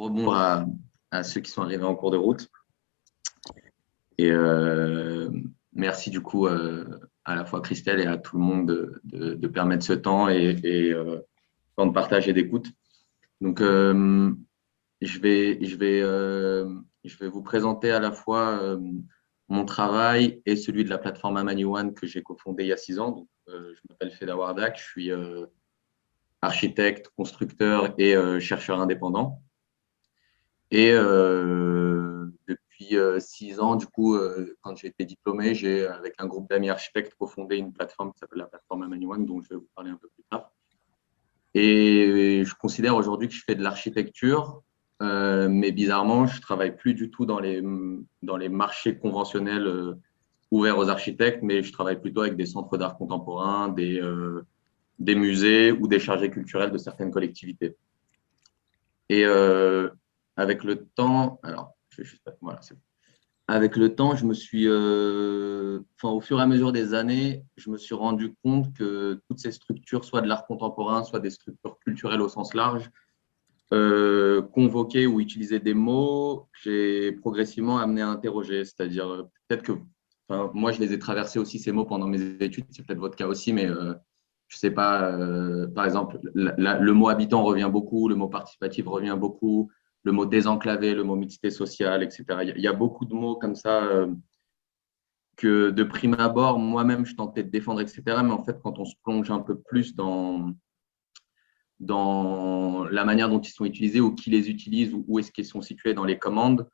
rebonjour à ceux qui sont arrivés en cours de route. Et merci du coup à la fois Christelle et à tout le monde de permettre ce temps et temps de partage et d'écoute. Donc, je vais vous présenter à la fois mon travail et celui de la plateforme Amani One que j'ai cofondé il y a 6 ans. Donc, je m'appelle Feda Wardak, je suis architecte, constructeur et chercheur indépendant. Et depuis 6 ans, du coup, quand j'ai été diplômé, j'ai, avec un groupe d'amis architectes, cofondé une plateforme qui s'appelle la plateforme Amani One, dont je vais vous parler un peu plus tard. Et je considère aujourd'hui que je fais de l'architecture, mais bizarrement, je ne travaille plus du tout dans les marchés conventionnels ouverts aux architectes, mais je travaille plutôt avec des centres d'art contemporain, des musées ou des chargés culturels de certaines collectivités. Et avec le temps, alors, voilà, avec le temps, je me suis, au fur et à mesure des années, je me suis rendu compte que toutes ces structures, soit de l'art contemporain, soit des structures culturelles au sens large, convoquaient ou utilisaient des mots que j'ai progressivement amené à interroger. C'est-à-dire, peut-être que, moi, je les ai traversés aussi, ces mots, pendant mes études, c'est peut-être votre cas aussi, mais je ne sais pas, par exemple, le mot habitant revient beaucoup, le mot participatif revient beaucoup, le mot désenclavé, le mot mixité sociale, etc. Il y a beaucoup de mots comme ça que de prime abord, moi-même, je tentais de défendre, etc. Mais en fait, quand on se plonge un peu plus dans la manière dont ils sont utilisés ou qui les utilise ou où est-ce qu'ils sont situés dans les commandes,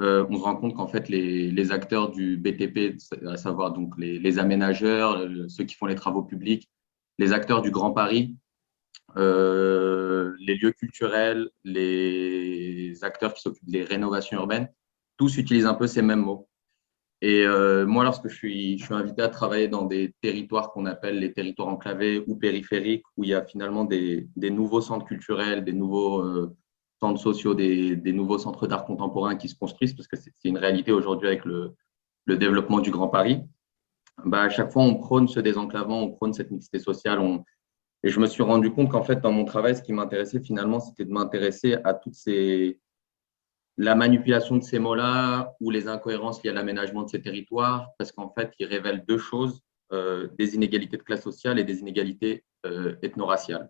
on se rend compte qu'en fait, les acteurs du BTP, à savoir donc les aménageurs, ceux qui font les travaux publics, les acteurs du Grand Paris, les lieux culturels, les acteurs qui s'occupent des rénovations urbaines, tous utilisent un peu ces mêmes mots. Et moi, lorsque je suis invité à travailler dans des territoires qu'on appelle les territoires enclavés ou périphériques, où il y a finalement des nouveaux centres culturels, des nouveaux centres sociaux, des nouveaux centres d'art contemporain qui se construisent, parce que c'est une réalité aujourd'hui avec le développement du Grand Paris, bah, à chaque fois, on prône ce désenclavement, on prône cette mixité sociale. Et je me suis rendu compte qu'en fait, dans mon travail, ce qui m'intéressait finalement, c'était de m'intéresser à la manipulation de ces mots-là ou les incohérences liées à l'aménagement de ces territoires, parce qu'en fait, ils révèlent deux choses, des inégalités de classe sociale et des inégalités ethno-raciales.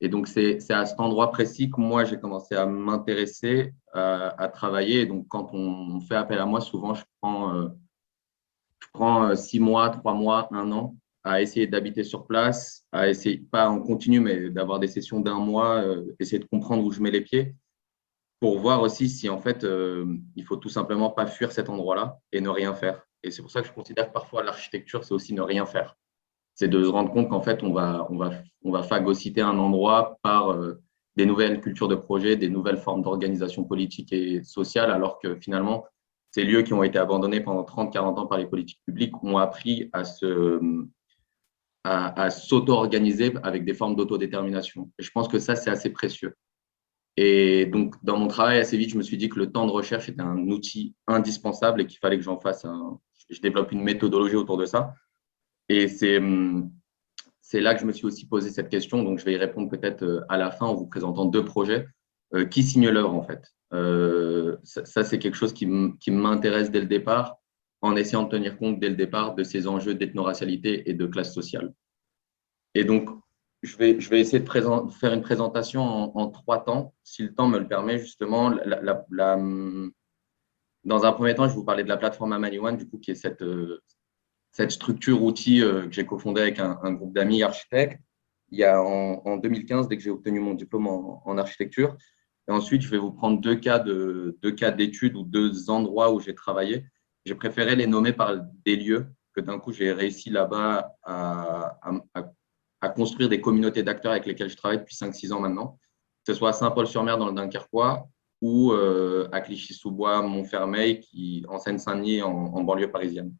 Et donc, c'est à cet endroit précis que moi, j'ai commencé à m'intéresser, à travailler. Et donc, quand on fait appel à moi, souvent, je prends 6 mois, 3 mois, 1 an à essayer d'habiter sur place, à essayer, pas en continu, mais d'avoir des sessions d'1 mois, essayer de comprendre où je mets les pieds, pour voir aussi si en fait, il faut tout simplement pas fuir cet endroit-là et ne rien faire. Et c'est pour ça que je considère que parfois l'architecture, c'est aussi ne rien faire. C'est de se rendre compte qu'en fait, on va phagocyter un endroit par des nouvelles cultures de projet, des nouvelles formes d'organisation politique et sociale, alors que finalement, ces lieux qui ont été abandonnés pendant 30-40 ans par les politiques publiques ont appris à s'auto-organiser avec des formes d'autodétermination. Et je pense que ça, c'est assez précieux. Et donc, dans mon travail, assez vite, je me suis dit que le temps de recherche était un outil indispensable et qu'il fallait que j'en fasse je développe une méthodologie autour de ça. Et c'est là que je me suis aussi posé cette question. Donc, je vais y répondre peut-être à la fin en vous présentant 2 projets. Qui signe l'œuvre, en fait? Ça, c'est quelque chose qui m'intéresse dès le départ, en essayant de tenir compte dès le départ de ces enjeux d'ethno-racialité et de classe sociale. Et donc, je vais essayer de faire une présentation en 3 temps, si le temps me le permet, justement. Dans un premier temps, je vais vous parler de la plateforme Amani One, du coup, qui est cette structure outil que j'ai cofondée avec un groupe d'amis architectes. Il y a en 2015, dès que j'ai obtenu mon diplôme en architecture. Et ensuite, je vais vous prendre 2 cas d'études ou 2 endroits où j'ai travaillé. J'ai préféré les nommer par des lieux, que d'un coup, j'ai réussi là-bas à construire des communautés d'acteurs avec lesquels je travaille depuis 5-6 ans maintenant, que ce soit à Saint-Paul-sur-Mer dans le Dunkerquois ou à Clichy-sous-Bois, Montfermeil, en Seine-Saint-Denis, en banlieue parisienne.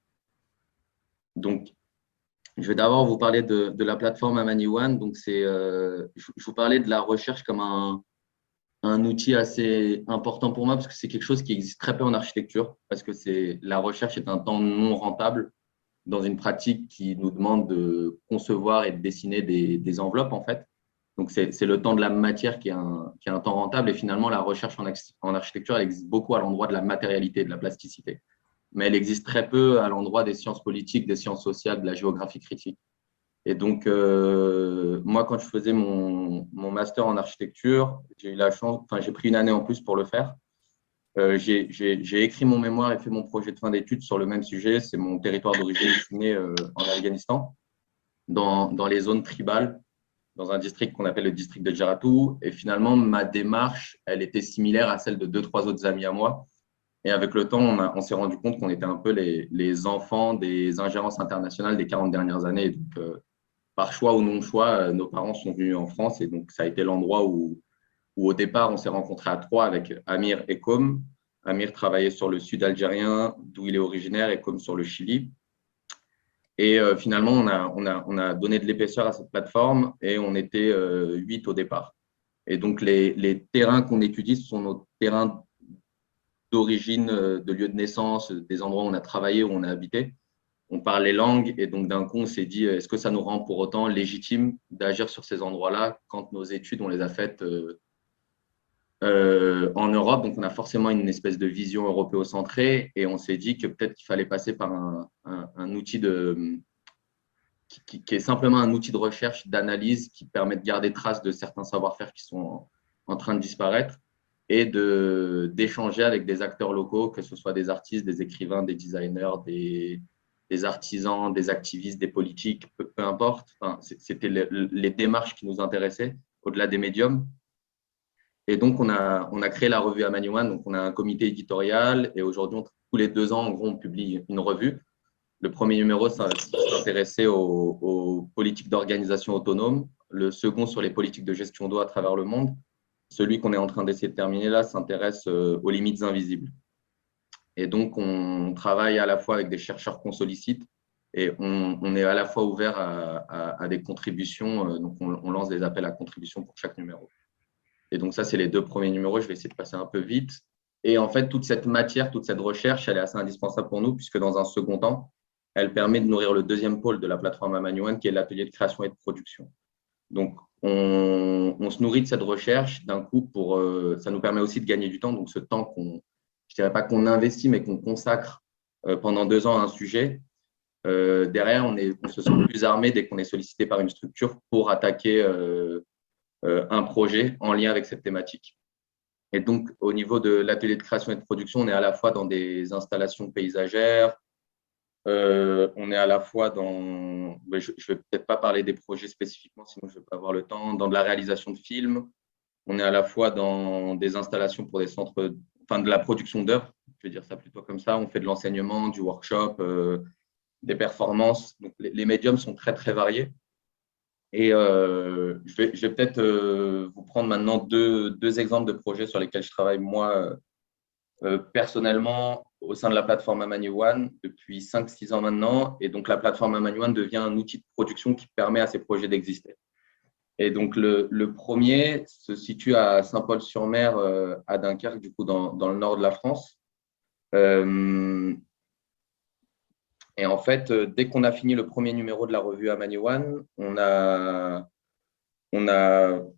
Donc, je vais d'abord vous parler de la plateforme Amani One. Donc, je vous parlais de la recherche comme un outil assez important pour moi parce que c'est quelque chose qui existe très peu en architecture, parce que la recherche est un temps non rentable dans une pratique qui nous demande de concevoir et de dessiner des enveloppes, en fait. Donc, c'est le temps de la matière qui est un temps rentable. Et finalement, la recherche en architecture, elle existe beaucoup à l'endroit de la matérialité, de la plasticité. Mais elle existe très peu à l'endroit des sciences politiques, des sciences sociales, de la géographie critique. Et donc, moi, quand je faisais mon master en architecture, j'ai eu la chance, enfin, j'ai pris une année en plus pour le faire. J'ai écrit mon mémoire et fait mon projet de fin d'études sur le même sujet. C'est mon territoire d'origine. Je suis né en Afghanistan, dans les zones tribales, dans un district qu'on appelle le district de Jaratou. Et finalement, ma démarche, elle était similaire à celle de 2-3 autres amis à moi. Et avec le temps, on s'est rendu compte qu'on était un peu les enfants des ingérences internationales des 40 dernières années. Donc, par choix ou non choix, nos parents sont venus en France. Et donc, ça a été l'endroit où au départ, on s'est rencontrés à trois avec Amir et Com. Amir travaillait sur le sud algérien, d'où il est originaire, et Com sur le Chili. Et finalement, on a donné de l'épaisseur à cette plateforme et on était 8 au départ. Et donc, les terrains qu'on étudie, ce sont nos terrains d'origine, de lieu de naissance, des endroits où on a travaillé, où on a habité. On parle les langues et donc d'un coup, on s'est dit, est-ce que ça nous rend pour autant légitime d'agir sur ces endroits-là quand nos études, on les a faites en Europe. Donc, on a forcément une espèce de vision européocentrée et on s'est dit que peut-être qu'il fallait passer par un outil qui est simplement un outil de recherche, d'analyse qui permet de garder trace de certains savoir-faire qui sont en train de disparaître et d'échanger avec des acteurs locaux, que ce soit des artistes, des écrivains, des designers, des artisans, des activistes, des politiques, peu importe. Enfin, c'était les démarches qui nous intéressaient au-delà des médiums. Et donc, on a créé la revue Amanyuan. Donc, on a un comité éditorial et aujourd'hui, tous les 2 ans, en gros, on publie une revue. Le premier numéro, ça s'intéressait aux politiques d'organisation autonome. Le second, sur les politiques de gestion d'eau à travers le monde. Celui qu'on est en train d'essayer de terminer là s'intéresse aux limites invisibles. Et donc, on travaille à la fois avec des chercheurs qu'on sollicite et on est à la fois ouvert à des contributions. Donc, on lance des appels à contributions pour chaque numéro. Et donc, ça, c'est les 2 premiers numéros. Je vais essayer de passer un peu vite. Et en fait, toute cette matière, toute cette recherche, elle est assez indispensable pour nous, puisque dans un second temps, elle permet de nourrir le deuxième pôle de la plateforme Amanyuan, qui est l'atelier de création et de production. Donc, on se nourrit de cette recherche. D'un coup, ça nous permet aussi de gagner du temps. Donc, ce temps je ne dirais pas qu'on investit, mais qu'on consacre pendant 2 ans à un sujet. Derrière, on se sent plus armé dès qu'on est sollicité par une structure pour attaquer un projet en lien avec cette thématique. Et donc, au niveau de l'atelier de création et de production, on est à la fois dans des installations paysagères, on est à la fois dans, je ne vais peut-être pas parler des projets spécifiquement, sinon je ne vais pas avoir le temps, dans de la réalisation de films, on est à la fois dans des installations pour des centres, enfin de la production d'œuvres, je vais dire ça plutôt comme ça, on fait de l'enseignement, du workshop, des performances. Donc, les médiums sont très, très variés. Et je vais peut-être vous prendre maintenant deux exemples de projets sur lesquels je travaille moi personnellement au sein de la plateforme Amanyuan depuis 5-6 ans maintenant. Et donc, la plateforme Amanyuan devient un outil de production qui permet à ces projets d'exister. Et donc, le premier se situe à Saint-Paul-sur-Mer, à Dunkerque, du coup, dans le nord de la France. Et en fait, dès qu'on a fini le premier numéro de la revue Amanyuan, on a,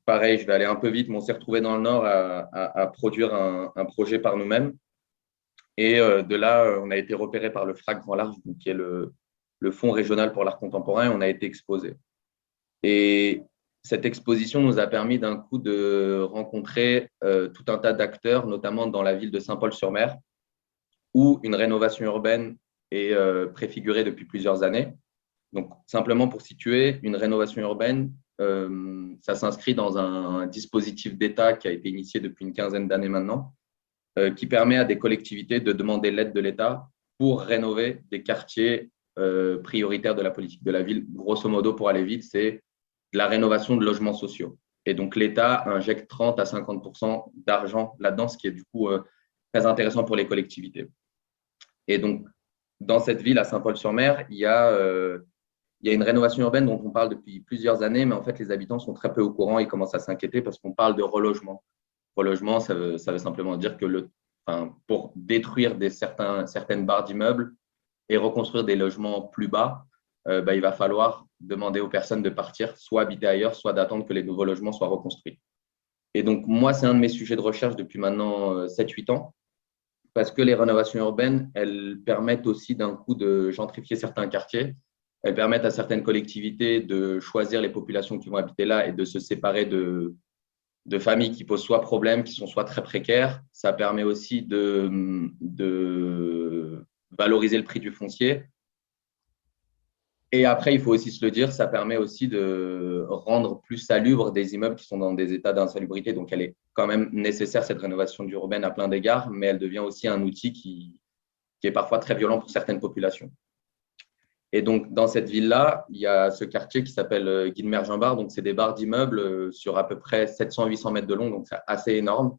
pareil, je vais aller un peu vite, mais on s'est retrouvé dans le Nord à produire un projet par nous-mêmes. Et de là, on a été repéré par le FRAC Grand Large, qui est le Fonds régional pour l'art contemporain, et on a été exposé. Et cette exposition nous a permis d'un coup de rencontrer tout un tas d'acteurs, notamment dans la ville de Saint-Paul-sur-Mer, où une rénovation urbaine est préfigurée depuis plusieurs années. Donc, simplement pour situer, une rénovation urbaine, ça s'inscrit dans un dispositif d'État qui a été initié depuis une quinzaine d'années maintenant, qui permet à des collectivités de demander l'aide de l'État pour rénover des quartiers prioritaires de la politique de la ville. Grosso modo, pour aller vite, c'est de la rénovation de logements sociaux. Et donc, l'État injecte 30 à 50% d'argent là-dedans, ce qui est du coup très intéressant pour les collectivités. Et donc, dans cette ville, à Saint-Paul-sur-Mer, il y a une rénovation urbaine dont on parle depuis plusieurs années, mais en fait, les habitants sont très peu au courant et commencent à s'inquiéter parce qu'on parle de relogement. Relogement, ça veut simplement dire que pour détruire certaines barres d'immeubles et reconstruire des logements plus bas, il va falloir demander aux personnes de partir, soit habiter ailleurs, soit d'attendre que les nouveaux logements soient reconstruits. Et donc, moi, c'est un de mes sujets de recherche depuis maintenant 7-8 ans, parce que les rénovations urbaines, elles permettent aussi d'un coup de gentrifier certains quartiers. Elles permettent à certaines collectivités de choisir les populations qui vont habiter là et de se séparer de familles qui posent soit problème, qui sont soit très précaires. Ça permet aussi de valoriser le prix du foncier. Et après, il faut aussi se le dire, ça permet aussi de rendre plus salubres des immeubles qui sont dans des états d'insalubrité. Donc, elle est quand même nécessaire, cette rénovation urbaine à plein d'égards, mais elle devient aussi un outil qui est parfois très violent pour certaines populations. Et donc, dans cette ville-là, il y a ce quartier qui s'appelle Guilmer-Gimbard. Donc, c'est des barres d'immeubles sur à peu près 700-800 mètres de long, donc c'est assez énorme.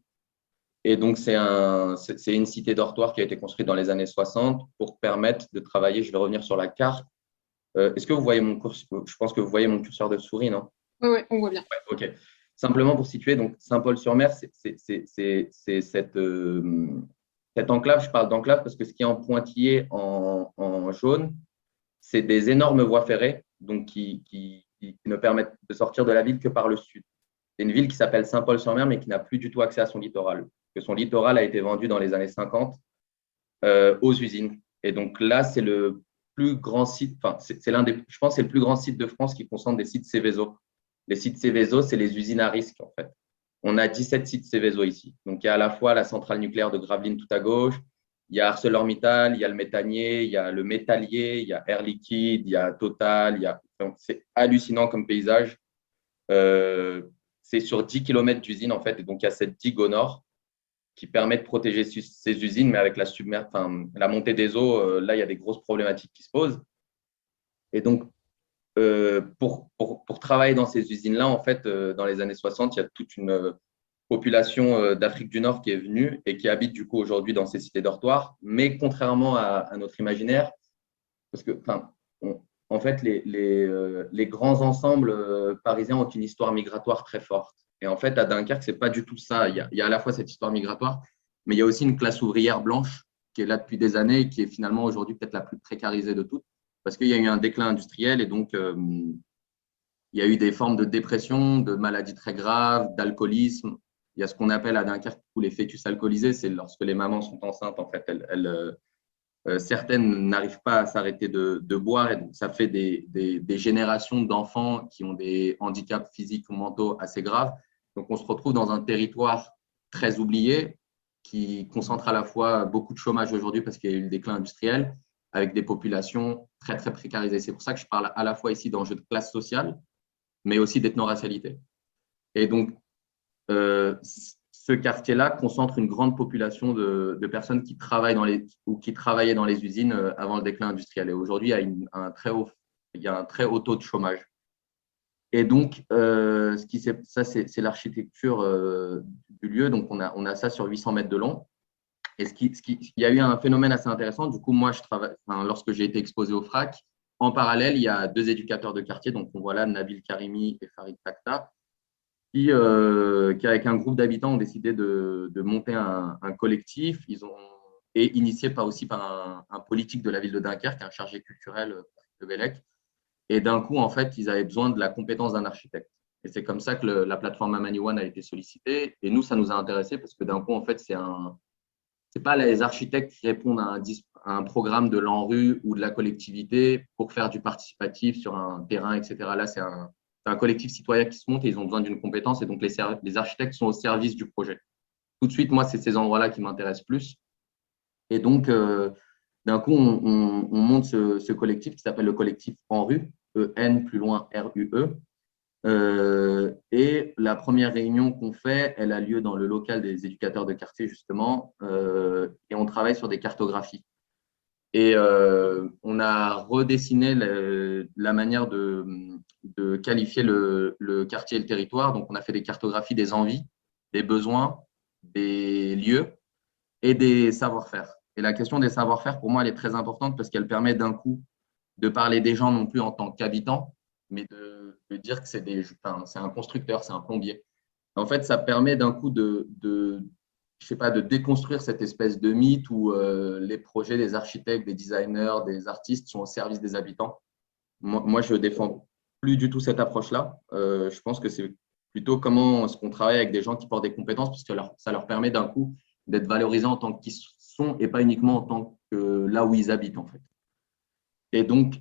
Et donc, c'est une cité dortoir qui a été construite dans les années 60 pour permettre de travailler. Je vais revenir sur la carte. Est-ce que vous voyez mon curseur? Je pense que vous voyez mon curseur de souris, non? Oui, on voit bien. Ouais, OK. Simplement pour situer, donc Saint-Paul-sur-Mer, c'est cette enclave. Je parle d'enclave parce que ce qui est en pointillé en jaune, c'est des énormes voies ferrées donc qui ne permettent de sortir de la ville que par le sud. C'est une ville qui s'appelle Saint-Paul-sur-Mer, mais qui n'a plus du tout accès à son littoral. Que son littoral a été vendu dans les années 50 aux usines. Et donc là, c'est le plus grand site, enfin, c'est l'un des, je pense, c'est le plus grand site de France qui concentre des sites Céveso. Les sites Céveso, c'est les usines à risque, en fait. On a 17 sites Céveso ici. Donc, il y a à la fois la centrale nucléaire de Gravelines tout à gauche, il y a ArcelorMittal, il y a le méthanier, il y a le métallier, il y a Air Liquide, il y a Total. C'est hallucinant comme paysage. C'est sur 10 km d'usine, en fait. Et donc, il y a cette digue au nord qui permet de protéger ces usines, mais avec la montée des eaux, là, il y a des grosses problématiques qui se posent. Et donc, pour travailler dans ces usines-là, en fait, dans les années 60, il y a toute une population d'Afrique du Nord qui est venue et qui habite du coup aujourd'hui dans ces cités dortoirs. Mais contrairement à notre imaginaire, parce que, en fait, les grands ensembles parisiens ont une histoire migratoire très forte. Et en fait, à Dunkerque, ce n'est pas du tout ça. Il y a à la fois cette histoire migratoire, mais il y a aussi une classe ouvrière blanche qui est là depuis des années et qui est finalement aujourd'hui peut-être la plus précarisée de toutes, parce qu'il y a eu un déclin industriel et donc il y a eu des formes de dépression, de maladies très graves, d'alcoolisme. Il y a ce qu'on appelle à Dunkerque les fœtus alcoolisés, c'est lorsque les mamans sont enceintes, en fait, certaines n'arrivent pas à s'arrêter de boire et donc ça fait des générations d'enfants qui ont des handicaps physiques ou mentaux assez graves. Donc, on se retrouve dans un territoire très oublié qui concentre à la fois beaucoup de chômage aujourd'hui parce qu'il y a eu le déclin industriel avec des populations très, très précarisées. C'est pour ça que je parle à la fois ici d'enjeux de classe sociale, mais aussi d'ethno-racialité. Et donc, ce quartier-là concentre une grande population de personnes qui travaillent ou qui travaillaient dans les usines avant le déclin industriel. Et aujourd'hui, il y a un très haut taux de chômage. Et donc, ça, c'est l'architecture du lieu. Donc, on a ça sur 800 mètres de long. Et il y a eu un phénomène assez intéressant. Du coup, moi, lorsque j'ai été exposé au FRAC, en parallèle, il y a deux éducateurs de quartier. Donc, on voit là Nabil Karimi et Farid Takta, qui, avec un groupe d'habitants, ont décidé de monter un collectif. Et initié aussi par un politique de la ville de Dunkerque, un chargé culturel de Bellec. Et d'un coup, en fait, ils avaient besoin de la compétence d'un architecte. Et c'est comme ça que la plateforme Amani1 a été sollicitée. Et nous, ça nous a intéressés parce que d'un coup, en fait, c'est pas les architectes qui répondent à un programme de l'ANRU ou de la collectivité pour faire du participatif sur un terrain, etc. Là, c'est un collectif citoyen qui se monte et ils ont besoin d'une compétence. Et donc, les architectes sont au service du projet. Tout de suite, moi, c'est ces endroits-là qui m'intéressent plus. Et donc, d'un coup, on monte ce collectif qui s'appelle le collectif ANRU, E-N plus loin R-U-E. Et la première réunion qu'on fait, elle a lieu dans le local des éducateurs de quartier, justement, et on travaille sur des cartographies. Et on a redessiné la manière de qualifier le quartier et le territoire. Donc, on a fait des cartographies des envies, des besoins, des lieux et des savoir-faire. Et la question des savoir-faire, pour moi, elle est très importante parce qu'elle permet d'un coup de parler des gens non plus en tant qu'habitants, mais de dire que c'est un constructeur, c'est un plombier. En fait, ça permet d'un coup je sais pas, de déconstruire cette espèce de mythe où les projets des architectes, des designers, des artistes sont au service des habitants. moi, je défends plus du tout cette approche-là. Je pense que c'est plutôt comment est-ce qu'on travaille avec des gens qui portent des compétences, parce que ça leur permet d'un coup d'être valorisés en tant qu'ils sont et pas uniquement en tant que là où ils habitent, en fait. Et donc,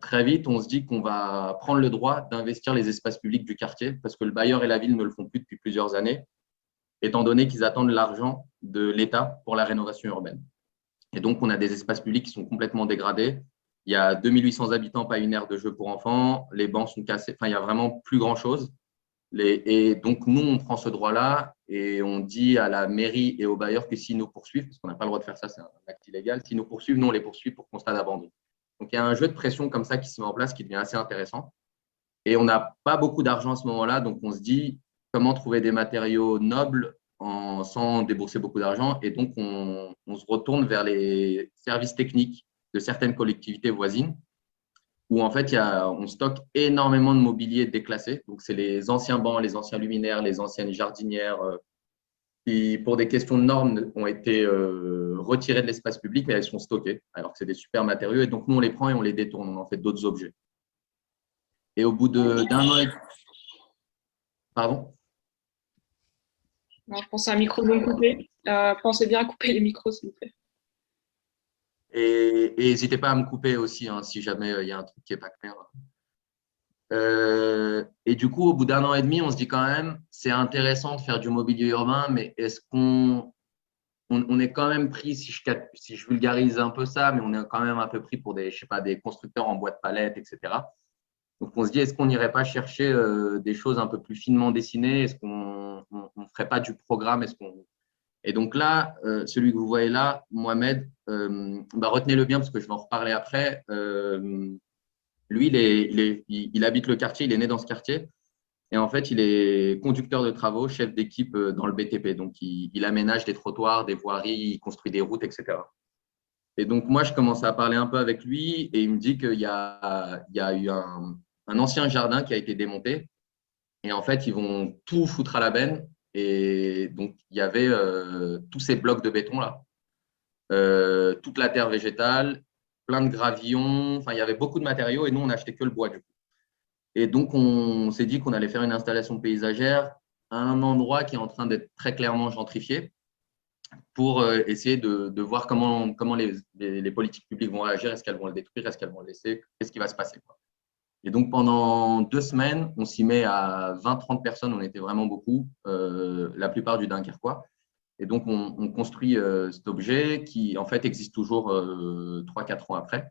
très vite, on se dit qu'on va prendre le droit d'investir les espaces publics du quartier, parce que le bailleur et la ville ne le font plus depuis plusieurs années, étant donné qu'ils attendent l'argent de l'État pour la rénovation urbaine. Et donc, on a des espaces publics qui sont complètement dégradés. Il y a 2800 habitants, pas une aire de jeu pour enfants. Les bancs sont cassés. Enfin, il y a vraiment plus grand-chose. Et donc, nous, on prend ce droit-là et on dit à la mairie et aux bailleurs que s'ils nous poursuivent, parce qu'on n'a pas le droit de faire ça, c'est un acte illégal, s'ils nous poursuivent, nous, on les poursuit pour constat d'abandon. Donc, il y a un jeu de pression comme ça qui se met en place qui devient assez intéressant. Et on n'a pas beaucoup d'argent à ce moment-là, donc on se dit comment trouver des matériaux nobles sans débourser beaucoup d'argent. Et donc, on se retourne vers les services techniques de certaines collectivités voisines où en fait, on stocke énormément de mobilier déclassé. Donc, c'est les anciens bancs, les anciens luminaires, les anciennes jardinières qui, pour des questions de normes, ont été retirées de l'espace public, mais elles sont stockées, alors que c'est des super matériaux. Et donc, nous, on les prend et on les détourne, on en fait d'autres objets. Et au bout d'un an et… Pardon? Alors, je pense à un micro non coupé. Pensez bien à couper les micros, s'il vous plaît. Et n'hésitez pas à me couper aussi hein, si jamais il y a un truc qui n'est pas clair. Et du coup, au bout d'un an et demi, on se dit quand même, c'est intéressant de faire du mobilier urbain, mais est-ce on est quand même pris, si je vulgarise un peu ça, mais on est quand même un peu pris pour des, je sais pas, des constructeurs en bois de palette, etc. Donc, on se dit, est-ce qu'on n'irait pas chercher des choses un peu plus finement dessinées? Est-ce qu'on ne ferait pas du programme? Et donc là, celui que vous voyez là, Mohamed, retenez-le bien parce que je vais en reparler après. Lui, il habite le quartier, il est né dans ce quartier. Et en fait, il est conducteur de travaux, chef d'équipe dans le BTP. Donc, il aménage des trottoirs, des voiries, il construit des routes, etc. Et donc, moi, je commence à parler un peu avec lui et il me dit qu'il y a eu un ancien jardin qui a été démonté. Et en fait, ils vont tout foutre à la benne. Et donc, il y avait tous ces blocs de béton là, toute la terre végétale, plein de gravillons. Enfin, il y avait beaucoup de matériaux et nous, on n'achetait que le bois du coup. Et donc, on s'est dit qu'on allait faire une installation paysagère à un endroit qui est en train d'être très clairement gentrifié pour essayer de voir comment les politiques publiques vont réagir. Est-ce qu'elles vont le détruire? Est-ce qu'elles vont le laisser? Qu'est-ce qui va se passer, quoi. Et donc, pendant 2 semaines, on s'y met à 20-30 personnes. On était vraiment beaucoup, la plupart du Dunkerquois. Et donc, on construit cet objet qui, en fait, existe toujours 3-4 ans après.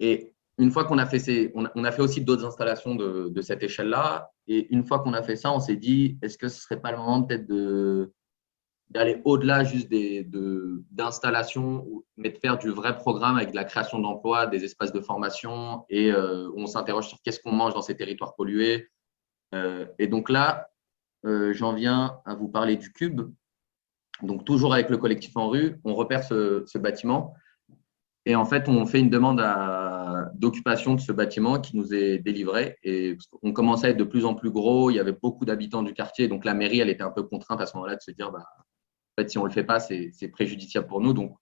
Et une fois qu'on a fait on a fait aussi d'autres installations de cette échelle-là. Et une fois qu'on a fait ça, on s'est dit, est-ce que ce ne serait pas le moment peut-être d'aller au-delà juste d'installations, mais de faire du vrai programme avec de la création d'emplois, des espaces de formation et on s'interroge sur qu'est-ce qu'on mange dans ces territoires pollués. Et donc là, j'en viens à vous parler du Cube. Donc, toujours avec le collectif en rue, on repère ce bâtiment. Et en fait, on fait une demande d'occupation de ce bâtiment qui nous est délivré. Et on commençait à être de plus en plus gros. Il y avait beaucoup d'habitants du quartier. Donc, la mairie, elle était un peu contrainte à ce moment-là de se dire, en fait, si on ne le fait pas, c'est préjudiciable pour nous. Donc,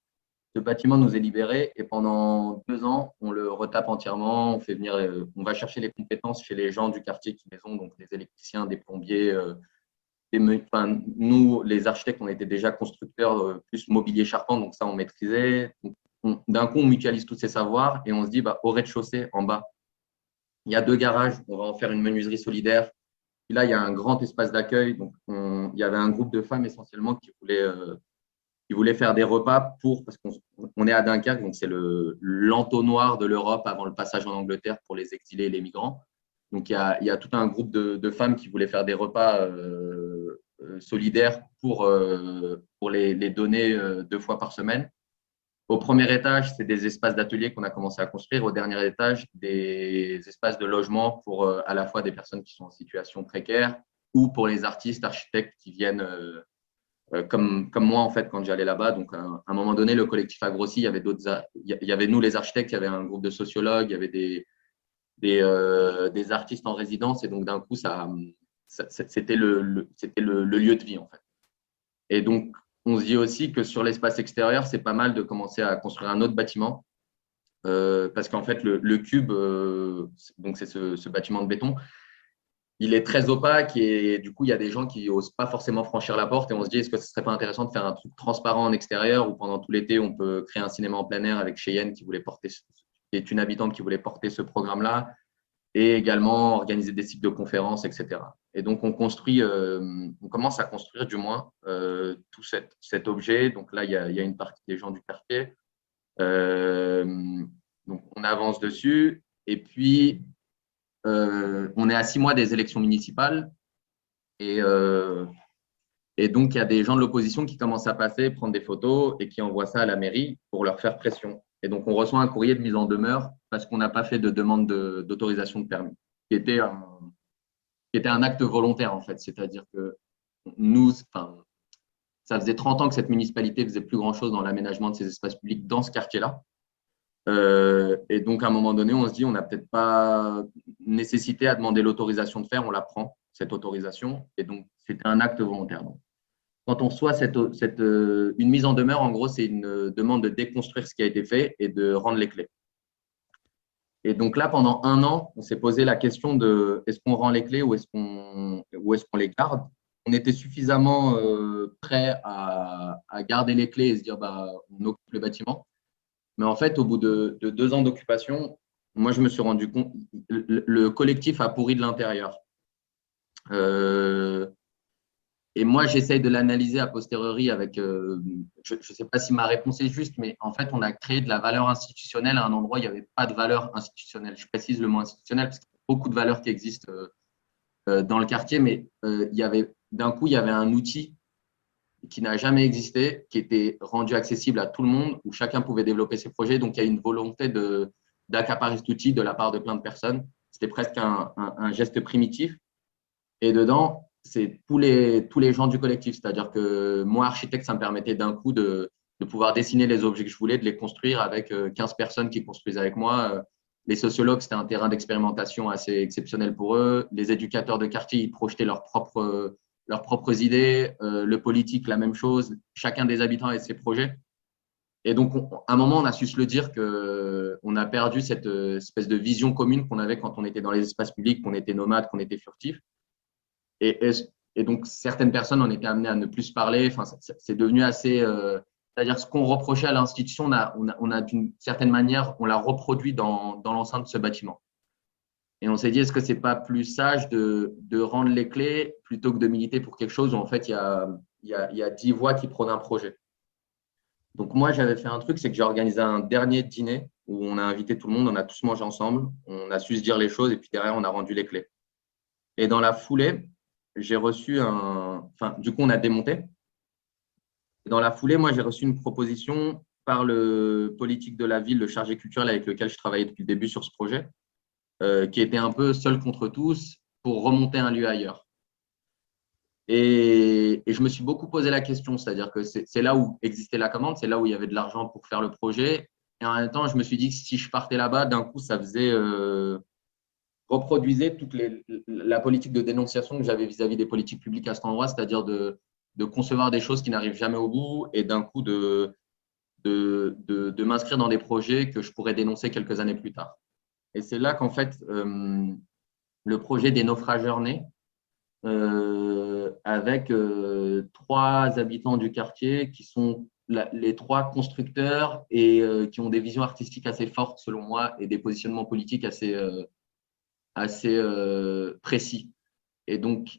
ce bâtiment nous est libéré. Et pendant 2 ans, on le retape entièrement. On va chercher les compétences chez les gens du quartier qui les ont, donc les électriciens, des plombiers. Nous, les architectes, on était déjà constructeurs plus mobilier charpente, donc ça, on maîtrisait. D'un coup, on mutualise tous ces savoirs et on se dit, au rez-de-chaussée, en bas, il y a 2 garages, on va en faire une menuiserie solidaire. Et là, il y a un grand espace d'accueil. Donc, il y avait un groupe de femmes essentiellement qui voulaient faire des repas parce qu'on est à Dunkerque, donc c'est l'entonnoir de l'Europe avant le passage en Angleterre pour les exilés et les migrants. Donc, il y a tout un groupe de femmes qui voulaient faire des repas solidaires pour les donner 2 fois par semaine. Au premier étage, c'est des espaces d'atelier qu'on a commencé à construire. Au dernier étage, des espaces de logement pour à la fois des personnes qui sont en situation précaire ou pour les artistes, architectes qui viennent comme moi, en fait, quand j'allais là-bas. Donc, à un moment donné, le collectif a grossi. Il y avait nous, les architectes, il y avait un groupe de sociologues, il y avait des artistes en résidence. Et donc, d'un coup, c'était le lieu de vie, en fait. Et donc, on se dit aussi que sur l'espace extérieur, c'est pas mal de commencer à construire un autre bâtiment parce qu'en fait, le cube, donc c'est ce bâtiment de béton, il est très opaque et du coup, il y a des gens qui n'osent pas forcément franchir la porte et on se dit, est-ce que ce ne serait pas intéressant de faire un truc transparent en extérieur où pendant tout l'été, on peut créer un cinéma en plein air avec Cheyenne qui est une habitante qui voulait porter ce programme-là et également organiser des cycles de conférences, etc. Et donc, on commence à construire du moins tout cet objet. Donc là, il y a une partie des gens du quartier. Donc, on avance dessus et puis on est à 6 mois des élections municipales et, et donc il y a des gens de l'opposition qui commencent à passer, prendre des photos et qui envoient ça à la mairie pour leur faire pression. Et donc on reçoit un courrier de mise en demeure parce qu'on n'a pas fait de demande d'autorisation de permis, qui était un acte volontaire en fait. C'est-à-dire que nous, ça faisait 30 ans que cette municipalité faisait plus grand-chose dans l'aménagement de ces espaces publics dans ce quartier-là. Et donc, à un moment donné, on se dit, on n'a peut-être pas nécessité à demander l'autorisation de faire, on la prend, cette autorisation. Et donc, c'était un acte volontaire. Donc, quand on reçoit une mise en demeure, en gros, c'est une demande de déconstruire ce qui a été fait et de rendre les clés. Et donc là, pendant 1 an, on s'est posé la question de est-ce qu'on rend les clés ou est-ce qu'on les garde. On était suffisamment prêts à garder les clés et se dire bah, on occupe le bâtiment. Mais en fait, au bout de 2 ans d'occupation, moi, je me suis rendu compte, le collectif a pourri de l'intérieur. Et moi, j'essaye de l'analyser a posteriori avec, je ne sais pas si ma réponse est juste, mais en fait, on a créé de la valeur institutionnelle à un endroit où il n'y avait pas de valeur institutionnelle. Je précise le mot institutionnel parce qu'il y a beaucoup de valeurs qui existent dans le quartier, mais d'un coup, il y avait un outil qui n'a jamais existé, qui était rendu accessible à tout le monde, où chacun pouvait développer ses projets. Donc, il y a une volonté d'accaparer cet outil de la part de plein de personnes. C'était presque un geste primitif. Et dedans, c'est tous les gens du collectif. C'est-à-dire que moi, architecte, ça me permettait d'un coup de pouvoir dessiner les objets que je voulais, de les construire avec 15 personnes qui construisaient avec moi. Les sociologues, c'était un terrain d'expérimentation assez exceptionnel pour eux. Les éducateurs de quartier, ils projetaient leurs propres idées. Le politique, la même chose. Chacun des habitants avait ses projets. Et donc, à un moment, on a su se le dire qu'on a perdu cette espèce de vision commune qu'on avait quand on était dans les espaces publics, qu'on était nomade, qu'on était furtif. Et donc, certaines personnes en étaient amenées à ne plus se parler. Enfin, c'est devenu assez… c'est-à-dire ce qu'on reprochait à l'institution, on a d'une certaine manière, on l'a reproduit dans l'enceinte de ce bâtiment. Et on s'est dit, est-ce que ce n'est pas plus sage de rendre les clés plutôt que de militer pour quelque chose où en fait, il y a 10 voix qui prônent un projet. Donc moi, j'avais fait un truc, c'est que j'ai organisé un dernier dîner où on a invité tout le monde, on a tous mangé ensemble, on a su se dire les choses et puis derrière, on a rendu les clés. Et dans la foulée, j'ai reçu du coup, on a démonté. Et dans la foulée, moi, j'ai reçu une proposition par le politique de la ville, le chargé culturel avec lequel je travaillais depuis le début sur ce projet, qui était un peu seul contre tous pour remonter un lieu ailleurs. Et je me suis beaucoup posé la question, c'est-à-dire que c'est là où existait la commande, c'est là où il y avait de l'argent pour faire le projet. Et en même temps, je me suis dit que si je partais là-bas, d'un coup, ça faisait reproduisait toute la politique de dénonciation que j'avais vis-à-vis des politiques publiques à cet endroit, c'est-à-dire de concevoir des choses qui n'arrivent jamais au bout et d'un coup de m'inscrire dans des projets que je pourrais dénoncer quelques années plus tard. Et c'est là qu'en fait, le projet des naufrageurs naît avec 3 habitants du quartier qui sont les 3 constructeurs et qui ont des visions artistiques assez fortes selon moi et des positionnements politiques assez précis. Et donc,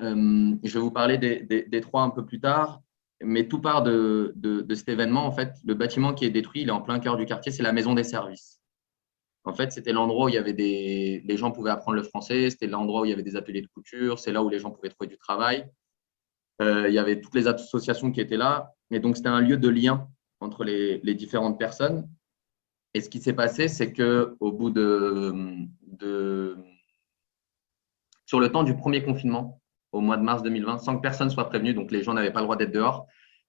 je vais vous parler des 3 un peu plus tard, mais tout part de cet événement. En fait, le bâtiment qui est détruit, il est en plein cœur du quartier, c'est la maison des services. En fait, c'était l'endroit où il y avait les gens pouvaient apprendre le français, c'était l'endroit où il y avait des ateliers de couture, c'est là où les gens pouvaient trouver du travail. Il y avait toutes les associations qui étaient là. Et donc, c'était un lieu de lien entre les différentes personnes. Et ce qui s'est passé, c'est qu'au bout sur le temps du premier confinement, au mois de mars 2020, sans que personne soit prévenu, donc les gens n'avaient pas le droit d'être dehors,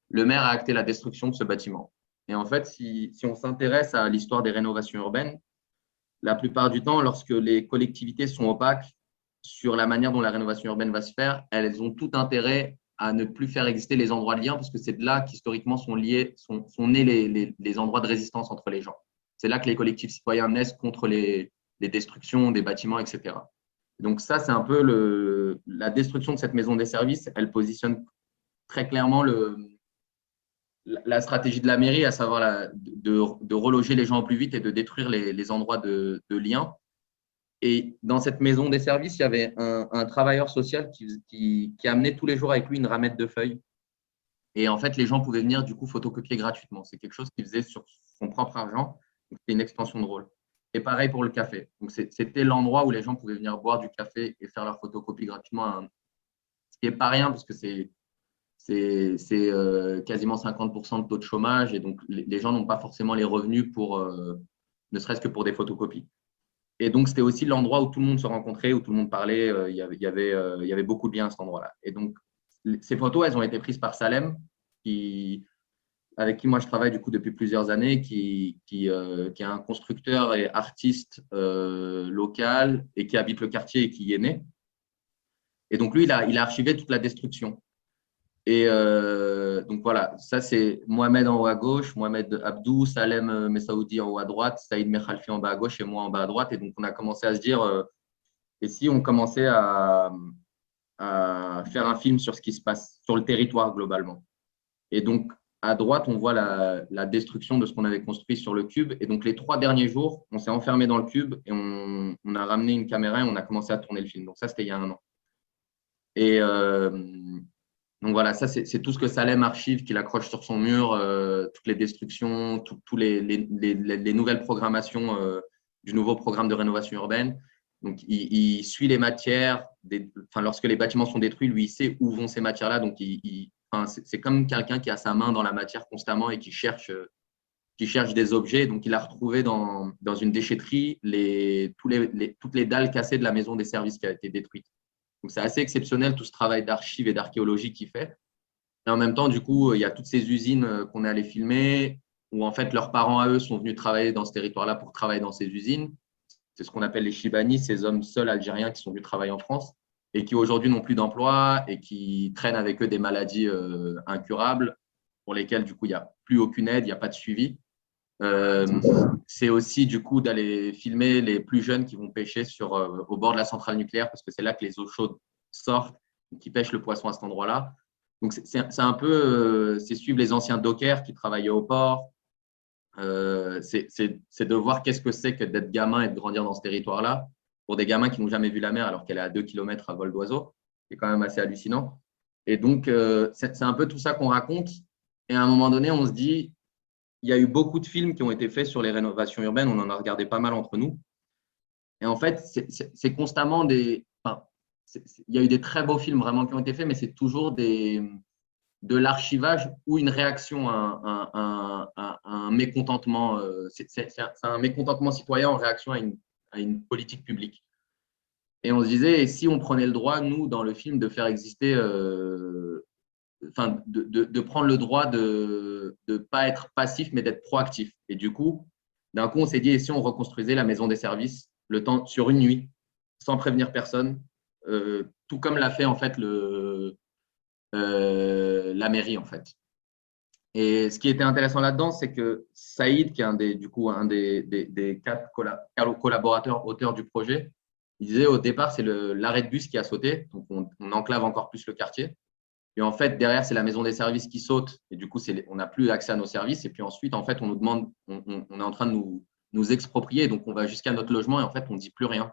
le maire a acté la destruction de ce bâtiment. Et en fait, si on s'intéresse à l'histoire des rénovations urbaines, la plupart du temps, lorsque les collectivités sont opaques sur la manière dont la rénovation urbaine va se faire, elles ont tout intérêt à ne plus faire exister les endroits de lien, parce que c'est de là qu'historiquement sont nés les endroits de résistance entre les gens. c'est là que les collectifs citoyens naissent contre les destructions des bâtiments, etc. Donc ça, c'est un peu la destruction de cette maison des services. Elle positionne très clairement la stratégie de la mairie, à savoir de reloger les gens au plus vite et de détruire les endroits de lien. Et dans cette maison des services, il y avait un travailleur social qui amenait tous les jours avec lui une ramette de feuilles. Et en fait, les gens pouvaient venir du coup photocopier gratuitement. C'est quelque chose qu'il faisait sur son propre argent. C'était une extension de rôle. Et pareil pour le café. Donc, c'était l'endroit où les gens pouvaient venir boire du café et faire leur photocopie gratuitement. Ce qui n'est pas rien parce que c'est quasiment 50% de taux de chômage. Et donc, les gens n'ont pas forcément les revenus pour, ne serait-ce que pour des photocopies. Et donc, c'était aussi l'endroit où tout le monde se rencontrait, où tout le monde parlait. Il y avait beaucoup de liens à cet endroit-là. Et donc, ces photos, elles ont été prises par Salem, avec qui moi je travaille du coup depuis plusieurs années, qui est un constructeur et artiste local et qui habite le quartier et qui y est né. Et donc, lui, il a archivé toute la destruction. Et donc voilà, ça c'est Mohamed en haut à gauche, Mohamed Abdou, Salem Messaoudi en haut à droite, Saïd Mekhalfi en bas à gauche et moi en bas à droite. Et donc on a commencé à se dire, et si on commençait à faire un film sur ce qui se passe sur le territoire globalement. Et donc à droite, on voit la destruction de ce qu'on avait construit sur le cube. Et donc les 3 derniers jours, on s'est enfermé dans le cube et on a ramené une caméra et on a commencé à tourner le film. Donc ça, c'était il y a 1 an. Et donc voilà, ça c'est tout ce que Salem archive, qu'il accroche sur son mur, toutes les destructions, tous les nouvelles programmations du nouveau programme de rénovation urbaine. Donc il suit les matières, lorsque les bâtiments sont détruits, lui il sait où vont ces matières-là. Donc c'est comme quelqu'un qui a sa main dans la matière constamment et qui cherche des objets. Donc il a retrouvé dans une déchetterie toutes les dalles cassées de la maison des services qui a été détruite. Donc, c'est assez exceptionnel tout ce travail d'archives et d'archéologie qu'il fait. Et en même temps, du coup, il y a toutes ces usines qu'on est allé filmer où en fait leurs parents à eux sont venus travailler dans ce territoire-là pour travailler dans ces usines. C'est ce qu'on appelle les Chibani, ces hommes seuls algériens qui sont venus travailler en France et qui aujourd'hui n'ont plus d'emploi et qui traînent avec eux des maladies incurables pour lesquelles du coup il n'y a plus aucune aide, il n'y a pas de suivi. C'est aussi du coup d'aller filmer les plus jeunes qui vont pêcher au bord de la centrale nucléaire parce que c'est là que les eaux chaudes sortent, qui pêchent le poisson à cet endroit-là. Donc c'est un peu c'est suivre les anciens dockers qui travaillaient au port. C'est de voir qu'est-ce que c'est que d'être gamin et de grandir dans ce territoire-là pour des gamins qui n'ont jamais vu la mer alors qu'elle est à 2 km à vol d'oiseau. C'est quand même assez hallucinant. Et donc c'est un peu tout ça qu'on raconte. Et à un moment donné, on se dit, il y a eu beaucoup de films qui ont été faits sur les rénovations urbaines. On en a regardé pas mal entre nous. Et en fait, c'est constamment il y a eu des très beaux films vraiment qui ont été faits, mais c'est toujours de l'archivage ou une réaction à un mécontentement. C'est un mécontentement citoyen en réaction à une politique publique. Et on se disait, et si on prenait le droit, nous, dans le film, de faire exister de prendre le droit de ne pas être passif, mais d'être proactif. Et du coup, d'un coup, on s'est dit, et si on reconstruisait la maison des services sur une nuit, sans prévenir personne, tout comme l'a fait en fait la mairie en fait. Et ce qui était intéressant là-dedans, c'est que Saïd, qui est un des 4 collaborateurs auteurs du projet, il disait au départ, c'est l'arrêt de bus qui a sauté, donc on enclave encore plus le quartier. Et en fait, derrière, c'est la maison des services qui saute. Et du coup, on n'a plus accès à nos services. Et puis ensuite, en fait, on nous demande, on est en train de nous exproprier. Donc, on va jusqu'à notre logement et en fait, on ne dit plus rien.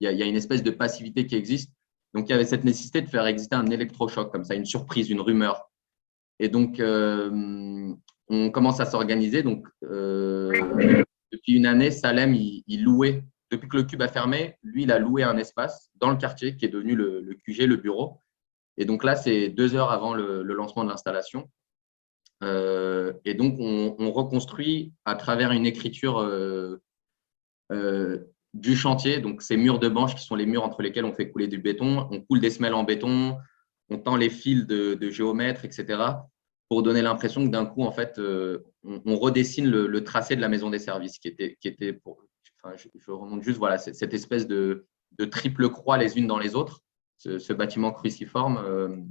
Il y a une espèce de passivité qui existe. Donc, il y avait cette nécessité de faire exister un électrochoc, comme ça, une surprise, une rumeur. Et donc, on commence à s'organiser. Donc, depuis une année, Salem, il louait, depuis que le cube a fermé, lui, il a loué un espace dans le quartier qui est devenu le QG, le bureau. Et donc là, c'est 2 heures avant le lancement de l'installation. Et donc, on reconstruit à travers une écriture du chantier. Donc, ces murs de banche qui sont les murs entre lesquels on fait couler du béton. On coule des semelles en béton, on tend les fils de géomètre, etc. pour donner l'impression que d'un coup, en fait, on redessine le tracé de la maison des services qui était je remonte juste, voilà, cette espèce de triple croix les unes dans les autres. Ce bâtiment cruciforme.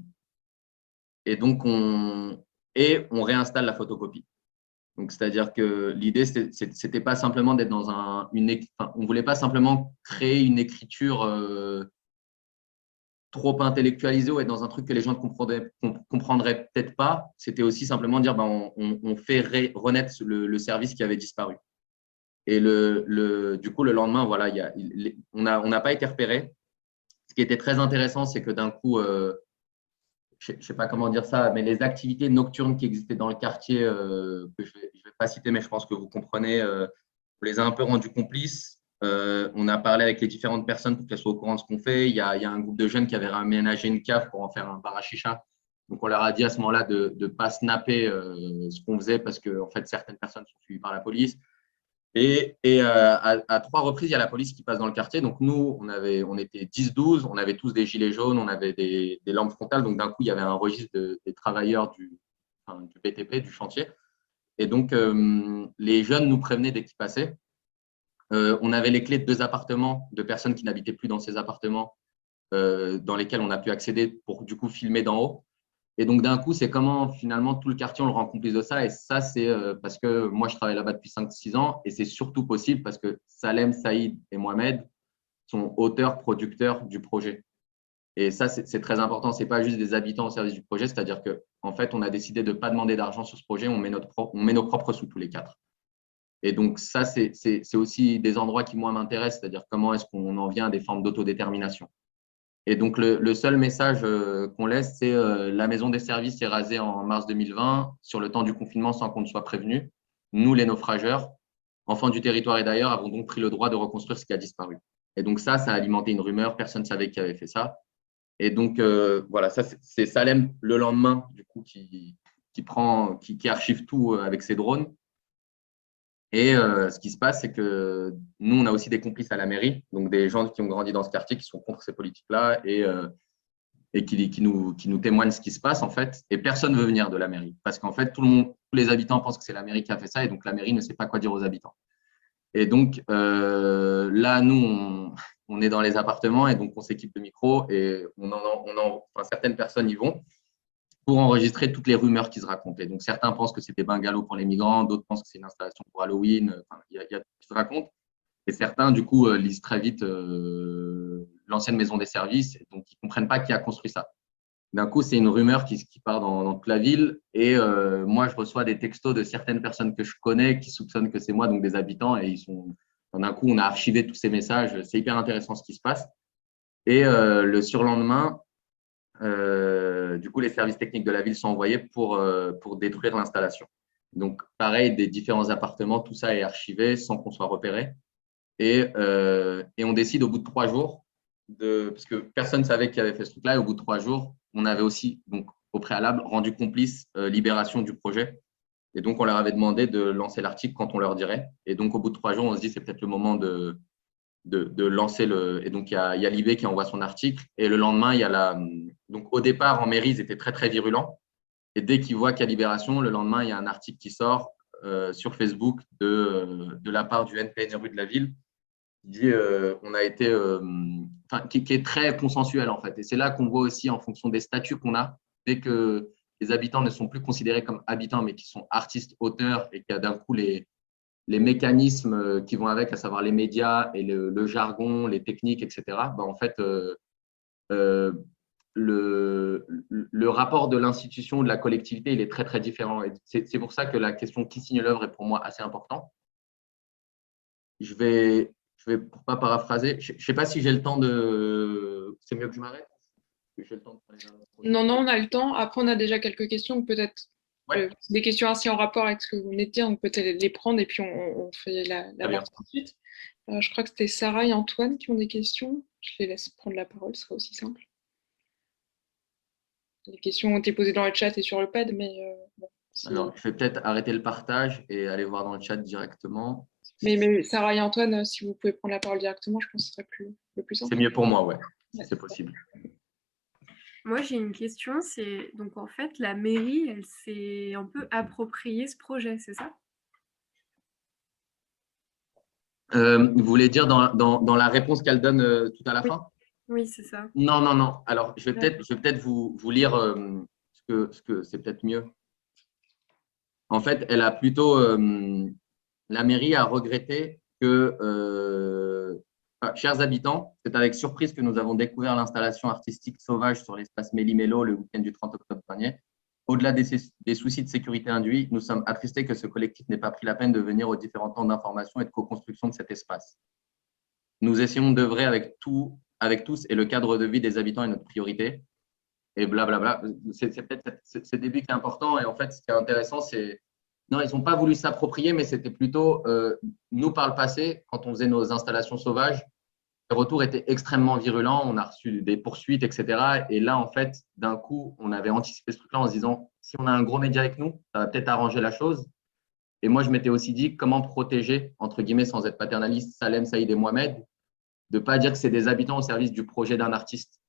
Et donc, on réinstalle la photocopie. Donc, c'est-à-dire que l'idée, c'était pas simplement d'être dans on ne voulait pas simplement créer une écriture trop intellectualisée ou être dans un truc que les gens ne comprendraient peut-être pas. C'était aussi simplement dire, on fait renaître le service qui avait disparu. Et du coup, le lendemain, voilà, on n'a pas été repéré. Ce qui était très intéressant, c'est que d'un coup, je ne sais pas comment dire ça, mais les activités nocturnes qui existaient dans le quartier, que je ne vais pas citer, mais je pense que vous comprenez, on les a un peu rendus complices. On a parlé avec les différentes personnes pour qu'elles soient au courant de ce qu'on fait. Il y a un groupe de jeunes qui avait aménagé une cave pour en faire un bar à chicha. Donc, on leur a dit à ce moment-là de ne pas snapper ce qu'on faisait parce que en fait, certaines personnes sont suivies par la police. Et à 3 reprises, il y a la police qui passe dans le quartier. Donc, nous, on était 10-12, on avait tous des gilets jaunes, on avait des lampes frontales. Donc, d'un coup, il y avait un registre des travailleurs du BTP, du chantier. Et donc, les jeunes nous prévenaient dès qu'ils passaient. On avait les clés de 2 appartements de personnes qui n'habitaient plus dans ces appartements dans lesquels on a pu accéder pour du coup filmer d'en haut. Et donc, d'un coup, c'est comment finalement tout le quartier, on le rend complice de ça. Et ça, c'est parce que moi, je travaille là-bas depuis 5-6 ans et c'est surtout possible parce que Salem, Saïd et Mohamed sont auteurs, producteurs du projet. Et ça, c'est très important. Ce n'est pas juste des habitants au service du projet, c'est-à-dire qu'en fait, on a décidé de ne pas demander d'argent sur ce projet, on met nos propres sous tous les 4. Et donc, ça, c'est aussi des endroits qui, moi, m'intéressent, c'est-à-dire comment est-ce qu'on en vient à des formes d'autodétermination. Et donc, le seul message qu'on laisse, c'est la maison des services est rasée en mars 2020 sur le temps du confinement sans qu'on ne soit prévenu. Nous, les naufrageurs, enfants du territoire et d'ailleurs, avons donc pris le droit de reconstruire ce qui a disparu. Et donc, ça a alimenté une rumeur. Personne ne savait qui avait fait ça. Et donc, voilà, ça, c'est Salem le lendemain, du coup, qui archive tout avec ses drones. Et ce qui se passe, c'est que nous, on a aussi des complices à la mairie, donc des gens qui ont grandi dans ce quartier, qui sont contre ces politiques-là et qui nous témoignent ce qui se passe, en fait. Et personne ne veut venir de la mairie parce qu'en fait, tous les habitants pensent que c'est la mairie qui a fait ça et donc la mairie ne sait pas quoi dire aux habitants. Et donc, là, nous, on est dans les appartements et donc on s'équipe de micros et certaines personnes y vont pour enregistrer toutes les rumeurs qui se racontaient. Donc, certains pensent que c'était bungalow pour les migrants, d'autres pensent que c'est une installation pour Halloween. Enfin, il y a tout qui se raconte. Et certains, du coup, lisent très vite l'ancienne maison des services, donc ils ne comprennent pas qui a construit ça. D'un coup, c'est une rumeur qui part dans toute la ville. Et moi, je reçois des textos de certaines personnes que je connais qui soupçonnent que c'est moi, donc des habitants. Et d'un coup, on a archivé tous ces messages. C'est hyper intéressant ce qui se passe. Et le surlendemain, du coup, les services techniques de la ville sont envoyés pour détruire l'installation. Donc, pareil, des différents appartements, tout ça est archivé sans qu'on soit repéré. Et on décide au bout de 3 jours, parce que personne ne savait qui avait fait ce truc-là, et au bout de 3 jours, on avait aussi, donc, au préalable, rendu complice libération du projet. Et donc, on leur avait demandé de lancer l'article quand on leur dirait. Et donc, au bout de 3 jours, on se dit c'est peut-être le moment de lancer le… Et donc, il y a Libé qui envoie son article. Et le lendemain, il y a Donc, au départ, en mairie, ils étaient très, très virulents. Et dès qu'ils voient qu'il y a Libération, le lendemain, il y a un article qui sort sur Facebook de la part du NPN rue de la ville qui dit on a été… qui est très consensuel, en fait. Et c'est là qu'on voit aussi, en fonction des statuts qu'on a, dès que les habitants ne sont plus considérés comme habitants, mais qui sont artistes, auteurs, et qu'il y a d'un coup les mécanismes qui vont avec, à savoir les médias et le jargon, les techniques, etc., en fait, le rapport de l'institution, de la collectivité, il est très, très différent. Et c'est pour ça que la question qui signe l'œuvre est pour moi assez importante. Je vais pour ne pas paraphraser, je ne sais pas si j'ai le temps de… C'est mieux que je m'arrête? Non, non, on a le temps. Après, on a déjà quelques questions, peut-être Ouais. des questions assez en rapport avec ce que vous venez de dire, donc peut-être les prendre et puis on fait la partie tout de suite. Je crois que c'était Sarah et Antoine qui ont des questions. Je les laisse prendre la parole, ce sera aussi simple. Les questions ont été posées dans le chat et sur le pad, mais bon. Alors, je vais peut-être arrêter le partage et aller voir dans le chat directement. Mais Sarah et Antoine, si vous pouvez prendre la parole directement, je pense que ce serait le plus simple. C'est mieux pour moi, ouais, si c'est possible. Moi, j'ai une question, c'est donc en fait, la mairie, elle s'est un peu appropriée ce projet, c'est ça? Vous voulez dire dans la réponse qu'elle donne tout à la Oui. fin? Oui, c'est ça. Non, non, non. Alors, je vais peut-être vous lire ce que c'est peut-être mieux. En fait, elle a plutôt… la mairie a regretté que… chers habitants, c'est avec surprise que nous avons découvert l'installation artistique sauvage sur l'espace Méli-Mélo le week-end du 30 octobre dernier. Au-delà des soucis de sécurité induits, nous sommes attristés que ce collectif n'ait pas pris la peine de venir aux différents temps d'information et de co-construction de cet espace. Nous essayons d'œuvrer avec tous et le cadre de vie des habitants est notre priorité. Et blablabla. C'est peut-être ce début qui est important. Et en fait, ce qui est intéressant, c'est… Non, ils n'ont pas voulu s'approprier, mais c'était plutôt… nous, par le passé, quand on faisait nos installations sauvages, les retours étaient extrêmement virulents. On a reçu des poursuites, etc. Et là, en fait, d'un coup, on avait anticipé ce truc-là en se disant, si on a un gros média avec nous, ça va peut-être arranger la chose. Et moi, je m'étais aussi dit comment protéger, entre guillemets, sans être paternaliste, Salem, Saïd et Mohamed, de ne pas dire que c'est des habitants au service du projet d'un artiste.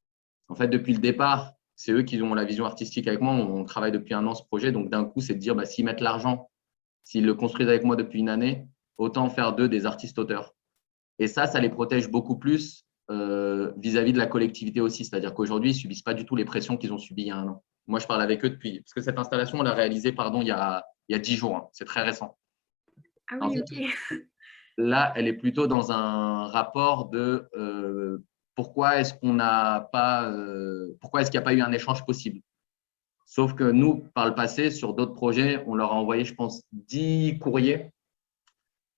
En fait, depuis le départ, c'est eux qui ont la vision artistique avec moi. On travaille depuis un an ce projet. Donc, d'un coup, c'est de dire, s'ils mettent l'argent, s'ils le construisent avec moi depuis une année, autant faire d'eux des artistes-auteurs. Et ça les protège beaucoup plus vis-à-vis de la collectivité aussi. C'est-à-dire qu'aujourd'hui, ils ne subissent pas du tout les pressions qu'ils ont subies il y a un an. Moi, je parle avec eux depuis… Parce que cette installation, on l'a réalisée il y a 10 jours. Hein. C'est très récent. Ah En oui, fait, ok. là, elle est plutôt dans un rapport de pourquoi est-ce qu'il n'y a pas eu un échange possible. Sauf que nous, par le passé, sur d'autres projets, on leur a envoyé, je pense, 10 courriers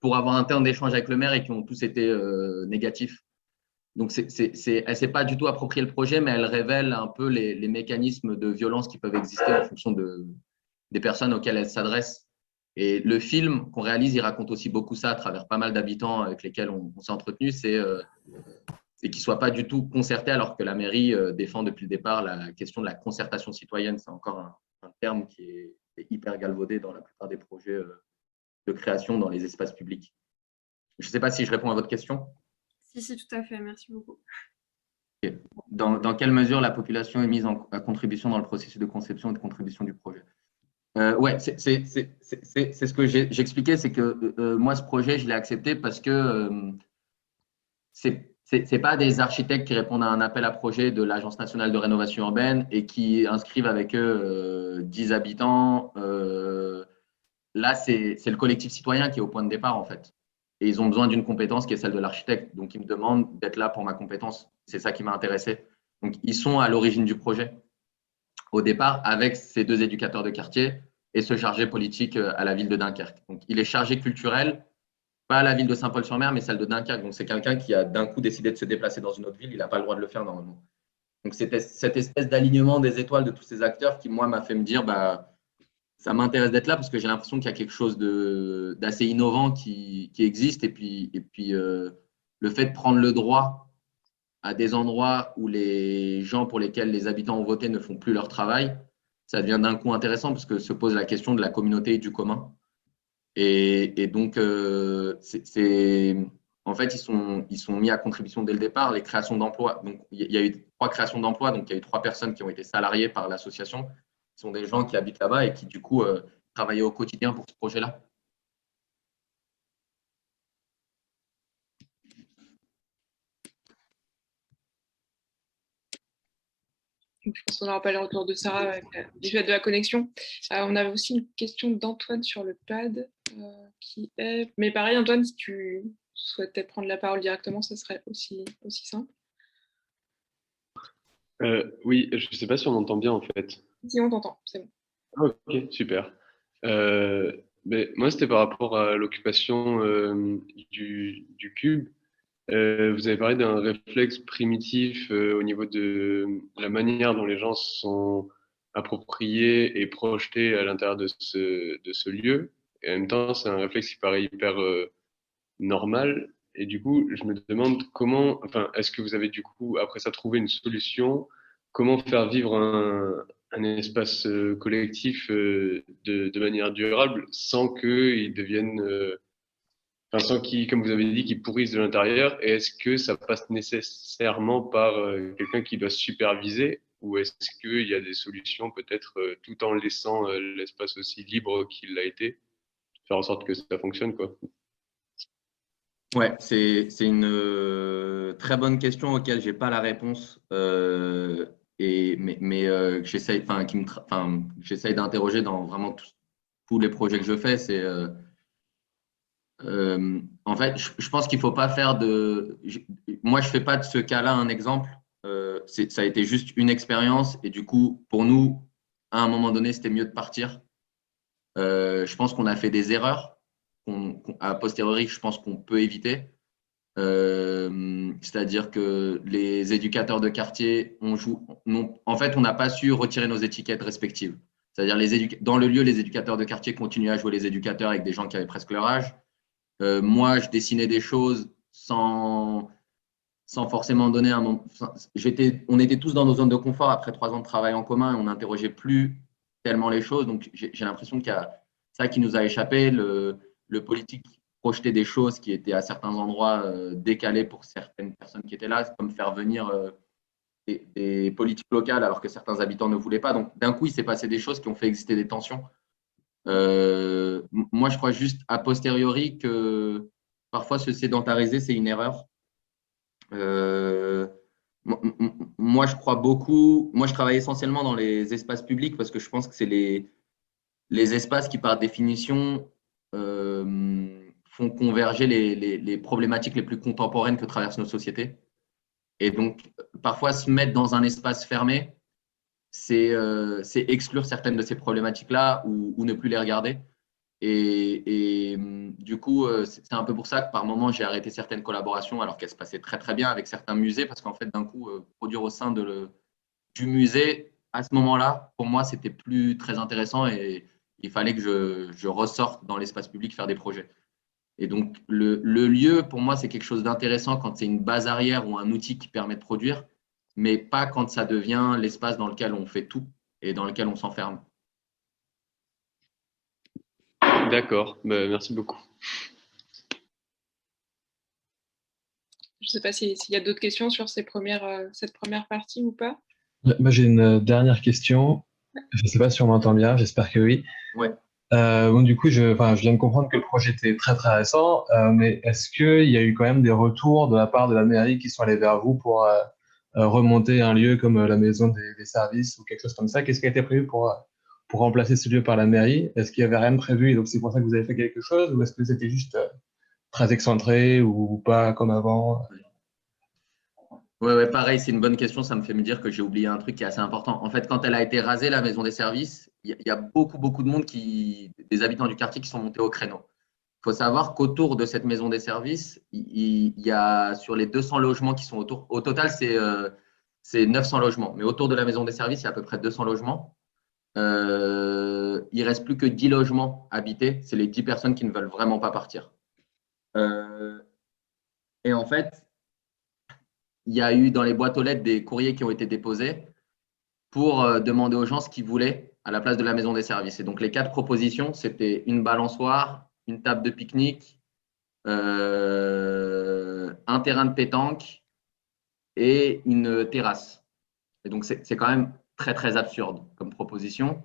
pour avoir un terme d'échange avec le maire et qui ont tous été négatifs. Donc, elle ne s'est pas du tout approprié le projet, mais elle révèle un peu les mécanismes de violence qui peuvent exister en fonction des personnes auxquelles elle s'adresse. Et le film qu'on réalise, il raconte aussi beaucoup ça à travers pas mal d'habitants avec lesquels on s'est entretenu, c'est qu'ils ne soient pas du tout concertés, alors que la mairie défend depuis le départ la question de la concertation citoyenne. C'est encore un terme qui est hyper galvaudé dans la plupart des projets de création dans les espaces publics. Je ne sais pas si je réponds à votre question. Si, tout à fait. Merci beaucoup. Dans quelle mesure la population est mise à contribution dans le processus de conception et de contribution du projet? Ouais, c'est ce que j'expliquais, c'est que moi, ce projet, je l'ai accepté parce que c'est pas des architectes qui répondent à un appel à projet de l'Agence nationale de rénovation urbaine et qui inscrivent avec eux 10 habitants. Là, c'est le collectif citoyen qui est au point de départ, en fait. Et ils ont besoin d'une compétence qui est celle de l'architecte. Donc, ils me demandent d'être là pour ma compétence. C'est ça qui m'a intéressé. Donc, ils sont à l'origine du projet, au départ, avec ces 2 éducateurs de quartier et ce chargé politique à la ville de Dunkerque. Donc, il est chargé culturel, pas à la ville de Saint-Paul-sur-Mer, mais celle de Dunkerque. Donc, c'est quelqu'un qui a d'un coup décidé de se déplacer dans une autre ville. Il n'a pas le droit de le faire normalement. Donc, c'était cette espèce d'alignement des étoiles de tous ces acteurs qui, moi, m'a fait me dire, ça m'intéresse d'être là parce que j'ai l'impression qu'il y a quelque chose d'assez innovant qui existe. Et puis le fait de prendre le droit à des endroits où les gens pour lesquels les habitants ont voté ne font plus leur travail, ça devient d'un coup intéressant parce que se pose la question de la communauté et du commun. Et donc, en fait, ils sont mis à contribution dès le départ, les créations d'emplois. Donc, il y a eu 3 créations d'emplois, donc il y a eu 3 personnes qui ont été salariées par l'association. Ce sont des gens qui habitent là-bas et qui, du coup, travaillaient au quotidien pour ce projet-là. Je pense qu'on n'aura pas les retours de Sarah du fait de la connexion. On avait aussi une question d'Antoine sur le pad qui est… Mais pareil, Antoine, si tu souhaitais prendre la parole directement, ça serait aussi simple. Oui, je ne sais pas si on entend bien en fait. Si on t'entend, c'est bon. Ah, ok, super. Mais moi, c'était par rapport à l'occupation du cube. Vous avez parlé d'un réflexe primitif au niveau de la manière dont les gens sont appropriés et projetés à l'intérieur de ce lieu. Et en même temps, c'est un réflexe qui paraît hyper normal. Et du coup, je me demande comment, enfin, est-ce que vous avez du coup, après ça, trouvé une solution? Comment faire vivre un espace collectif de manière durable sans qu'il devienne enfin, sans qu'ils, comme vous avez dit, qu'ils pourrissent de l'intérieur. Et est-ce que ça passe nécessairement par quelqu'un qui doit superviser ou est-ce qu'il y a des solutions peut-être tout en laissant l'espace aussi libre qu'il a été, faire en sorte que ça fonctionne, quoi? Ouais, c'est une très bonne question auquel je n'ai pas la réponse, mais j'essaye d'interroger dans vraiment tous les projets que je fais, c'est… en fait, je pense qu'il ne faut pas faire de… Moi, je ne fais pas de ce cas-là un exemple. Ça a été juste une expérience. Et du coup, pour nous, à un moment donné, c'était mieux de partir. Je pense qu'on a fait des erreurs. A posteriori, je pense qu'on peut éviter. C'est-à-dire que les éducateurs de quartier, en fait, on n'a pas su retirer nos étiquettes respectives. C'est-à-dire, dans le lieu, les éducateurs de quartier continuaient à jouer les éducateurs avec des gens qui avaient presque leur âge. Moi, je dessinais des choses sans forcément donner un moment. On était tous dans nos zones de confort après 3 ans de travail en commun et on n'interrogeait plus tellement les choses. Donc, j'ai l'impression qu'il y a ça qui nous a échappé. Le politique projetait des choses qui étaient à certains endroits décalées pour certaines personnes qui étaient là, comme faire venir des politiques locales alors que certains habitants ne voulaient pas. Donc, d'un coup, il s'est passé des choses qui ont fait exister des tensions. Moi, je crois juste a posteriori que parfois se sédentariser, c'est une erreur. Moi, je crois beaucoup. Moi, je travaille essentiellement dans les espaces publics parce que je pense que c'est les espaces qui, par définition, font converger les problématiques les plus contemporaines que traversent nos sociétés. Et donc, parfois, se mettre dans un espace fermé, c'est exclure certaines de ces problématiques-là ou ne plus les regarder. Et du coup, c'est un peu pour ça que par moment, j'ai arrêté certaines collaborations alors qu'elles se passaient très, très bien avec certains musées parce qu'en fait, d'un coup, produire au sein du musée, à ce moment-là, pour moi, c'était plus très intéressant et il fallait que je ressorte dans l'espace public faire des projets. Et donc, le lieu, pour moi, c'est quelque chose d'intéressant quand c'est une base arrière ou un outil qui permet de produire, mais pas quand ça devient l'espace dans lequel on fait tout et dans lequel on s'enferme. D'accord, bah, merci beaucoup. Je ne sais pas s'il y a d'autres questions sur cette première partie ou pas. Moi, j'ai une dernière question. Je ne sais pas si on m'entend bien, j'espère que oui. Ouais. Bon, du coup, je viens de comprendre que le projet était très très récent, mais est-ce qu'il y a eu quand même des retours de la part de la mairie qui sont allés vers vous pour remonter un lieu comme la maison des services ou quelque chose comme ça? Qu'est-ce qui a été prévu pour remplacer ce lieu par la mairie? Est-ce qu'il y avait rien de prévu et donc c'est pour ça que vous avez fait quelque chose ou est-ce que c'était juste très excentré ou pas comme avant? Ouais, pareil, c'est une bonne question. Ça me fait me dire que j'ai oublié un truc qui est assez important. En fait, quand elle a été rasée, la maison des services, il y a beaucoup, beaucoup de monde, des habitants du quartier qui sont montés au créneau. Il faut savoir qu'autour de cette maison des services, il y a sur les 200 logements qui sont autour, au total, c'est 900 logements. Mais autour de la maison des services, il y a à peu près 200 logements. Il ne reste plus que 10 logements habités. C'est les 10 personnes qui ne veulent vraiment pas partir. Et en fait, il y a eu dans les boîtes aux lettres des courriers qui ont été déposés pour demander aux gens ce qu'ils voulaient à la place de la maison des services. Et donc, les 4 propositions, c'était une balançoire, une table de pique-nique, un terrain de pétanque et une terrasse. Et donc, c'est quand même très, très absurde comme proposition.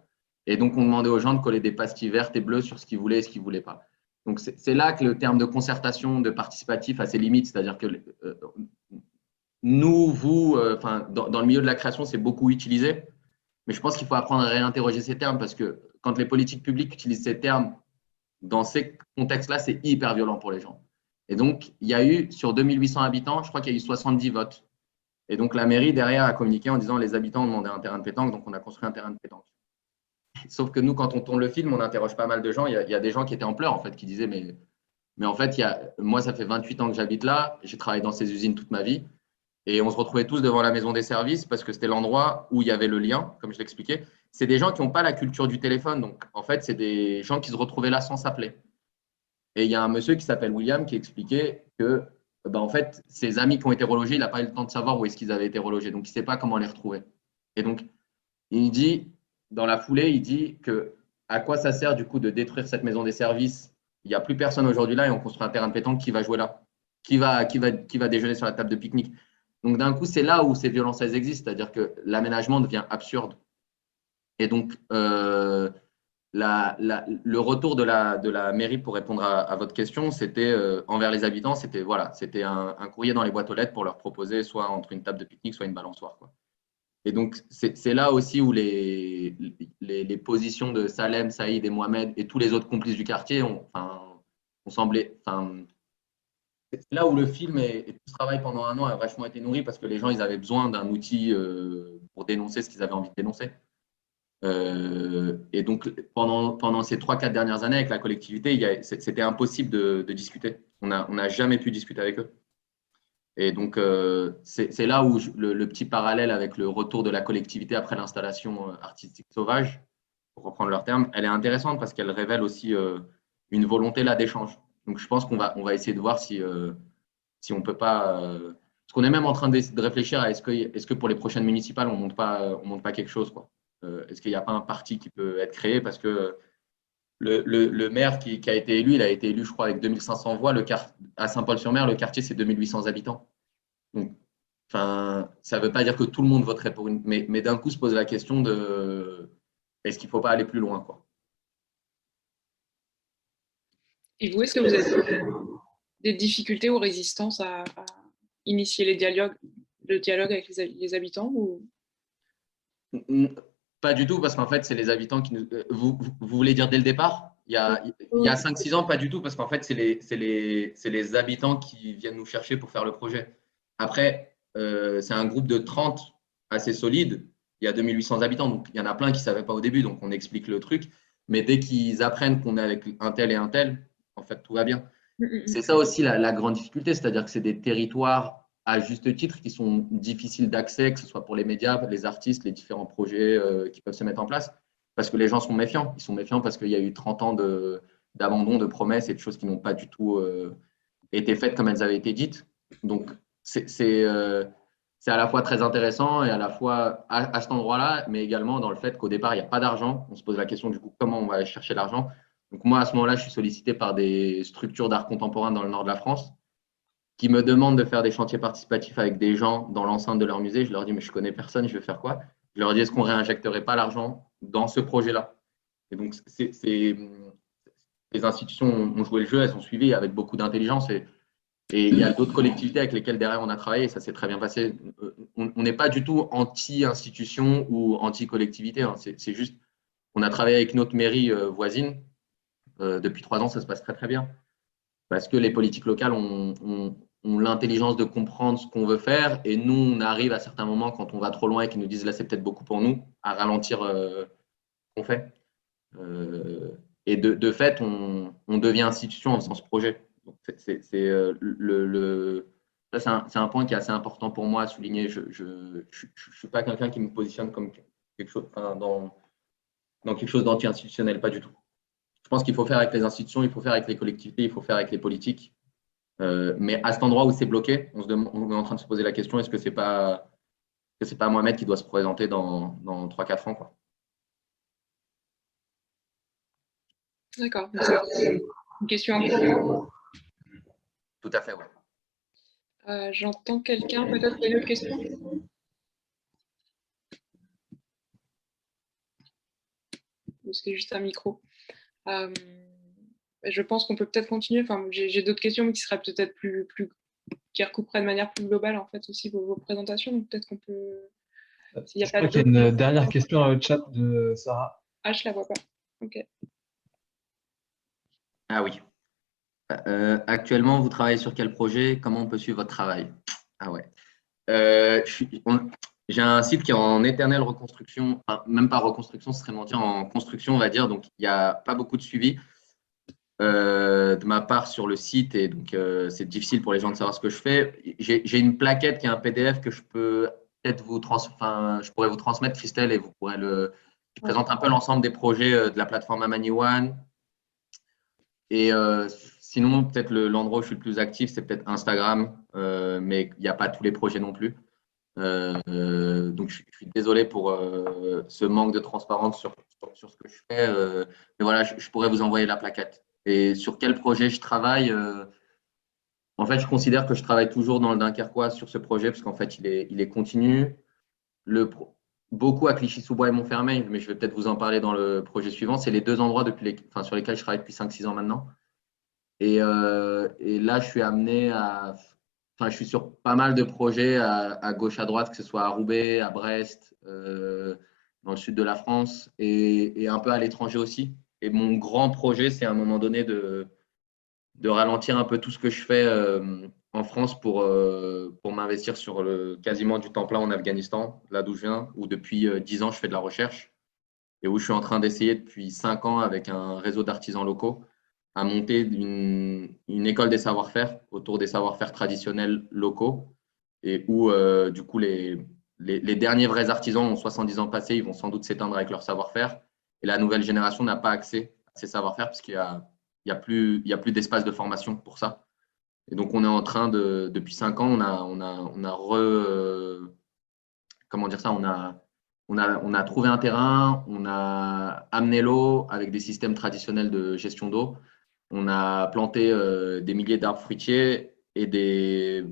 Et donc, on demandait aux gens de coller des pastilles vertes et bleues sur ce qu'ils voulaient et ce qu'ils ne voulaient pas. Donc, c'est là que le terme de concertation, de participatif a ses limites. C'est-à-dire que nous, vous, dans le milieu de la création, c'est beaucoup utilisé. Mais je pense qu'il faut apprendre à réinterroger ces termes parce que quand les politiques publiques utilisent ces termes dans ces contextes-là, c'est hyper violent pour les gens. Et donc, il y a eu, sur 2800 habitants, je crois qu'il y a eu 70 votes. Et donc, la mairie, derrière, a communiqué en disant les habitants ont demandé un terrain de pétanque, donc on a construit un terrain de pétanque. Sauf que nous, quand on tourne le film, on interroge pas mal de gens. Il y a des gens qui étaient en pleurs, en fait, qui disaient mais en fait, moi, ça fait 28 ans que j'habite là, j'ai travaillé dans ces usines toute ma vie. Et on se retrouvait tous devant la maison des services parce que c'était l'endroit où il y avait le lien, comme je l'expliquais. C'est des gens qui n'ont pas la culture du téléphone. Donc, en fait, c'est des gens qui se retrouvaient là sans s'appeler. Et il y a un monsieur qui s'appelle William qui expliquait que, en fait, ses amis qui ont été relogés, il n'a pas eu le temps de savoir où est-ce qu'ils avaient été relogés. Donc, il ne sait pas comment les retrouver. Et donc, il dit, dans la foulée, il dit que à quoi ça sert du coup de détruire cette maison des services? Il n'y a plus personne aujourd'hui là et on construit un terrain de pétanque qui va jouer là, qui va déjeuner sur la table de pique-nique. Donc, d'un coup, c'est là où ces violences elles existent, c'est-à-dire que l'aménagement devient absurde. Et donc, le retour de la mairie pour répondre à votre question, c'était envers les habitants, c'était un courrier dans les boîtes aux lettres pour leur proposer soit entre une table de pique-nique, soit une balançoire, quoi. Et donc, c'est là aussi où les positions de Salem, Saïd et Mohamed et tous les autres complices du quartier ont semblé. C'est là où le film et tout ce travail pendant un an a vachement été nourri parce que les gens, ils avaient besoin d'un outil pour dénoncer ce qu'ils avaient envie de dénoncer. Et donc, pendant ces 3-4 dernières années avec la collectivité, c'était impossible de discuter. On n'a jamais pu discuter avec eux. Et donc, c'est là où le petit parallèle avec le retour de la collectivité après l'installation artistique sauvage, pour reprendre leur terme, elle est intéressante parce qu'elle révèle aussi une volonté là d'échange. Donc, je pense qu'on va essayer de voir si on peut pas. Parce qu'on est même en train de réfléchir à est-ce que pour les prochaines municipales, on monte pas quelque chose, quoi. Est-ce qu'il n'y a pas un parti qui peut être créé parce que le maire qui a été élu, il a été élu, je crois, avec 2500 voix. À Saint-Paul-sur-Mer, le quartier, c'est 2800 habitants. Donc, ça ne veut pas dire que tout le monde voterait pour une. Mais d'un coup, se pose la question de est-ce qu'il ne faut pas aller plus loin, quoi. Et vous, est-ce que vous avez des difficultés ou résistances à initier le dialogue avec les habitants ou... Pas du tout, parce qu'en fait, c'est les habitants qui nous. Vous voulez dire dès le départ? Il y a 5-6 ans, pas du tout, parce qu'en fait, c'est les habitants qui viennent nous chercher pour faire le projet. Après, c'est un groupe de 30 assez solide. Il y a 2800 habitants, donc il y en a plein qui ne savaient pas au début, donc on explique le truc. Mais dès qu'ils apprennent qu'on est avec un tel et un tel, en fait, tout va bien. C'est ça aussi la grande difficulté, c'est-à-dire que c'est des territoires à juste titre qui sont difficiles d'accès, que ce soit pour les médias, les artistes, les différents projets qui peuvent se mettre en place, parce que les gens sont méfiants. Ils sont méfiants parce qu'il y a eu 30 ans d'abandon, de promesses et de choses qui n'ont pas du tout été faites comme elles avaient été dites. Donc, c'est à la fois très intéressant et à la fois à cet endroit-là, mais également dans le fait qu'au départ, il n'y a pas d'argent. On se pose la question du coup, comment on va aller chercher l'argent. Donc moi, à ce moment-là, je suis sollicité par des structures d'art contemporain dans le nord de la France qui me demandent de faire des chantiers participatifs avec des gens dans l'enceinte de leur musée. Je leur dis, mais je ne connais personne, je vais faire quoi? Je leur dis, est-ce qu'on ne réinjecterait pas l'argent dans ce projet-là? Et donc, les institutions ont joué le jeu, elles ont suivi avec beaucoup d'intelligence. Et il y a d'autres collectivités avec lesquelles derrière on a travaillé et ça s'est très bien passé. On n'est pas du tout anti-institution ou anti-collectivité. Hein. C'est juste, on a travaillé avec notre mairie voisine. Depuis 3 ans, ça se passe très très bien. Parce que les politiques locales ont l'intelligence de comprendre ce qu'on veut faire. Et nous, on arrive à certains moments, quand on va trop loin et qu'ils nous disent là, c'est peut-être beaucoup pour nous, à ralentir ce qu'on fait. Et de fait, on devient institution en faisant ce projet. C'est un point qui est assez important pour moi à souligner. Je ne suis pas quelqu'un qui me positionne comme quelque chose, dans quelque chose d'anti-institutionnel, pas du tout. Je pense qu'il faut faire avec les institutions, il faut faire avec les collectivités, il faut faire avec les politiques. Mais à cet endroit où c'est bloqué, on est en train de se poser la question, est-ce que c'est pas Mohamed qui doit se présenter dans 3-4 ans, quoi. D'accord. Une question en cours. Tout à fait, ouais. J'entends quelqu'un, peut-être une autre question. Ou c'est juste un micro. Je pense qu'on peut peut-être continuer. Enfin, j'ai d'autres questions, mais qui seraient peut-être qui recouperaient de manière plus globale en fait aussi vos présentations. Donc peut-être qu'on peut. S'il y a pas qu'il y a une dernière question dans le chat de Sarah. Ah, je la vois pas. Ok. Ah oui. Actuellement, vous travaillez sur quel projet? Comment on peut suivre votre travail? Ah ouais. J'ai un site qui est en éternelle reconstruction, enfin, même pas reconstruction, ce serait mentir, en construction, on va dire. Donc, il n'y a pas beaucoup de suivi de ma part sur le site et donc c'est difficile pour les gens de savoir ce que je fais. J'ai une plaquette qui est un PDF que je peux peut-être je pourrais vous transmettre, Christelle, et vous pourrez qui présente un peu l'ensemble des projets de la plateforme Amani One. Et sinon, peut-être l'endroit où je suis le plus actif, c'est peut-être Instagram, mais il n'y a pas tous les projets non plus. Donc, je suis désolé pour ce manque de transparence sur ce que je fais. Mais voilà, je pourrais vous envoyer la plaquette. Et sur quel projet je travaille en fait, je considère que je travaille toujours dans le Dunkerquois sur ce projet, parce qu'en fait, il est continu. Beaucoup à Clichy-sous-Bois et Montfermeil, mais je vais peut-être vous en parler dans le projet suivant. C'est les 2 endroits sur lesquels je travaille depuis 5-6 ans maintenant. Et là, je suis amené à enfin, je suis sur pas mal de projets à gauche, à droite, que ce soit à Roubaix, à Brest, dans le sud de la France et un peu à l'étranger aussi. Et mon grand projet, c'est à un moment donné de ralentir un peu tout ce que je fais en France pour m'investir sur quasiment du temps plein en Afghanistan, là d'où je viens, où depuis 10 ans, je fais de la recherche et où je suis en train d'essayer depuis 5 ans avec un réseau d'artisans locaux à monter une école des savoir-faire autour des savoir-faire traditionnels locaux et où du coup les derniers vrais artisans ont 70 ans passés, ils vont sans doute s'éteindre avec leur savoir-faire et la nouvelle génération n'a pas accès à ces savoir-faire parce qu'il y a plus d'espace de formation pour ça. Et donc on est en train depuis 5 ans, comment dire ça, on a trouvé un terrain, on a amené l'eau avec des systèmes traditionnels de gestion d'eau. On a planté des milliers d'arbres fruitiers et des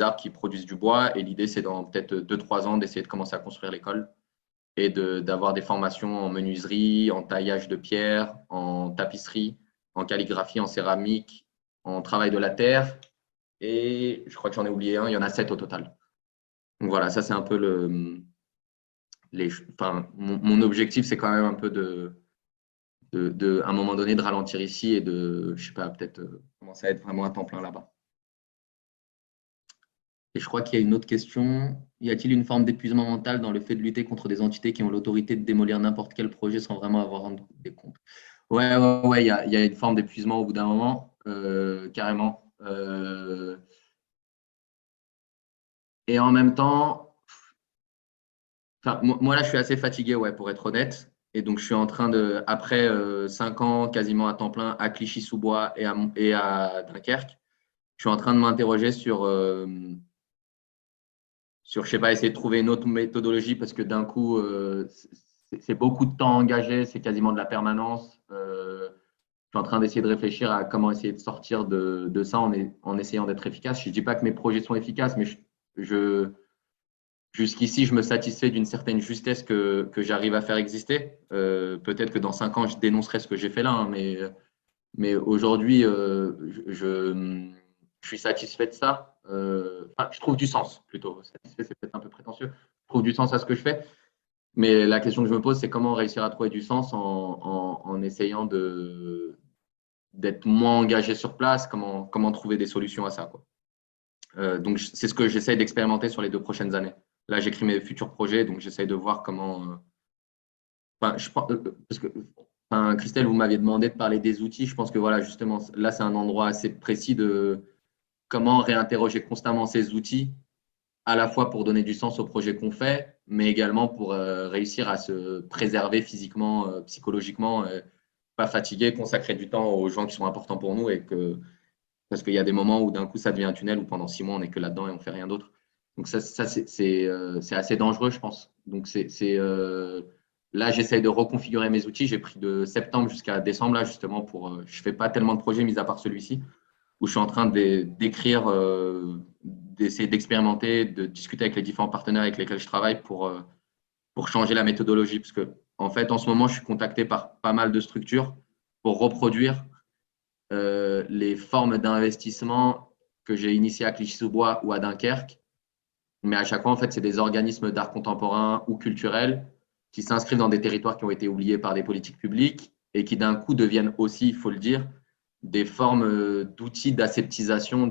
arbres qui produisent du bois. Et l'idée, c'est dans peut-être 2-3 ans d'essayer de commencer à construire l'école et d'avoir des formations en menuiserie, en taillage de pierre, en tapisserie, en calligraphie, en céramique, en travail de la terre. Et je crois que j'en ai oublié un, il y en a 7 au total. Donc voilà, ça c'est un peu mon objectif, c'est quand même un peu à un moment donné de ralentir ici et je sais pas, peut-être commencer à être vraiment à temps plein là-bas. Et je crois qu'il y a une autre question. Y a-t-il une forme d'épuisement mental dans le fait de lutter contre des entités qui ont l'autorité de démolir n'importe quel projet sans vraiment avoir rendu des comptes? Ouais, il y a une forme d'épuisement au bout d'un moment, carrément. Et en même temps, moi là, je suis assez fatigué, ouais, pour être honnête. Et donc, je suis en train après 5 ans quasiment à temps plein à Clichy-sous-Bois et à Dunkerque, je suis en train de m'interroger sur, je sais pas, essayer de trouver une autre méthodologie parce que d'un coup, c'est beaucoup de temps engagé, c'est quasiment de la permanence. Je suis en train d'essayer de réfléchir à comment essayer de sortir de ça en essayant d'être efficace. Je ne dis pas que mes projets sont efficaces, mais jusqu'ici, je me satisfais d'une certaine justesse que j'arrive à faire exister. Peut-être que dans 5 ans, je dénoncerai ce que j'ai fait là, hein, mais aujourd'hui, je suis satisfait de ça. Je trouve du sens plutôt. Satisfait, c'est peut-être un peu prétentieux. Je trouve du sens à ce que je fais. Mais la question que je me pose, c'est comment réussir à trouver du sens en essayant d'être moins engagé sur place, comment trouver des solutions à ça, quoi. Donc, c'est ce que j'essaie d'expérimenter sur les 2 prochaines années. Là, j'écris mes futurs projets, donc j'essaie de voir comment. Parce que Christelle, vous m'aviez demandé de parler des outils. Je pense que voilà, justement, là, c'est un endroit assez précis de comment réinterroger constamment ces outils, à la fois pour donner du sens au projet qu'on fait, mais également pour réussir à se préserver physiquement, psychologiquement, pas fatiguer, consacrer du temps aux gens qui sont importants pour nous parce qu'il y a des moments où d'un coup, ça devient un tunnel où pendant 6 mois, on n'est que là-dedans et on ne fait rien d'autre. Donc ça c'est assez dangereux, je pense. Donc là, j'essaye de reconfigurer mes outils. J'ai pris de septembre jusqu'à décembre, là, justement, je ne fais pas tellement de projets, mis à part celui-ci, où je suis en train d'écrire, d'essayer d'expérimenter, de discuter avec les différents partenaires avec lesquels je travaille pour changer la méthodologie. Parce que, en fait, en ce moment, je suis contacté par pas mal de structures pour reproduire les formes d'investissement que j'ai initiées à Clichy-sous-Bois ou à Dunkerque. Mais à chaque fois, en fait, c'est des organismes d'art contemporain ou culturel qui s'inscrivent dans des territoires qui ont été oubliés par des politiques publiques et qui, d'un coup, deviennent aussi, il faut le dire, des formes d'outils d'aseptisation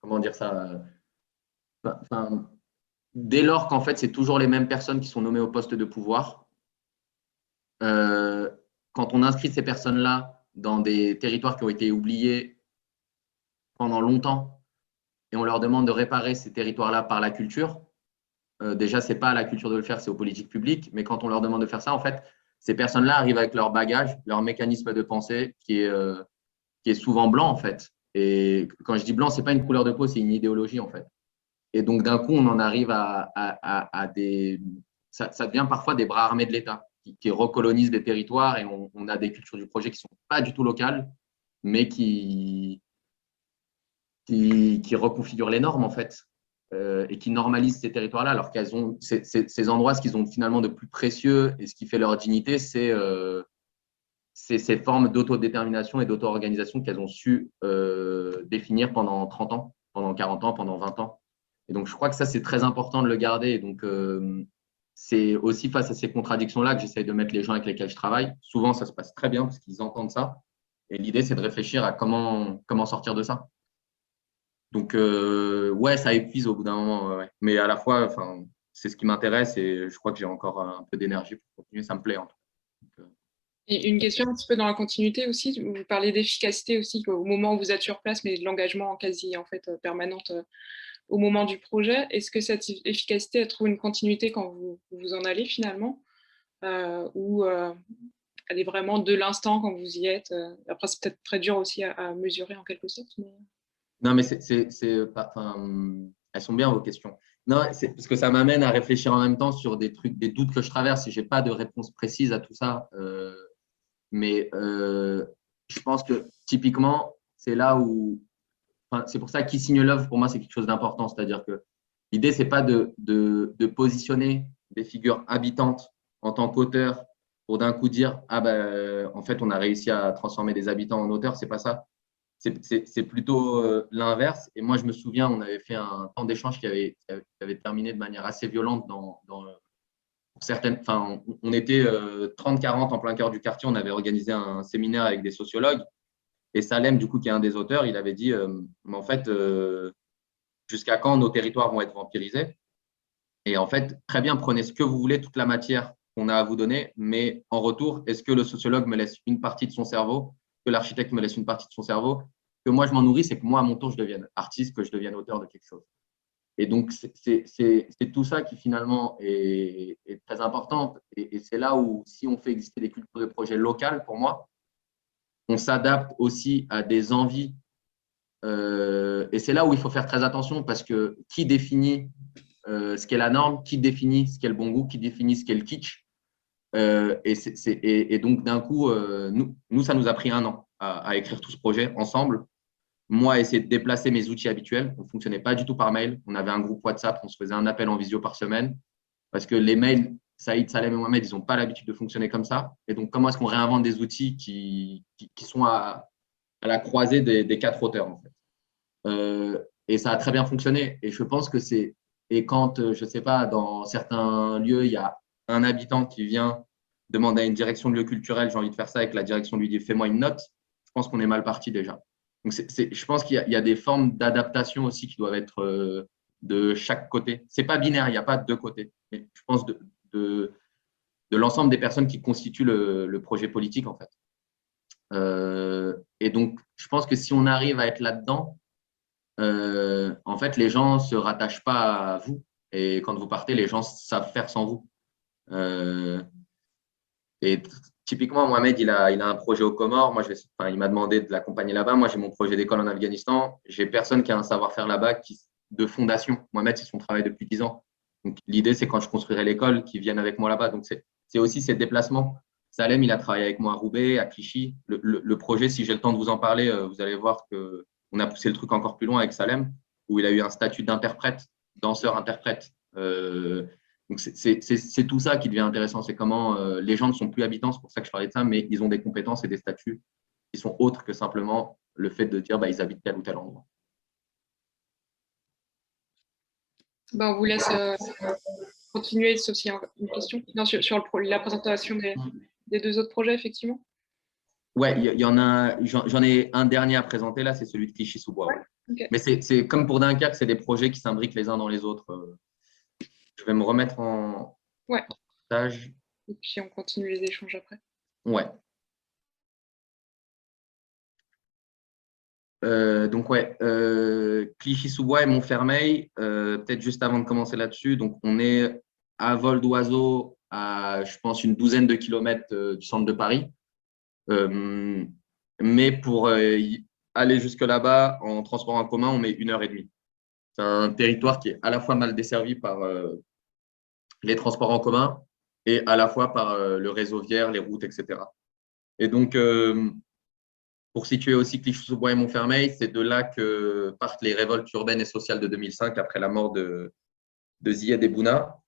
comment dire ça, dès lors qu'en fait, c'est toujours les mêmes personnes qui sont nommées au poste de pouvoir, quand on inscrit ces personnes-là dans des territoires qui ont été oubliés pendant longtemps et on leur demande de réparer ces territoires-là par la culture, déjà, ce n'est pas à la culture de le faire, c'est aux politiques publiques, mais quand on leur demande de faire ça, en fait, ces personnes-là arrivent avec leur bagage, leur mécanisme de pensée qui est souvent blanc, en fait. Et quand je dis blanc, ce n'est pas une couleur de peau, c'est une idéologie, en fait. Et donc, d'un coup, on en arrive à des… Ça devient parfois des bras armés de l'État qui recolonisent des territoires et on a des cultures du projet qui ne sont pas du tout locales, mais qui reconfigurent les normes, en fait, et qui normalisent ces territoires-là, alors qu'elles ont ces endroits, ce qu'ils ont finalement de plus précieux et ce qui fait leur dignité, c'est ces formes d'autodétermination et d'auto-organisation qu'elles ont su définir pendant 30 ans pendant 40 ans, pendant 20 ans. Et donc, je crois que ça, c'est très important de le garder. Et donc, c'est aussi face à ces contradictions-là que j'essaye de mettre les gens avec lesquels je travaille. Souvent, ça se passe très bien parce qu'ils entendent ça. Et l'idée, c'est de réfléchir à comment sortir de ça. Donc, ouais, ça épuise au bout d'un moment. Ouais. Mais à la fois, c'est ce qui m'intéresse et je crois que j'ai encore un peu d'énergie pour continuer. Ça me plaît en tout cas. Donc, Et une question un petit peu dans la continuité aussi, vous parlez d'efficacité aussi au moment où vous êtes sur place, mais de l'engagement quasi en fait permanente au moment du projet. Est-ce que cette efficacité elle trouve une continuité quand vous en allez finalement ou elle est vraiment de l'instant quand vous y êtes après, c'est peut-être très dur aussi à mesurer en quelque sorte. Mais... Non, mais elles sont bien vos questions. Non, c'est parce que ça m'amène à réfléchir en même temps sur des trucs, des doutes que je traverse et je n'ai pas de réponse précise à tout ça. Mais je pense que typiquement, c'est là où. C'est pour ça qui signe l'œuvre, pour moi, c'est quelque chose d'important. C'est-à-dire que l'idée, ce n'est pas de positionner des figures habitantes en tant qu'auteur pour d'un coup dire ah ben, en fait, on a réussi à transformer des habitants en auteurs. Ce n'est pas ça. C'est plutôt l'inverse. Et moi, je me souviens, on avait fait un temps d'échange qui avait terminé de manière assez violente pour certaines. Enfin, on était 30-40 en plein cœur du quartier. On avait organisé un séminaire avec des sociologues. Et Salem, du coup, qui est un des auteurs, il avait dit mais en fait, jusqu'à quand nos territoires vont être vampirisés? Et en fait, très bien, prenez ce que vous voulez, toute la matière qu'on a à vous donner, mais en retour, est-ce que le sociologue me laisse une partie de son cerveau, que l'architecte me laisse une partie de son cerveau, que moi je m'en nourris, c'est que moi, à mon tour, je devienne artiste, que je devienne auteur de quelque chose. Et donc, c'est tout ça qui finalement est très important. Et c'est là où, si on fait exister des cultures de projet locales, pour moi, on s'adapte aussi à des envies. Et c'est là où il faut faire très attention parce que qui définit ce qu'est la norme, qui définit ce qu'est le bon goût, qui définit ce qu'est le kitsch. Et donc, d'un coup, nous, ça nous a pris 1 an à écrire tout ce projet ensemble. Moi, à essayer de déplacer mes outils habituels. On ne fonctionnait pas du tout par mail. On avait un groupe WhatsApp, on se faisait un appel en visio par semaine parce que les mails, Saïd, Salem et Mohamed, ils n'ont pas l'habitude de fonctionner comme ça. Et donc, comment est-ce qu'on réinvente des outils qui sont à la croisée des 4 auteurs en fait. Et ça a très bien fonctionné. Et je pense que c'est… Et quand, je ne sais pas, dans certains lieux, il y a un habitant qui vient demander à une direction de lieu culturel, j'ai envie de faire ça, avec la direction lui dit fais-moi une note, je pense qu'on est mal parti déjà. Donc, je pense qu'il y a des formes d'adaptation aussi qui doivent être de chaque côté. Ce n'est pas binaire, il n'y a pas 2 côtés. Mais je pense de l'ensemble des personnes qui constituent le projet politique, en fait. Et donc, je pense que si on arrive à être là-dedans, en fait, les gens ne se rattachent pas à vous. Et quand vous partez, les gens savent faire sans vous. Et typiquement, Mohamed, il a un projet aux Comores. Moi, il m'a demandé de l'accompagner là-bas. Moi, j'ai mon projet d'école en Afghanistan. J'ai personne qui a un savoir-faire là-bas de fondation. Mohamed, c'est son travail depuis 10 ans. Donc, l'idée, c'est quand je construirai l'école, qu'ils viennent avec moi là-bas. Donc, c'est aussi ces déplacements. Salem, il a travaillé avec moi à Roubaix, à Clichy. Le projet, si j'ai le temps de vous en parler, vous allez voir qu'on a poussé le truc encore plus loin avec Salem, où il a eu un statut d'interprète, danseur-interprète. Donc, c'est tout ça qui devient intéressant. C'est comment les gens ne sont plus habitants, c'est pour ça que je parlais de ça, mais ils ont des compétences et des statuts qui sont autres que simplement le fait de dire ils habitent tel ou tel endroit. On vous laisse continuer, sauf s'il y a une question. Non, sur la présentation des 2 autres projets, effectivement. Ouais, il y en a. J'en ai un dernier à présenter là, c'est celui de Clichy-sous-Bois. Ouais. Okay. Mais c'est comme pour Dunkerque, c'est des projets qui s'imbriquent les uns dans les autres. Je vais me remettre en stage. Et puis on continue les échanges après. Ouais. Donc ouais, Clichy-sous-Bois et Montfermeil, peut-être juste avant de commencer là-dessus. Donc on est à vol d'oiseau à, je pense, une douzaine de kilomètres du centre de Paris. Mais pour aller jusque là-bas en transport en commun, on met 1h30. C'est un territoire qui est à la fois mal desservi par les transports en commun et à la fois par le réseau viaire, les routes, etc. Et donc, pour situer aussi Clichy-sous-Bois et Montfermeil, c'est de là que partent les révoltes urbaines et sociales de 2005 après la mort de Zied Ebouna,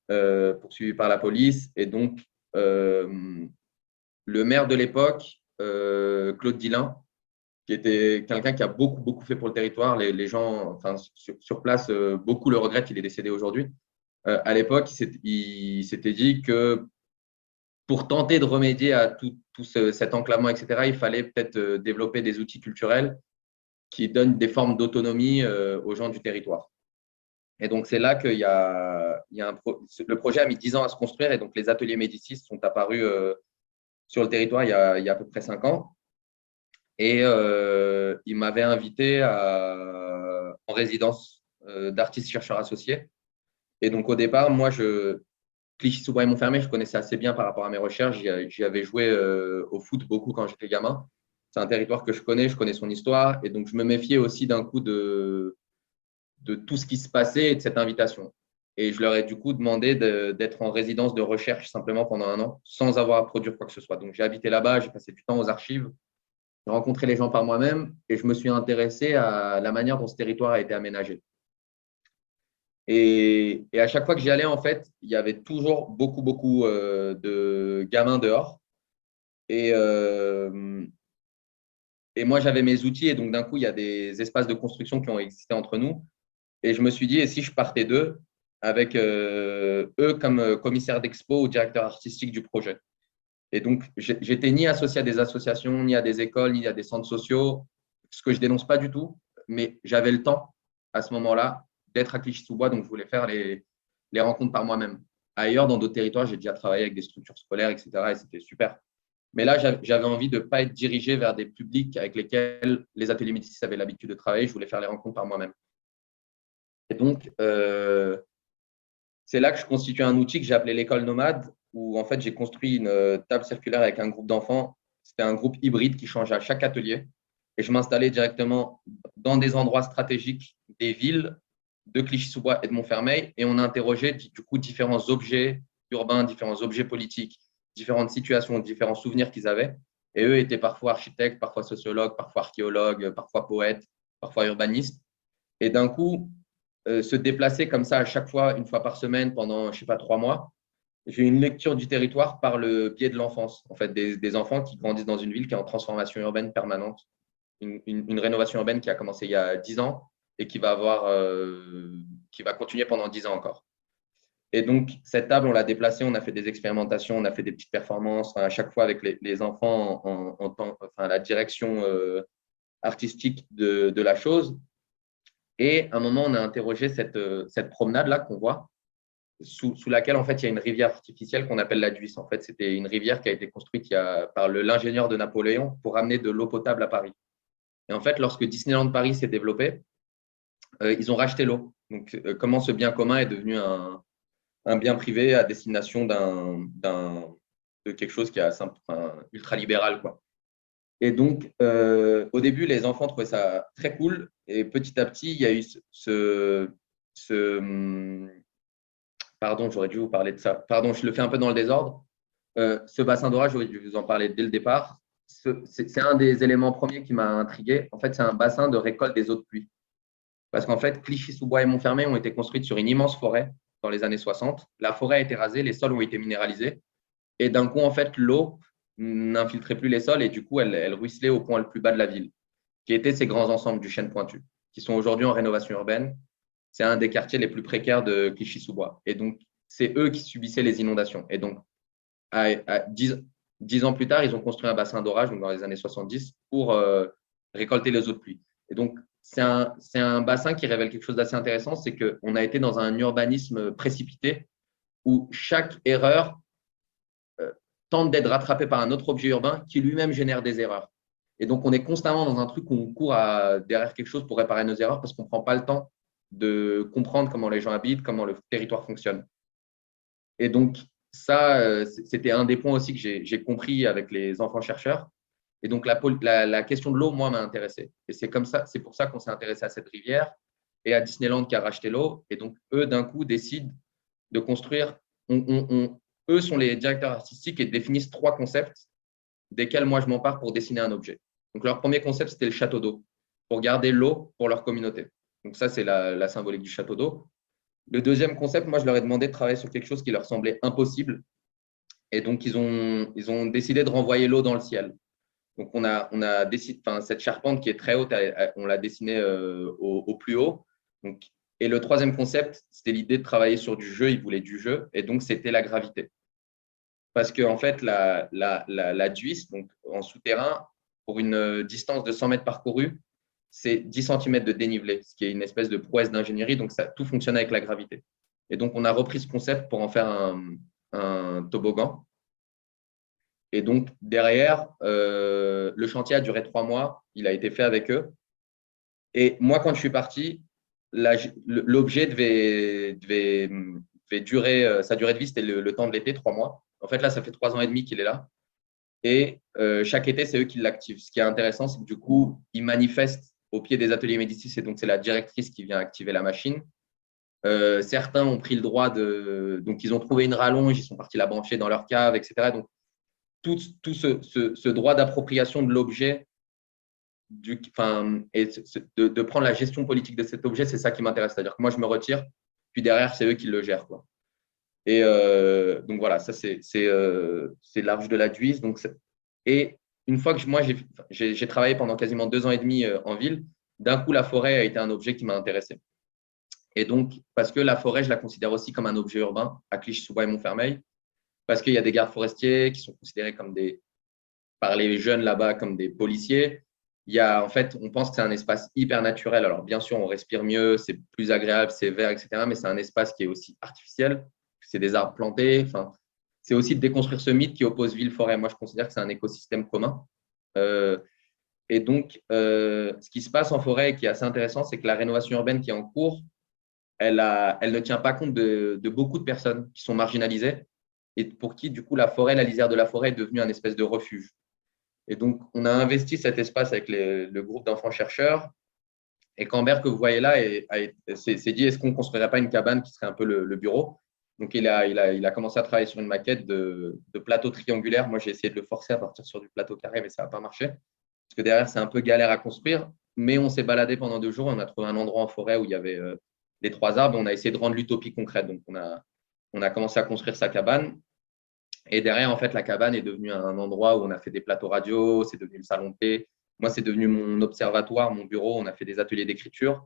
poursuivi par la police. Et donc, le maire de l'époque, Claude Dillin, qui était quelqu'un qui a beaucoup fait pour le territoire. Les gens, enfin, sur place, beaucoup le regrettent, il est décédé aujourd'hui. À l'époque, il s'était dit que pour tenter de remédier à tout cet enclavement, etc., il fallait peut-être développer des outils culturels qui donnent des formes d'autonomie aux gens du territoire. Et donc, c'est là que le projet a mis 10 ans à se construire. Et donc, les ateliers Médicis sont apparus sur le territoire il y a à peu près 5 ans. Et il m'avait invité en résidence d'artiste-chercheur associé. Et donc, au départ, moi, Clichy-sous-Bois et Montfermeil, je connaissais assez bien par rapport à mes recherches. J'y avais joué au foot beaucoup quand j'étais gamin. C'est un territoire que je connais son histoire. Et donc, je me méfiais aussi d'un coup de tout ce qui se passait et de cette invitation. Et je leur ai du coup demandé d'être en résidence de recherche simplement pendant 1 an, sans avoir à produire quoi que ce soit. Donc, j'ai habité là-bas, j'ai passé du temps aux archives, j'ai rencontré les gens par moi-même et je me suis intéressé à la manière dont ce territoire a été aménagé. Et à chaque fois que j'y allais, en fait, il y avait toujours beaucoup de gamins dehors. Et moi, j'avais mes outils. Et donc, d'un coup, il y a des espaces de construction qui ont existé entre nous. Et je me suis dit, et si je partais d'eux, avec eux comme commissaire d'expo ou directeur artistique du projet. Et donc, j'étais ni associé à des associations, ni à des écoles, ni à des centres sociaux, ce que je dénonce pas du tout. Mais j'avais le temps, à ce moment-là, d'être à Clichy-sous-Bois, donc je voulais faire les rencontres par moi-même. Ailleurs, dans d'autres territoires, j'ai déjà travaillé avec des structures scolaires, etc. Et c'était super. Mais là, j'avais envie de ne pas être dirigé vers des publics avec lesquels les ateliers Médicis avaient l'habitude de travailler. Je voulais faire les rencontres par moi-même. Et donc, c'est là que je constitue un outil que j'ai appelé l'école nomade, où en fait, j'ai construit une table circulaire avec un groupe d'enfants. C'était un groupe hybride qui changeait à chaque atelier. Et je m'installais directement dans des endroits stratégiques des villes de Clichy-sous-Bois et de Montfermeil. Et on a interrogé du coup différents objets urbains, différents objets politiques, différentes situations, différents souvenirs qu'ils avaient. Et eux étaient parfois architectes, parfois sociologues, parfois archéologues, parfois poètes, parfois urbanistes. Et d'un coup, se déplacer comme ça à chaque fois, 1 fois par semaine, pendant, je ne sais pas, 3 mois, j'ai une lecture du territoire par le biais de l'enfance. En fait, des enfants qui grandissent dans une ville qui est en transformation urbaine permanente. Une rénovation urbaine qui a commencé il y a 10 ans et qui va continuer pendant 10 ans encore. Et donc, cette table, on l'a déplacée, on a fait des expérimentations, on a fait des petites performances, à chaque fois avec les enfants enfin, la direction artistique de la chose. Et à un moment, on a interrogé cette promenade-là qu'on voit, sous laquelle, en fait, il y a une rivière artificielle qu'on appelle la Duisse. En fait, c'était une rivière qui a été construite par l'ingénieur de Napoléon pour amener de l'eau potable à Paris. Et en fait, lorsque Disneyland Paris s'est développé, ils ont racheté l'eau. Donc, comment ce bien commun est devenu un bien privé à destination de quelque chose qui est ultra-libéral, quoi. Et donc, au début, les enfants trouvaient ça très cool. Et petit à petit, il y a eu pardon, j'aurais dû vous parler de ça. Pardon, je le fais un peu dans le désordre. Ce bassin d'orage, j'aurais dû vous en parler dès le départ. C'est un des éléments premiers qui m'a intrigué. En fait, c'est un bassin de récolte des eaux de pluie. Parce qu'en fait, Clichy-sous-Bois et Montfermeil ont été construites sur une immense forêt dans les années 60. La forêt a été rasée, les sols ont été minéralisés. Et d'un coup, en fait, l'eau n'infiltrait plus les sols et du coup, elle ruisselait au point le plus bas de la ville, qui étaient ces grands ensembles du Chêne Pointu, qui sont aujourd'hui en rénovation urbaine. C'est un des quartiers les plus précaires de Clichy-sous-Bois. Et donc, c'est eux qui subissaient les inondations. Et donc, 10 ans plus tard, ils ont construit un bassin d'orage, donc dans les années 70, pour récolter les eaux de pluie. Et donc, c'est un bassin qui révèle quelque chose d'assez intéressant, c'est qu'on a été dans un urbanisme précipité où chaque erreur tente d'être rattrapé par un autre objet urbain qui lui-même génère des erreurs. Et donc, on est constamment dans un truc où on court derrière quelque chose pour réparer nos erreurs parce qu'on ne prend pas le temps de comprendre comment les gens habitent, comment le territoire fonctionne. Et donc, ça, c'était un des points aussi que j'ai compris avec les enfants chercheurs. Et donc, la question de l'eau, moi, m'a intéressé. Et c'est pour ça qu'on s'est intéressé à cette rivière et à Disneyland qui a racheté l'eau. Et donc, eux, d'un coup, décident de construire. Eux sont les directeurs artistiques et définissent 3 concepts desquels moi je m'empare pour dessiner un objet. Donc leur premier concept, c'était le château d'eau, pour garder l'eau pour leur communauté. Donc ça, c'est la symbolique du château d'eau. Le deuxième concept, moi je leur ai demandé de travailler sur quelque chose qui leur semblait impossible. Et donc ils ont décidé de renvoyer l'eau dans le ciel. Donc, on a dessiné, cette charpente qui est très haute, on l'a dessinée au plus haut. Donc, et le troisième concept, c'était l'idée de travailler sur du jeu. Il voulait du jeu. Et donc, c'était la gravité. Parce qu'en fait, la DUIS, donc en souterrain, pour une distance de 100 mètres parcourus, c'est 10 cm de dénivelé, ce qui est une espèce de prouesse d'ingénierie. Donc, tout fonctionne avec la gravité. Et donc, on a repris ce concept pour en faire un toboggan. Et donc, derrière, le chantier a duré 3 mois. Il a été fait avec eux. Et moi, quand je suis parti, l'objet devait durer, sa durée de vie, c'était le temps de l'été, 3 mois. En fait, là, ça fait 3 ans et demi qu'il est là. Et chaque été, c'est eux qui l'activent. Ce qui est intéressant, c'est que du coup, ils manifestent au pied des ateliers Médicis. Et donc, c'est la directrice qui vient activer la machine. Certains ont pris le droit donc, ils ont trouvé une rallonge, ils sont partis la brancher dans leur cave, etc. Donc, tout ce droit d'appropriation de l'objet et de prendre la gestion politique de cet objet, c'est ça qui m'intéresse. C'est-à-dire que moi, je me retire, puis derrière, c'est eux qui le gèrent, quoi. Et donc, voilà, ça, c'est l'arche de la DUIS. Donc, et une fois que moi, j'ai travaillé pendant quasiment 2 ans et demi en ville, d'un coup, la forêt a été un objet qui m'a intéressé. Et donc, parce que la forêt, je la considère aussi comme un objet urbain à Clichy-sous-Bois et Montfermeil, parce qu'il y a des gardes forestiers qui sont considérés par les jeunes là-bas comme des policiers. En fait, on pense que c'est un espace hyper naturel. Alors, bien sûr, on respire mieux, c'est plus agréable, c'est vert, etc. Mais c'est un espace qui est aussi artificiel. C'est des arbres plantés. Enfin, c'est aussi de déconstruire ce mythe qui oppose ville-forêt. Moi, je considère que c'est un écosystème commun. Et donc, ce qui se passe en forêt et qui est assez intéressant, c'est que la rénovation urbaine qui est en cours, elle ne tient pas compte de beaucoup de personnes qui sont marginalisées et pour qui, du coup, la forêt, la lisière de la forêt est devenue un espèce de refuge. Et donc, on a investi cet espace avec le groupe d'enfants chercheurs. Et Cambert, que vous voyez là, s'est dit, est-ce qu'on ne construirait pas une cabane qui serait un peu le bureau? Donc, il a commencé à travailler sur une maquette de plateau triangulaire. Moi, j'ai essayé de le forcer à partir sur du plateau carré, mais ça n'a pas marché. Parce que derrière, c'est un peu galère à construire. Mais on s'est baladé pendant 2 jours. On a trouvé un endroit en forêt où il y avait les 3 arbres. On a essayé de rendre l'utopie concrète. Donc, on a commencé à construire sa cabane. Et derrière, en fait, la cabane est devenue un endroit où on a fait des plateaux radio, c'est devenu le salon de thé. Moi, c'est devenu mon observatoire, mon bureau. On a fait des ateliers d'écriture.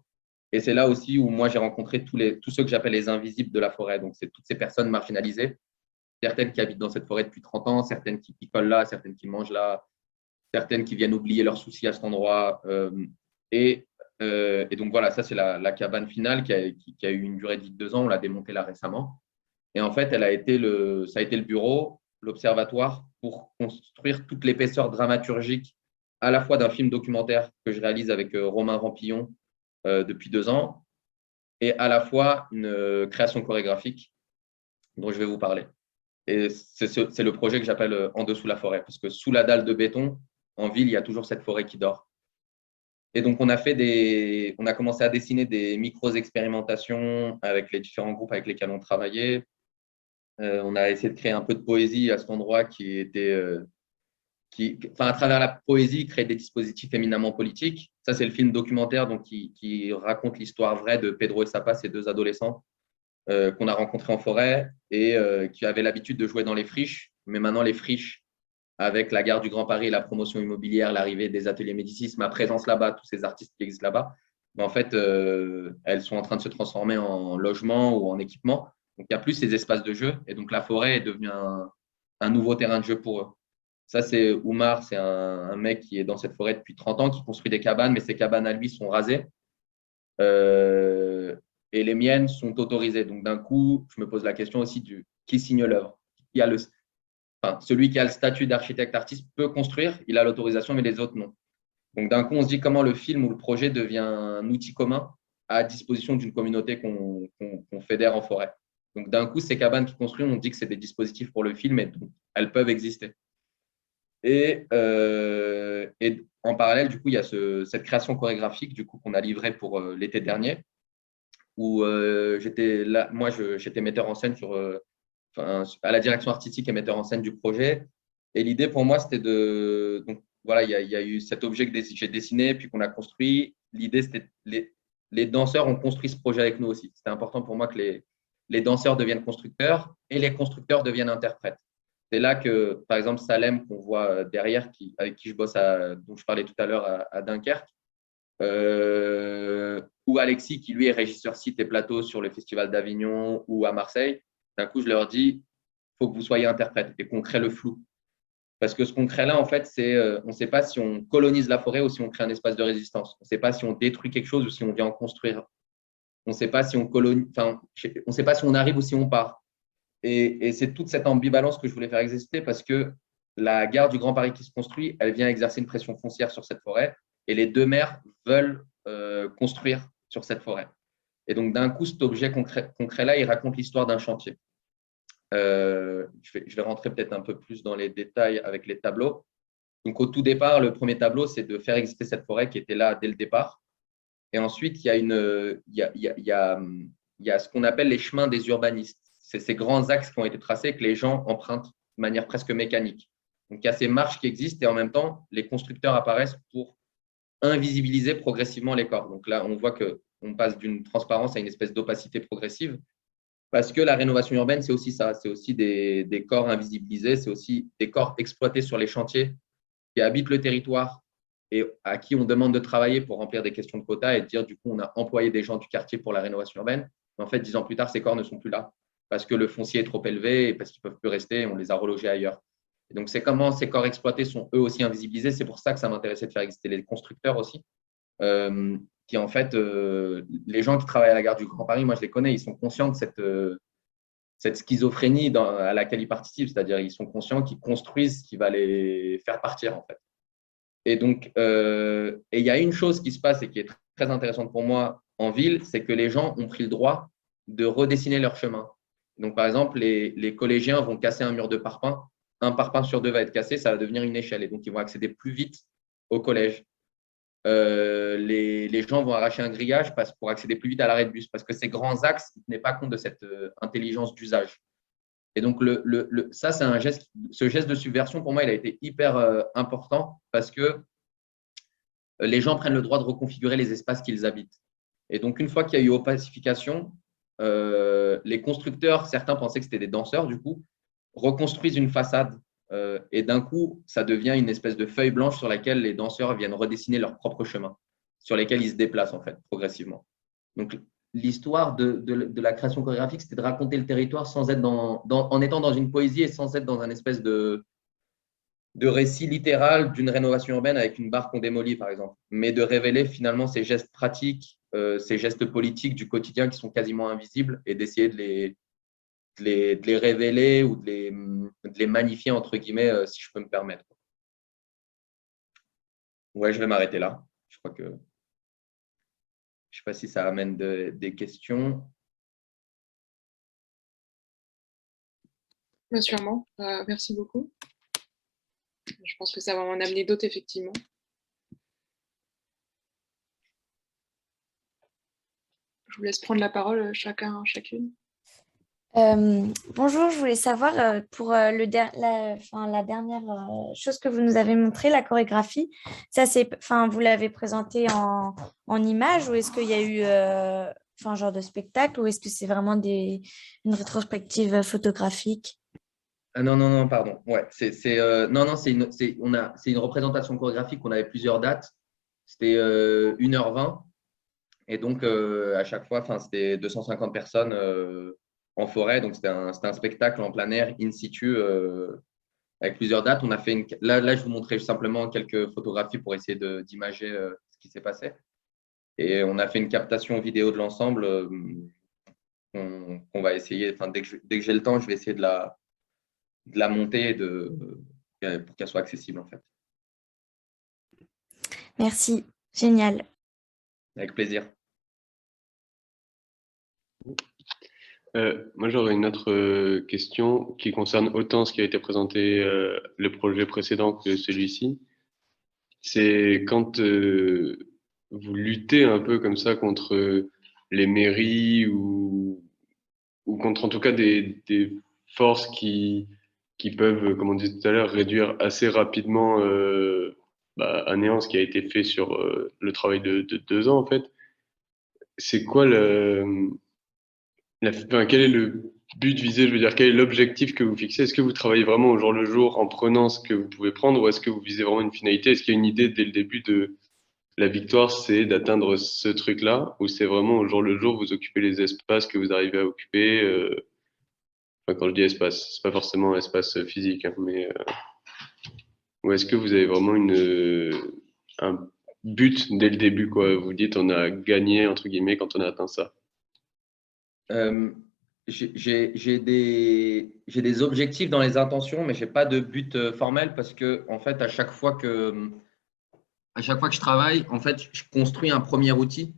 Et c'est là aussi où moi, j'ai rencontré tous ceux que j'appelle les invisibles de la forêt. Donc, c'est toutes ces personnes marginalisées, certaines qui habitent dans cette forêt depuis 30 ans, certaines qui picolent là, certaines qui mangent là, certaines qui viennent oublier leurs soucis à cet endroit. Et donc, voilà, ça, c'est la cabane finale qui a eu une durée de vie de 2 ans. On l'a démontée là récemment. Et en fait, ça a été le bureau, l'observatoire pour construire toute l'épaisseur dramaturgique à la fois d'un film documentaire que je réalise avec Romain Rampillon depuis 2 ans et à la fois une création chorégraphique dont je vais vous parler. Et c'est le projet que j'appelle En dessous la forêt, parce que sous la dalle de béton, en ville, il y a toujours cette forêt qui dort. Et donc, on a commencé à dessiner des micro-expérimentations avec les différents groupes avec lesquels on travaillait. On a essayé de créer un peu de poésie à cet endroit à travers la poésie, créer des dispositifs éminemment politiques. Ça, c'est le film documentaire donc, qui raconte l'histoire vraie de Pedro et Sapa, ces 2 adolescents qu'on a rencontrés en forêt et qui avaient l'habitude de jouer dans les friches. Mais maintenant, les friches, avec la gare du Grand Paris, la promotion immobilière, l'arrivée des ateliers Médicis, ma présence là-bas, tous ces artistes qui existent là-bas, en fait, elles sont en train de se transformer en logement ou en équipement. Donc, il n'y a plus ces espaces de jeu. Et donc, la forêt est devenue un nouveau terrain de jeu pour eux. Ça, c'est Oumar, c'est un mec qui est dans cette forêt depuis 30 ans, qui construit des cabanes, mais ces cabanes à lui sont rasées. Et les miennes sont autorisées. Donc, d'un coup, je me pose la question aussi qui signe l'œuvre. Celui qui a le statut d'architecte-artiste peut construire, il a l'autorisation, mais les autres, non. Donc, d'un coup, on se dit comment le film ou le projet devient un outil commun à disposition d'une communauté qu'on fédère en forêt. Donc, d'un coup, ces cabanes qui construisent, on dit que c'est des dispositifs pour le film et donc, elles peuvent exister. Et en parallèle, du coup, il y a cette création chorégraphique du coup, qu'on a livrée pour l'été dernier, où j'étais metteur en scène à la direction artistique et metteur en scène du projet. Et l'idée pour moi, c'était donc voilà, il y a eu cet objet que j'ai dessiné, puis qu'on a construit. L'idée, c'était les danseurs ont construit ce projet avec nous aussi. C'était important pour moi que les danseurs deviennent constructeurs et les constructeurs deviennent interprètes. c'est là que, par exemple, Salem, qu'on voit derrière, avec qui je bosse, dont je parlais tout à l'heure à Dunkerque, ou Alexis, qui lui est régisseur site et plateau sur le Festival d'Avignon ou à Marseille, d'un coup, je leur dis, il faut que vous soyez interprète et qu'on crée le flou. Parce que ce qu'on crée là, en fait, c'est on ne sait pas si on colonise la forêt ou si on crée un espace de résistance. On ne sait pas si on détruit quelque chose ou si on vient en construire. On ne sait pas si on on sait pas si on arrive ou si on part. Et c'est toute cette ambivalence que je voulais faire exister parce que la gare du Grand Paris qui se construit, elle vient exercer une pression foncière sur cette forêt et les deux maires veulent construire sur cette forêt. Et donc, d'un coup, cet objet concret là, il raconte l'histoire d'un chantier. Je vais rentrer peut-être un peu plus dans les détails avec les tableaux. Donc, au tout départ, le premier tableau, c'est de faire exister cette forêt qui était là dès le départ. Et ensuite, il y a ce qu'on appelle les chemins des urbanistes. C'est ces grands axes qui ont été tracés que les gens empruntent de manière presque mécanique. Donc, il y a ces marches qui existent et en même temps, les constructeurs apparaissent pour invisibiliser progressivement les corps. Donc là, on voit qu'on passe d'une transparence à une espèce d'opacité progressive parce que la rénovation urbaine, c'est aussi ça. C'est aussi des corps invisibilisés, c'est aussi des corps exploités sur les chantiers qui habitent le territoire et à qui on demande de travailler pour remplir des questions de quotas et de dire, du coup, on a employé des gens du quartier pour la rénovation urbaine. Mais en fait, 10 ans plus tard, ces corps ne sont plus là parce que le foncier est trop élevé et parce qu'ils ne peuvent plus rester et on les a relogés ailleurs. Et donc, c'est comment ces corps exploités sont eux aussi invisibilisés. C'est pour ça que ça m'intéressait de faire exister les constructeurs aussi, qui en fait, les gens qui travaillent à la gare du Grand Paris, moi je les connais, ils sont conscients de cette schizophrénie à laquelle ils participent, c'est-à-dire ils sont conscients qu'ils construisent ce qui va les faire partir en fait. Et donc, il y a une chose qui se passe et qui est très intéressante pour moi en ville, c'est que les gens ont pris le droit de redessiner leur chemin. Donc, par exemple, les collégiens vont casser un mur de parpaing. Un parpaing sur deux va être cassé, ça va devenir une échelle. Et donc, ils vont accéder plus vite au collège. Les gens vont arracher un grillage pour accéder plus vite à l'arrêt de bus parce que ces grands axes ne tenaient pas compte de cette intelligence d'usage. Et donc, ça, c'est un geste. Ce geste de subversion, pour moi, il a été hyper important parce que les gens prennent le droit de reconfigurer les espaces qu'ils habitent. Et donc, une fois qu'il y a eu opacification, les constructeurs, certains pensaient que c'était des danseurs, du coup, reconstruisent une façade. Et d'un coup, ça devient une espèce de feuille blanche sur laquelle les danseurs viennent redessiner leur propre chemin, sur lesquels ils se déplacent, en fait, progressivement. Donc, l'histoire de la création chorégraphique, c'était de raconter le territoire sans être en étant dans une poésie et sans être dans un espèce de récit littéral d'une rénovation urbaine avec une barre qu'on démolit, par exemple, mais de révéler finalement ces gestes pratiques, ces gestes politiques du quotidien qui sont quasiment invisibles et d'essayer de les révéler ou de les magnifier, entre guillemets, si je peux me permettre. Ouais, je vais m'arrêter là. Je crois que je ne sais pas si ça amène des questions. Sûrement. Merci beaucoup. Je pense que ça va en amener d'autres, effectivement. Je vous laisse prendre la parole, chacune. Bonjour, je voulais savoir pour la dernière chose que vous nous avez montré, la chorégraphie, vous l'avez présentée en images ou est-ce qu'il y a eu un genre de spectacle ou est-ce que c'est vraiment une rétrospective photographique? Non, pardon. Ouais, c'est une représentation chorégraphique. On avait plusieurs dates. C'était 1h20. Et donc, à chaque fois, c'était 250 personnes en forêt. Donc, c'était un spectacle en plein air, in situ, avec plusieurs dates. On a fait là, je vous montrais simplement quelques photographies pour essayer d'imager ce qui s'est passé. Et on a fait une captation vidéo de l'ensemble qu'on va essayer. Dès que j'ai le temps, je vais essayer de la monter pour qu'elle soit accessible, en fait. Merci, génial. Avec plaisir. Moi, j'aurais une autre question qui concerne autant ce qui a été présenté le projet précédent que celui-ci. C'est quand vous luttez un peu comme ça contre les mairies ou contre en tout cas des forces qui peuvent, comme on disait tout à l'heure, réduire assez rapidement à néant ce qui a été fait sur le travail de 2 ans en fait. C'est quoi quel est but visé, je veux dire, quel est l'objectif que vous fixez? Est-ce que vous travaillez vraiment au jour le jour en prenant ce que vous pouvez prendre ou est-ce que vous visez vraiment une finalité? Est-ce qu'il y a une idée dès le début de la victoire, c'est d'atteindre ce truc-là ou c'est vraiment au jour le jour, vous occupez les espaces que vous arrivez à occuper? Enfin, quand je dis espace, c'est pas forcément espace physique, hein, mais ou est-ce que vous avez vraiment un but dès le début, quoi? Vous dites on a gagné, entre guillemets, quand on a atteint ça. J'ai des objectifs dans les intentions, mais je n'ai pas de but formel parce que, en fait, à chaque fois que je travaille, en fait, je construis un premier outil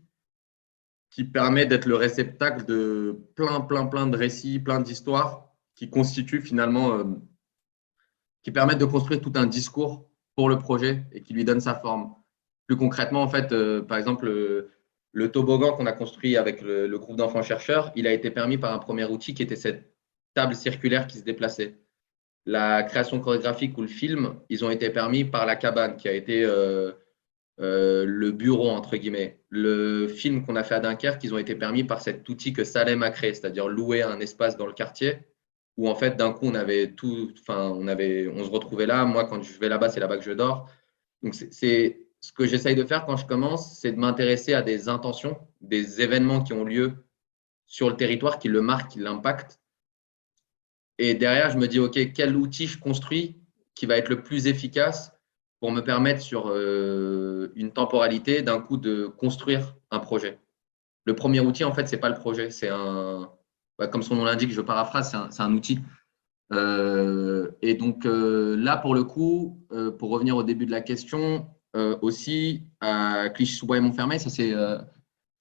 qui permet d'être le réceptacle de plein de récits, plein d'histoires qui constituent finalement, qui permettent de construire tout un discours pour le projet et qui lui donnent sa forme. Plus concrètement, en fait, par exemple, le toboggan qu'on a construit avec le groupe d'enfants chercheurs, il a été permis par un premier outil qui était cette table circulaire qui se déplaçait. La création chorégraphique ou le film, ils ont été permis par la cabane qui a été le bureau, entre guillemets. Le film qu'on a fait à Dunkerque, ils ont été permis par cet outil que Salem a créé, c'est-à-dire louer un espace dans le quartier où en fait d'un coup on avait tout, enfin on se retrouvait là. Moi quand je vais là-bas, c'est là-bas que je dors. Donc c'est ce que j'essaye de faire quand je commence, c'est de m'intéresser à des intentions, des événements qui ont lieu sur le territoire, qui le marquent, qui l'impactent. Et derrière, je me dis, OK, quel outil je construis qui va être le plus efficace pour me permettre sur une temporalité d'un coup de construire un projet. Le premier outil, en fait, ce n'est pas le projet, c'est comme son nom l'indique, je paraphrase, c'est un outil. Et donc là, pour le coup, pour revenir au début de la question, aussi à Clichy-sous-Bois et Montfermeil, ça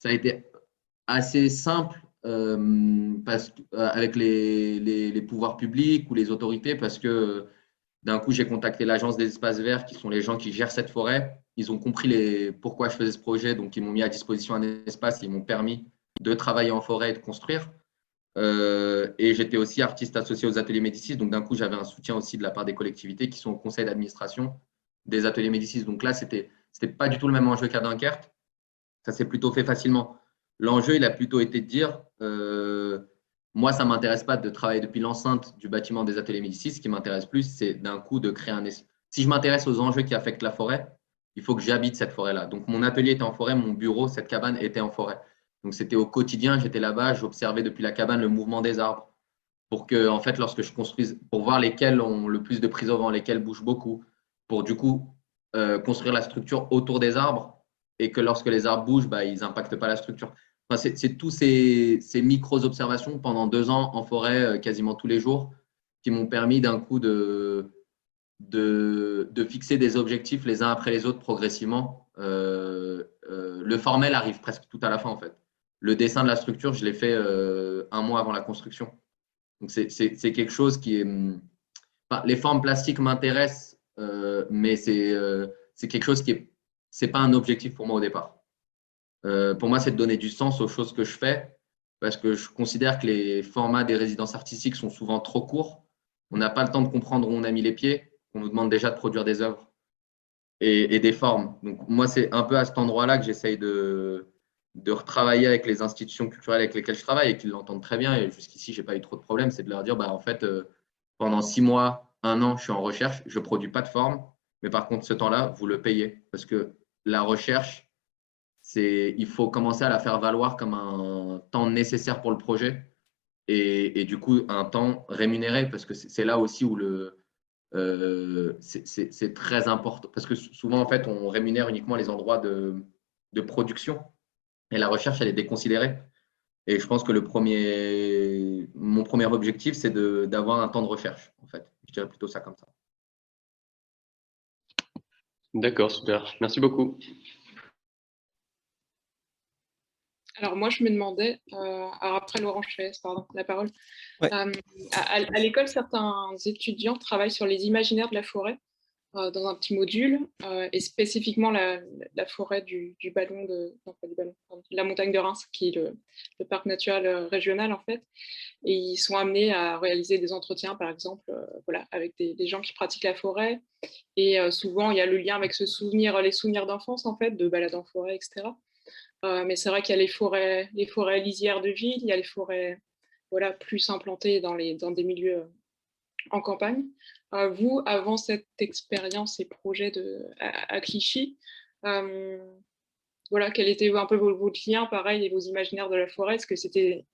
a été assez simple avec les pouvoirs publics ou les autorités parce que d'un coup, j'ai contacté l'agence des espaces verts qui sont les gens qui gèrent cette forêt. Ils ont compris pourquoi je faisais ce projet, donc ils m'ont mis à disposition un espace, ils m'ont permis de travailler en forêt et de construire. Et j'étais aussi artiste associé aux ateliers Médicis, donc d'un coup, j'avais un soutien aussi de la part des collectivités qui sont au conseil d'administration des ateliers Médicis. Donc là, c'était pas du tout le même enjeu qu'à Dunkerque. Ça s'est plutôt fait facilement. L'enjeu, il a plutôt été de dire moi, ça ne m'intéresse pas de travailler depuis l'enceinte du bâtiment des ateliers Médicis. Ce qui m'intéresse plus, c'est d'un coup de créer un espace. Si je m'intéresse aux enjeux qui affectent la forêt, il faut que j'habite cette forêt-là. Donc, mon atelier était en forêt, mon bureau, cette cabane était en forêt. Donc, c'était au quotidien, j'étais là-bas, j'observais depuis la cabane le mouvement des arbres pour que, en fait, lorsque je construise, pour voir lesquels ont le plus de prise au vent, lesquels bougent beaucoup, pour du coup construire la structure autour des arbres et que lorsque les arbres bougent, ils n'impactent pas la structure. Enfin, c'est tous ces micro-observations pendant 2 ans en forêt, quasiment tous les jours, qui m'ont permis d'un coup de fixer des objectifs les uns après les autres progressivement. Le formel arrive presque tout à la fin, en fait. Le dessin de la structure, je l'ai fait 1 mois avant la construction. Donc, c'est quelque chose qui est… Enfin, les formes plastiques m'intéressent, mais c'est quelque chose qui est… C'est pas un objectif pour moi au départ. Pour moi, c'est de donner du sens aux choses que je fais parce que je considère que les formats des résidences artistiques sont souvent trop courts. On n'a pas le temps de comprendre où on a mis les pieds. On nous demande déjà de produire des œuvres et des formes. Donc, moi, c'est un peu à cet endroit-là que j'essaye de retravailler avec les institutions culturelles avec lesquelles je travaille et qu'ils l'entendent très bien. Et jusqu'ici, je n'ai pas eu trop de problèmes. C'est de leur dire, en fait, pendant 6 mois, 1 an, je suis en recherche, je ne produis pas de forme. Mais par contre, ce temps-là, vous le payez parce que la recherche, il faut commencer à la faire valoir comme un temps nécessaire pour le projet et du coup un temps rémunéré parce que c'est là aussi où c'est très important parce que souvent en fait on rémunère uniquement les endroits de production et la recherche elle est déconsidérée et je pense que mon premier objectif c'est d'avoir un temps de recherche en fait, je dirais plutôt ça comme ça. D'accord, super, merci beaucoup. Alors moi, je me demandais, alors après Laurent, je te laisse la parole. Ouais. À l'école, certains étudiants travaillent sur les imaginaires de la forêt dans un petit module, et spécifiquement la forêt du ballon la montagne de Reims, qui est le parc naturel régional en fait. Et ils sont amenés à réaliser des entretiens, par exemple, avec des gens qui pratiquent la forêt. Et souvent, il y a le lien avec les souvenirs d'enfance en fait, de balades en forêt, etc. Mais c'est vrai qu'il y a les forêts lisières de ville, il y a les forêts voilà, plus implantés dans des milieux en campagne. Vous, avant cette expérience et projet à Clichy, voilà, quel était un peu votre lien, pareil, et vos imaginaires de la forêt? Est-ce que c'était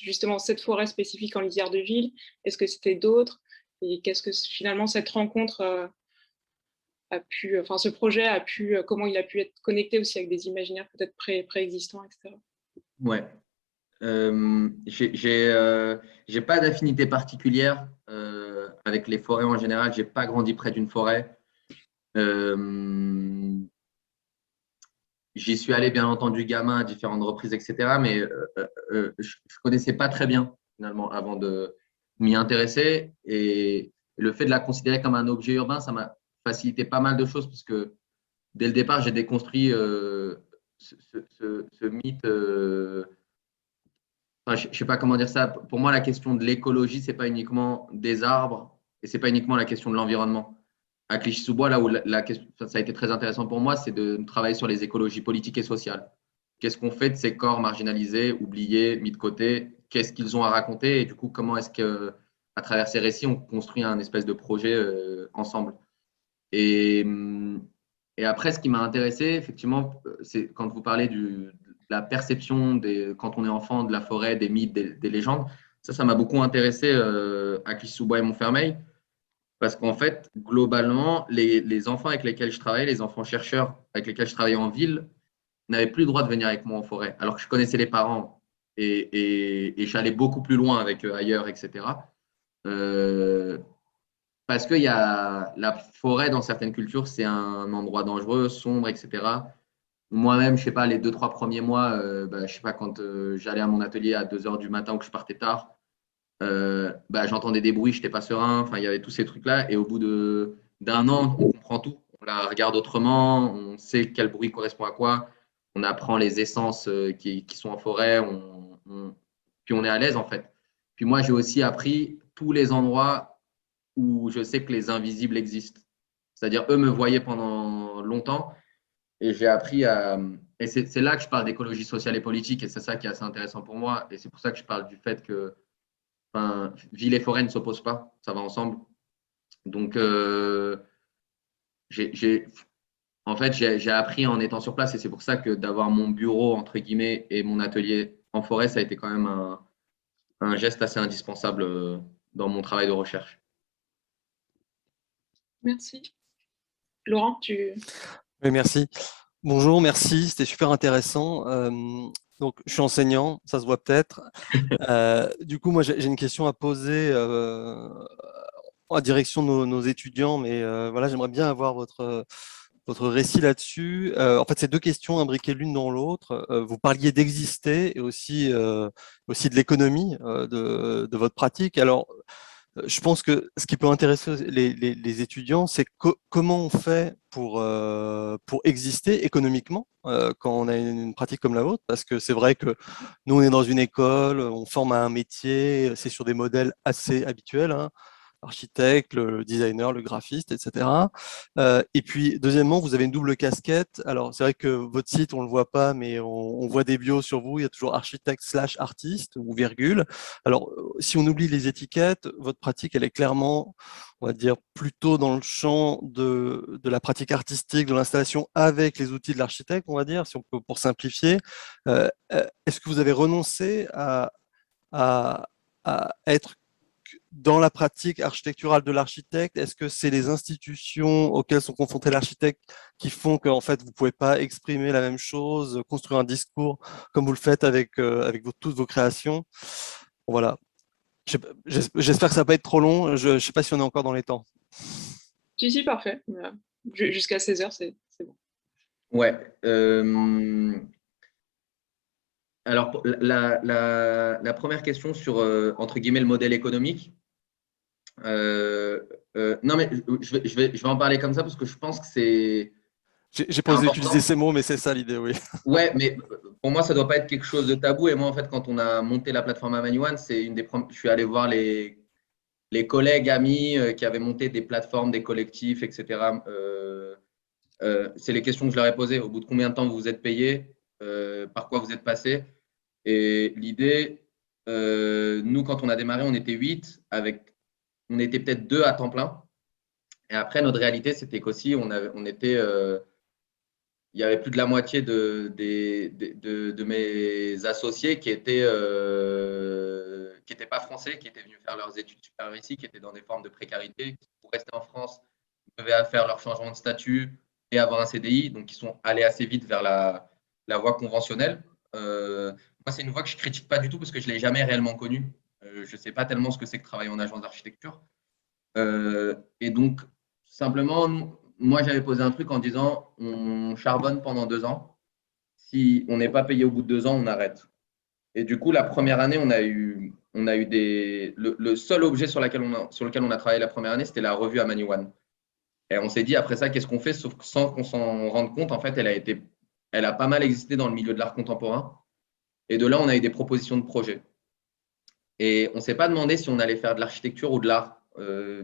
justement cette forêt spécifique en lisière de ville? Est-ce que c'était d'autres? Et qu'est-ce que finalement cette rencontre a pu, enfin ce projet a pu, comment il a pu être connecté aussi avec des imaginaires peut-être préexistants, etc. Ouais. J'ai pas d'affinité particulière avec les forêts en général. J'ai pas grandi près d'une forêt. J'y suis allé bien entendu gamin à différentes reprises, etc. Mais je connaissais pas très bien finalement avant de m'y intéresser. Et le fait de la considérer comme un objet urbain, ça m'a facilité pas mal de choses puisque dès le départ, j'ai déconstruit ce mythe. Enfin, je ne sais pas comment dire ça. Pour moi, la question de l'écologie, ce n'est pas uniquement des arbres et ce n'est pas uniquement la question de l'environnement. À Clichy-sous-Bois, là où la question, ça a été très intéressant pour moi, c'est de travailler sur les écologies politiques et sociales. Qu'est-ce qu'on fait de ces corps marginalisés, oubliés, mis de côté? Qu'est-ce qu'ils ont à raconter? Et du coup, comment est-ce qu'à travers ces récits, on construit un espèce de projet ensemble? Et, et après, ce qui m'a intéressé, effectivement, c'est quand vous parlez de la perception quand on est enfant de la forêt, des mythes, des légendes. Ça m'a beaucoup intéressé à Clichy-sous-Bois et Montfermeil, parce qu'en fait, globalement, les enfants avec lesquels je travaillais, les enfants chercheurs avec lesquels je travaillais en ville, n'avaient plus le droit de venir avec moi en forêt, alors que je connaissais les parents et j'allais beaucoup plus loin avec eux ailleurs, etc. Parce qu'il y a la forêt dans certaines cultures, c'est un endroit dangereux, sombre, etc. Moi-même, je sais pas, les 2-3 premiers mois, je sais pas, quand j'allais à mon atelier à 2 heures du matin ou que je partais tard, j'entendais des bruits, je n'étais pas serein. Enfin, il y avait tous ces trucs-là. Et au bout d'un an, on comprend tout. On la regarde autrement, on sait quel bruit correspond à quoi. On apprend les essences qui sont en forêt. Puis on est à l'aise, en fait. Puis moi, j'ai aussi appris tous les endroits où je sais que les invisibles existent. C'est-à-dire, eux me voyaient pendant longtemps et j'ai appris à… Et c'est là que je parle d'écologie sociale et politique et c'est ça qui est assez intéressant pour moi. Et c'est pour ça que je parle du fait que ville et forêt ne s'opposent pas, ça va ensemble. Donc, en fait, j'ai appris en étant sur place et c'est pour ça que d'avoir mon bureau, entre guillemets, et mon atelier en forêt, ça a été quand même un geste assez indispensable dans mon travail de recherche. Merci. Laurent, Oui, merci. Bonjour, merci, c'était super intéressant. Donc, je suis enseignant, ça se voit peut-être. Du coup, moi, j'ai une question à poser en direction de nos étudiants, mais voilà, j'aimerais bien avoir votre récit là-dessus. En fait, c'est deux questions imbriquées l'une dans l'autre. Vous parliez d'exister et aussi de l'économie de votre pratique. Alors, je pense que ce qui peut intéresser les étudiants, c'est comment on fait pour exister économiquement quand on a une pratique comme la vôtre. Parce que c'est vrai que nous, on est dans une école, on forme à un métier, c'est sur des modèles assez habituels, hein, l'architecte, le designer, le graphiste, etc. Et puis, deuxièmement, vous avez une double casquette. Alors, c'est vrai que votre site, on ne le voit pas, mais on voit des bios sur vous. Il y a toujours architecte / artiste ou virgule. Alors, si on oublie les étiquettes, votre pratique, elle est clairement, on va dire, plutôt dans le champ de la pratique artistique, de l'installation avec les outils de l'architecte, on va dire, si on peut, pour simplifier. Est-ce que vous avez renoncé à être dans la pratique architecturale de l'architecte? Est-ce que c'est les institutions auxquelles sont confrontés l'architecte qui font qu'en fait, vous ne pouvez pas exprimer la même chose, construire un discours comme vous le faites avec toutes vos créations? Voilà. J'espère que ça ne va pas être trop long. Je ne sais pas si on est encore dans les temps. si, parfait. Voilà. Jusqu'à 16h, c'est bon. Ouais. Alors, la première question sur, entre guillemets, le modèle économique. Non, mais je vais en parler comme ça parce que je pense que c'est J'ai pas osé utiliser ces mots, mais c'est ça l'idée, oui. Ouais, mais pour moi, ça ne doit pas être quelque chose de tabou. Et moi, en fait, quand on a monté la plateforme Amanyuan, je suis allé voir les collègues, amis qui avaient monté des plateformes, des collectifs, etc. C'est les questions que je leur ai posées. Au bout de combien de temps vous vous êtes payé? Par quoi vous êtes passé? Et l'idée, nous, quand on a démarré, on était 8, on était peut-être 2 à temps plein. Et après, notre réalité, c'était qu'aussi, il y avait plus de la moitié de mes associés qui étaient pas français, qui étaient venus faire leurs études supérieures ici, qui étaient dans des formes de précarité, qui, pour rester en France, devaient faire leur changement de statut et avoir un CDI, donc ils sont allés assez vite vers la voie conventionnelle. Moi, c'est une voie que je ne critique pas du tout parce que je ne l'ai jamais réellement connue. Je ne sais pas tellement ce que c'est que travailler en agence d'architecture. Et donc, simplement, moi, j'avais posé un truc en disant on charbonne pendant 2 ans. Si on n'est pas payé au bout de 2 ans, on arrête. Et du coup, la première année, on a eu le seul objet sur lequel on a travaillé la première année, c'était la revue Amanyone. Et on s'est dit, après ça, qu'est-ce qu'on fait? Sauf que sans qu'on s'en rende compte, en fait, elle a pas mal existé dans le milieu de l'art contemporain. Et de là, on a eu des propositions de projets. Et on ne s'est pas demandé si on allait faire de l'architecture ou de l'art,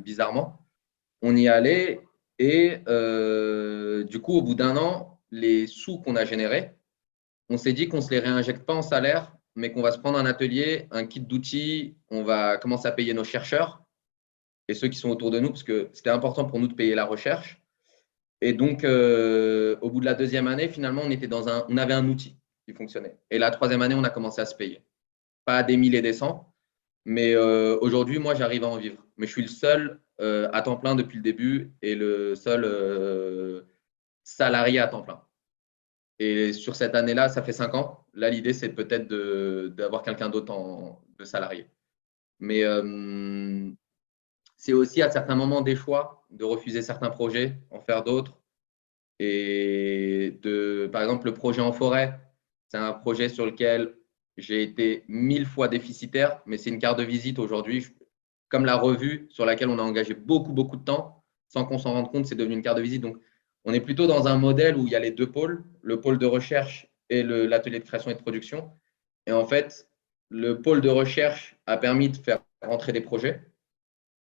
bizarrement. On y allait et du coup, au bout d'1 an, les sous qu'on a générés, on s'est dit qu'on ne se les réinjecte pas en salaire, mais qu'on va se prendre un atelier, un kit d'outils, on va commencer à payer nos chercheurs et ceux qui sont autour de nous, parce que c'était important pour nous de payer la recherche. Et donc, au bout de la 2e année, finalement, on avait un outil qui fonctionnait. Et la 3e année, on a commencé à se payer. Pas à des 1000 et des 100, mais aujourd'hui, moi, j'arrive à en vivre. Mais je suis le seul à temps plein depuis le début et le seul salarié à temps plein. Et sur cette année-là, ça fait 5 ans. Là, l'idée, c'est peut-être d'avoir quelqu'un d'autre de salarié. Mais c'est aussi à certains moments des choix de refuser certains projets, en faire d'autres. Et par exemple, le projet en forêt, c'est un projet sur lequel j'ai été 1000 fois déficitaire, mais c'est une carte de visite aujourd'hui. Comme la revue sur laquelle on a engagé beaucoup, beaucoup de temps, sans qu'on s'en rende compte, c'est devenu une carte de visite. Donc, on est plutôt dans un modèle où il y a les 2 pôles, le pôle de recherche et l'atelier de création et de production. Et en fait, le pôle de recherche a permis de faire rentrer des projets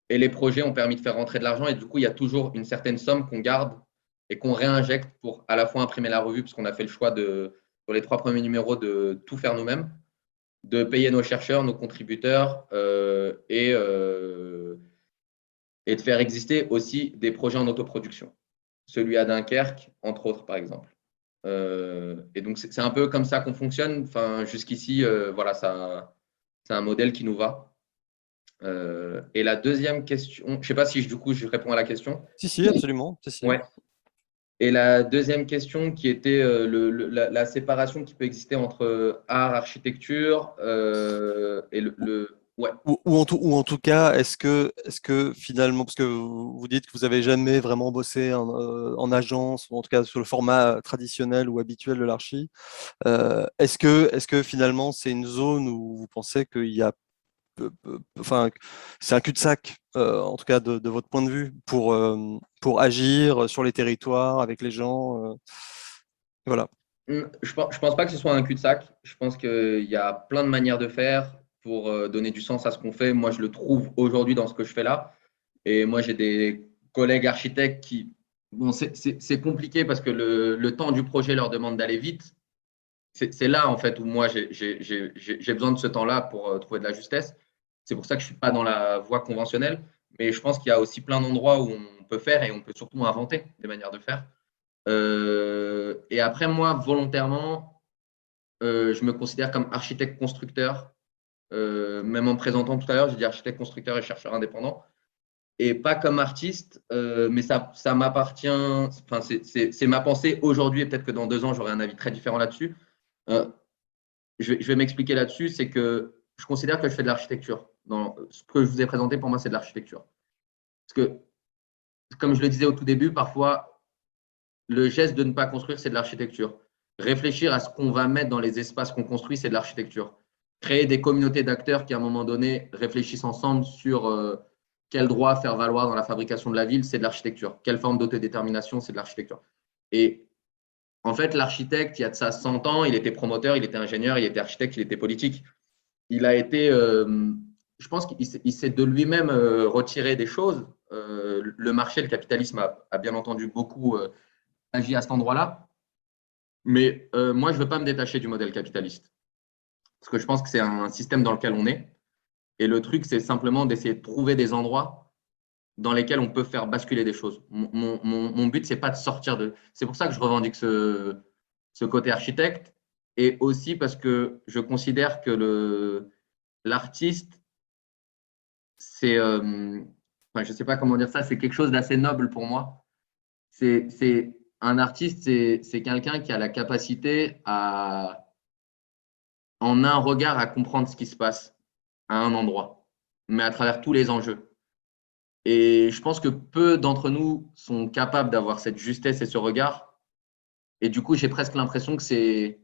et les projets ont permis de faire rentrer de l'argent. Et du coup, il y a toujours une certaine somme qu'on garde et qu'on réinjecte pour à la fois imprimer la revue, parce qu'on a fait le choix sur les 3 premiers numéros de tout faire nous-mêmes, de payer nos chercheurs, nos contributeurs et de faire exister aussi des projets en autoproduction. Celui à Dunkerque, entre autres, par exemple. Et donc, c'est un peu comme ça qu'on fonctionne. Enfin, jusqu'ici, voilà, c'est un modèle qui nous va. Et la deuxième question, je ne sais pas si du coup, je réponds à la question. Si, absolument. Si. Ouais. Et la deuxième question qui était la séparation qui peut exister entre art, architecture et ouais. Ou en tout cas, est-ce que finalement, parce que vous dites que vous n'avez jamais vraiment bossé en agence, ou en tout cas sur le format traditionnel ou habituel de l'archi, est-ce que finalement c'est une zone où vous pensez qu'il y a enfin, c'est un cul-de-sac, en tout cas de votre point de vue, pour agir sur les territoires, avec les gens. Voilà. Je pense pas que ce soit un cul-de-sac. Je pense qu'il y a plein de manières de faire pour donner du sens à ce qu'on fait. Moi, je le trouve aujourd'hui dans ce que je fais là. Et moi, j'ai des collègues architectes qui… Bon, c'est compliqué parce que le temps du projet leur demande d'aller vite. C'est là, en fait, où moi, j'ai besoin de ce temps-là pour trouver de la justesse. C'est pour ça que je ne suis pas dans la voie conventionnelle. Mais je pense qu'il y a aussi plein d'endroits où on peut faire et on peut surtout inventer des manières de faire. Et après, moi, volontairement, je me considère comme architecte-constructeur. Même en me présentant tout à l'heure, j'ai dit architecte-constructeur et chercheur indépendant. Et pas comme artiste, mais ça m'appartient. Enfin, c'est ma pensée aujourd'hui et peut-être que dans 2 ans, j'aurai un avis très différent là-dessus. Je vais m'expliquer là-dessus, c'est que je considère que je fais de l'architecture. Ce que je vous ai présenté, pour moi, c'est de l'architecture. Parce que, comme je le disais au tout début, parfois, le geste de ne pas construire, c'est de l'architecture. Réfléchir à ce qu'on va mettre dans les espaces qu'on construit, c'est de l'architecture. Créer des communautés d'acteurs qui, à un moment donné, réfléchissent ensemble sur quel droit faire valoir dans la fabrication de la ville, c'est de l'architecture. Quelle forme d'autodétermination, c'est de l'architecture. Et en fait, l'architecte, il y a de ça 100 ans, il était promoteur, il était ingénieur, il était architecte, il était politique. Il a été, je pense qu'il s'est de lui-même retiré des choses. Le marché, le capitalisme a bien entendu beaucoup agi à cet endroit-là. Mais moi, je ne veux pas me détacher du modèle capitaliste. parce que je pense que c'est un système dans lequel on est. Et le truc, c'est simplement d'essayer de trouver des endroits dans lesquels on peut faire basculer des choses. Mon but, ce n'est pas de sortir de… C'est pour ça que je revendique ce côté architecte, et aussi parce que je considère que l'artiste, c'est… enfin, je ne sais pas comment dire ça, c'est quelque chose d'assez noble pour moi. Un artiste, c'est quelqu'un qui a la capacité à, en un regard, à comprendre ce qui se passe à un endroit, mais à travers tous les enjeux. Et je pense que peu d'entre nous sont capables d'avoir cette justesse et ce regard. Et du coup, j'ai presque l'impression que c'est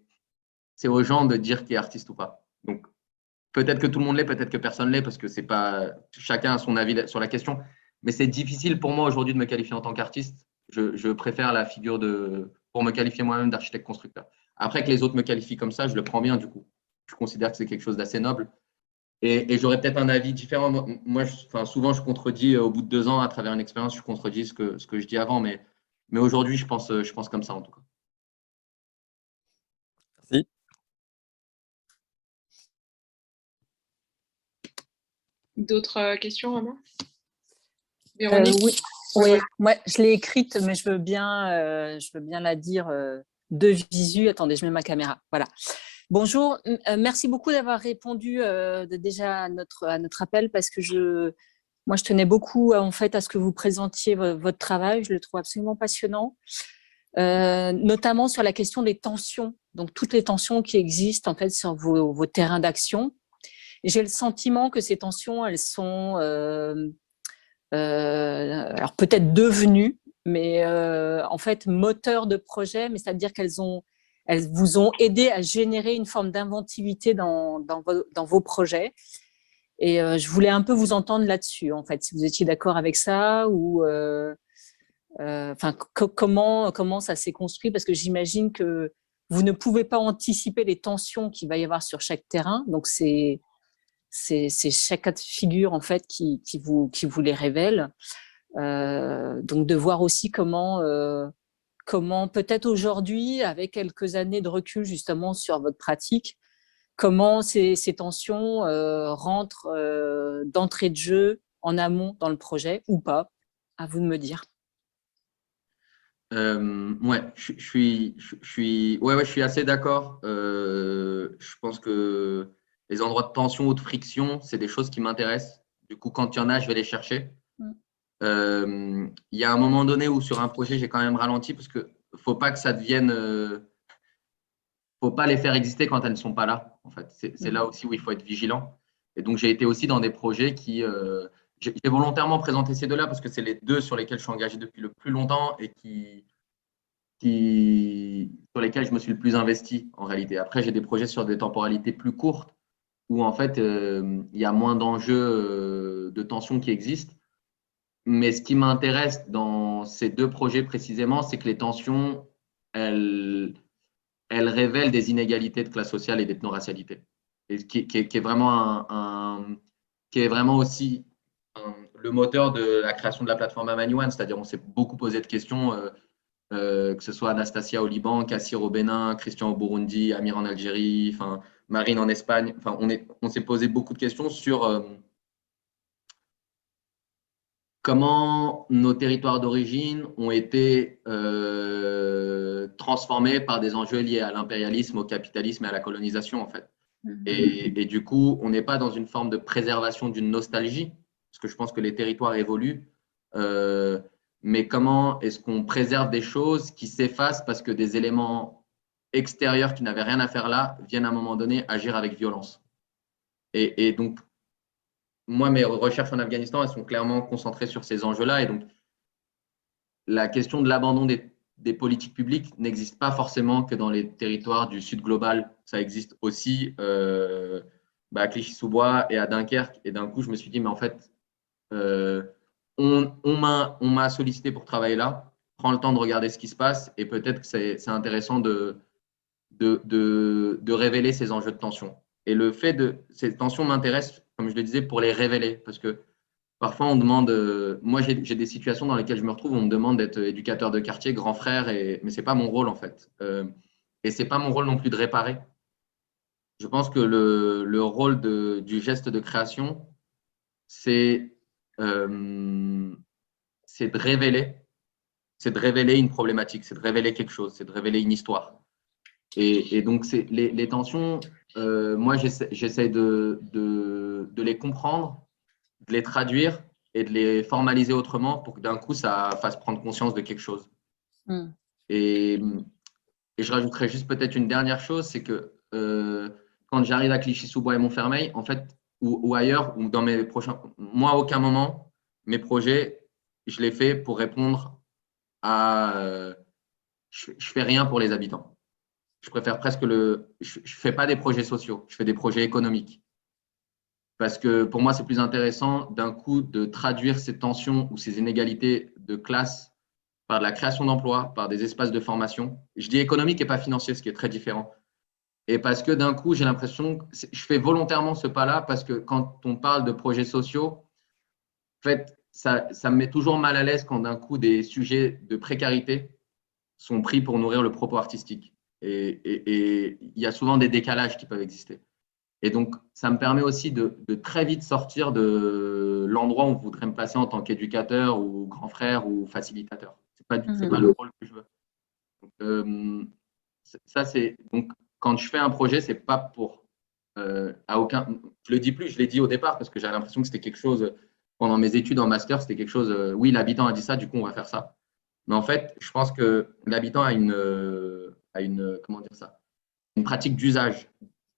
aux gens de dire qui est artiste ou pas. Donc, peut-être que tout le monde l'est, peut-être que personne l'est, parce que c'est pas, chacun a son avis sur la question. Mais c'est difficile pour moi aujourd'hui de me qualifier en tant qu'artiste. Je préfère la figure pour me qualifier moi-même d'architecte constructeur. Après que les autres me qualifient comme ça, je le prends bien du coup. Je considère que c'est quelque chose d'assez noble. Et j'aurais peut-être un avis différent. Moi, souvent, je contredis au bout de 2 ans, à travers une expérience, je contredis ce que je dis avant. Mais aujourd'hui, je pense comme ça en tout cas. Merci. D'autres questions, Romain? Véronique? Oui, oui. Ouais, je l'ai écrite, mais je veux bien la dire de visu. Attendez, je mets ma caméra. Voilà. Bonjour, merci beaucoup d'avoir répondu déjà à notre appel, parce que moi, je tenais beaucoup en fait à ce que vous présentiez votre travail. Je le trouve absolument passionnant, notamment sur la question des tensions, donc toutes les tensions qui existent en fait sur vos terrains d'action. J'ai le sentiment que ces tensions, elles sont alors peut-être devenues, mais en fait moteurs de projet, mais c'est-à-dire qu'elles vous ont aidé à générer une forme d'inventivité dans vos projets. Et je voulais un peu vous entendre là-dessus, en fait, si vous étiez d'accord avec ça, ou comment ça s'est construit, parce que j'imagine que vous ne pouvez pas anticiper les tensions qu'il va y avoir sur chaque terrain, donc c'est chaque cas de figure en fait qui vous les révèle. Donc de voir aussi comment peut-être aujourd'hui, avec quelques années de recul justement sur votre pratique, comment ces tensions rentrent d'entrée de jeu en amont dans le projet ou pas, à vous de me dire. Ouais, je suis assez d'accord. Je pense que les endroits de tension ou de friction, c'est des choses qui m'intéressent. Du coup, quand il y en a, je vais les chercher. Il y a un moment donné où sur un projet, j'ai quand même ralenti parce qu'il ne faut pas que ça devienne… faut pas les faire exister quand elles ne sont pas là. En fait, c'est là aussi où il faut être vigilant. Et donc, j'ai été aussi dans des projets qui… j'ai volontairement présenté ces deux-là parce que c'est les deux sur lesquels je suis engagé depuis le plus longtemps et sur lesquels je me suis le plus investi en réalité. Après, j'ai des projets sur des temporalités plus courtes où en fait, il y a moins d'enjeux de tension qui existent. Mais ce qui m'intéresse dans ces deux projets précisément, c'est que les tensions, elles révèlent des inégalités de classe sociale et d'ethno-racialité. Et qui est vraiment qui est vraiment aussi le moteur de la création de la plateforme Amani-One. C'est-à-dire, on s'est beaucoup posé de questions, que ce soit Anastasia au Liban, Kassir au Bénin, Christian au Burundi, Amir en Algérie, Marine en Espagne. On s'est posé beaucoup de questions sur comment nos territoires d'origine ont été transformés par des enjeux liés à l'impérialisme, au capitalisme et à la colonisation, en fait. Et du coup, on n'est pas dans une forme de préservation d'une nostalgie, parce que je pense que les territoires évoluent, mais comment est-ce qu'on préserve des choses qui s'effacent parce que des éléments extérieurs qui n'avaient rien à faire là viennent à un moment donné agir avec violence. Et donc, moi, mes recherches en Afghanistan, elles sont clairement concentrées sur ces enjeux-là. Et donc, la question de l'abandon des politiques publiques n'existe pas forcément que dans les territoires du Sud global. Ça existe aussi à Clichy-sous-Bois et à Dunkerque. Et d'un coup, je me suis dit, mais en fait, on m'a sollicité pour travailler là. Prends le temps de regarder ce qui se passe et peut-être que c'est intéressant de révéler ces enjeux de tension. Et le fait de ces tensions m'intéresse, comme je le disais, pour les révéler. Parce que parfois, on demande… moi, j'ai des situations dans lesquelles je me retrouve, on me demande d'être éducateur de quartier, grand frère, mais ce n'est pas mon rôle, en fait. Et ce n'est pas mon rôle non plus de réparer. je pense que le rôle du geste de création, c'est de révéler une problématique, c'est de révéler quelque chose, c'est de révéler une histoire. Et donc, les tensions, moi, j'essaie de les comprendre, de les traduire et de les formaliser autrement pour que d'un coup, ça fasse prendre conscience de quelque chose. Et je rajouterais juste peut-être une dernière chose, c'est que quand j'arrive à Clichy-sous-Bois et Montfermeil, en fait, ou ailleurs, ou dans mes prochains… Moi, à aucun moment, mes projets, je les fais pour répondre à… je ne fais rien pour les habitants. Je préfère presque je ne fais pas des projets sociaux, je fais des projets économiques. Parce que pour moi, c'est plus intéressant d'un coup de traduire ces tensions ou ces inégalités de classe par de la création d'emplois, par des espaces de formation. Je dis économique et pas financier, ce qui est très différent. Et parce que d'un coup, j'ai l'impression que je fais volontairement ce pas-là parce que quand on parle de projets sociaux, en fait, ça me met toujours mal à l'aise quand d'un coup des sujets de précarité sont pris pour nourrir le propos artistique. Et il y a souvent des décalages qui peuvent exister. Et donc, ça me permet aussi de très vite sortir de l'endroit où on voudrait me placer en tant qu'éducateur ou grand frère ou facilitateur. C'est pas le rôle que je veux. Donc, ça, c'est donc quand je fais un projet, c'est pas pour à aucun. Je le dis plus, je l'ai dit au départ parce que j'avais l'impression que c'était quelque chose pendant mes études en master, c'était quelque chose. Oui, l'habitant a dit ça, du coup, on va faire ça. Mais en fait, je pense que l'habitant a une comment dire ça, une pratique d'usage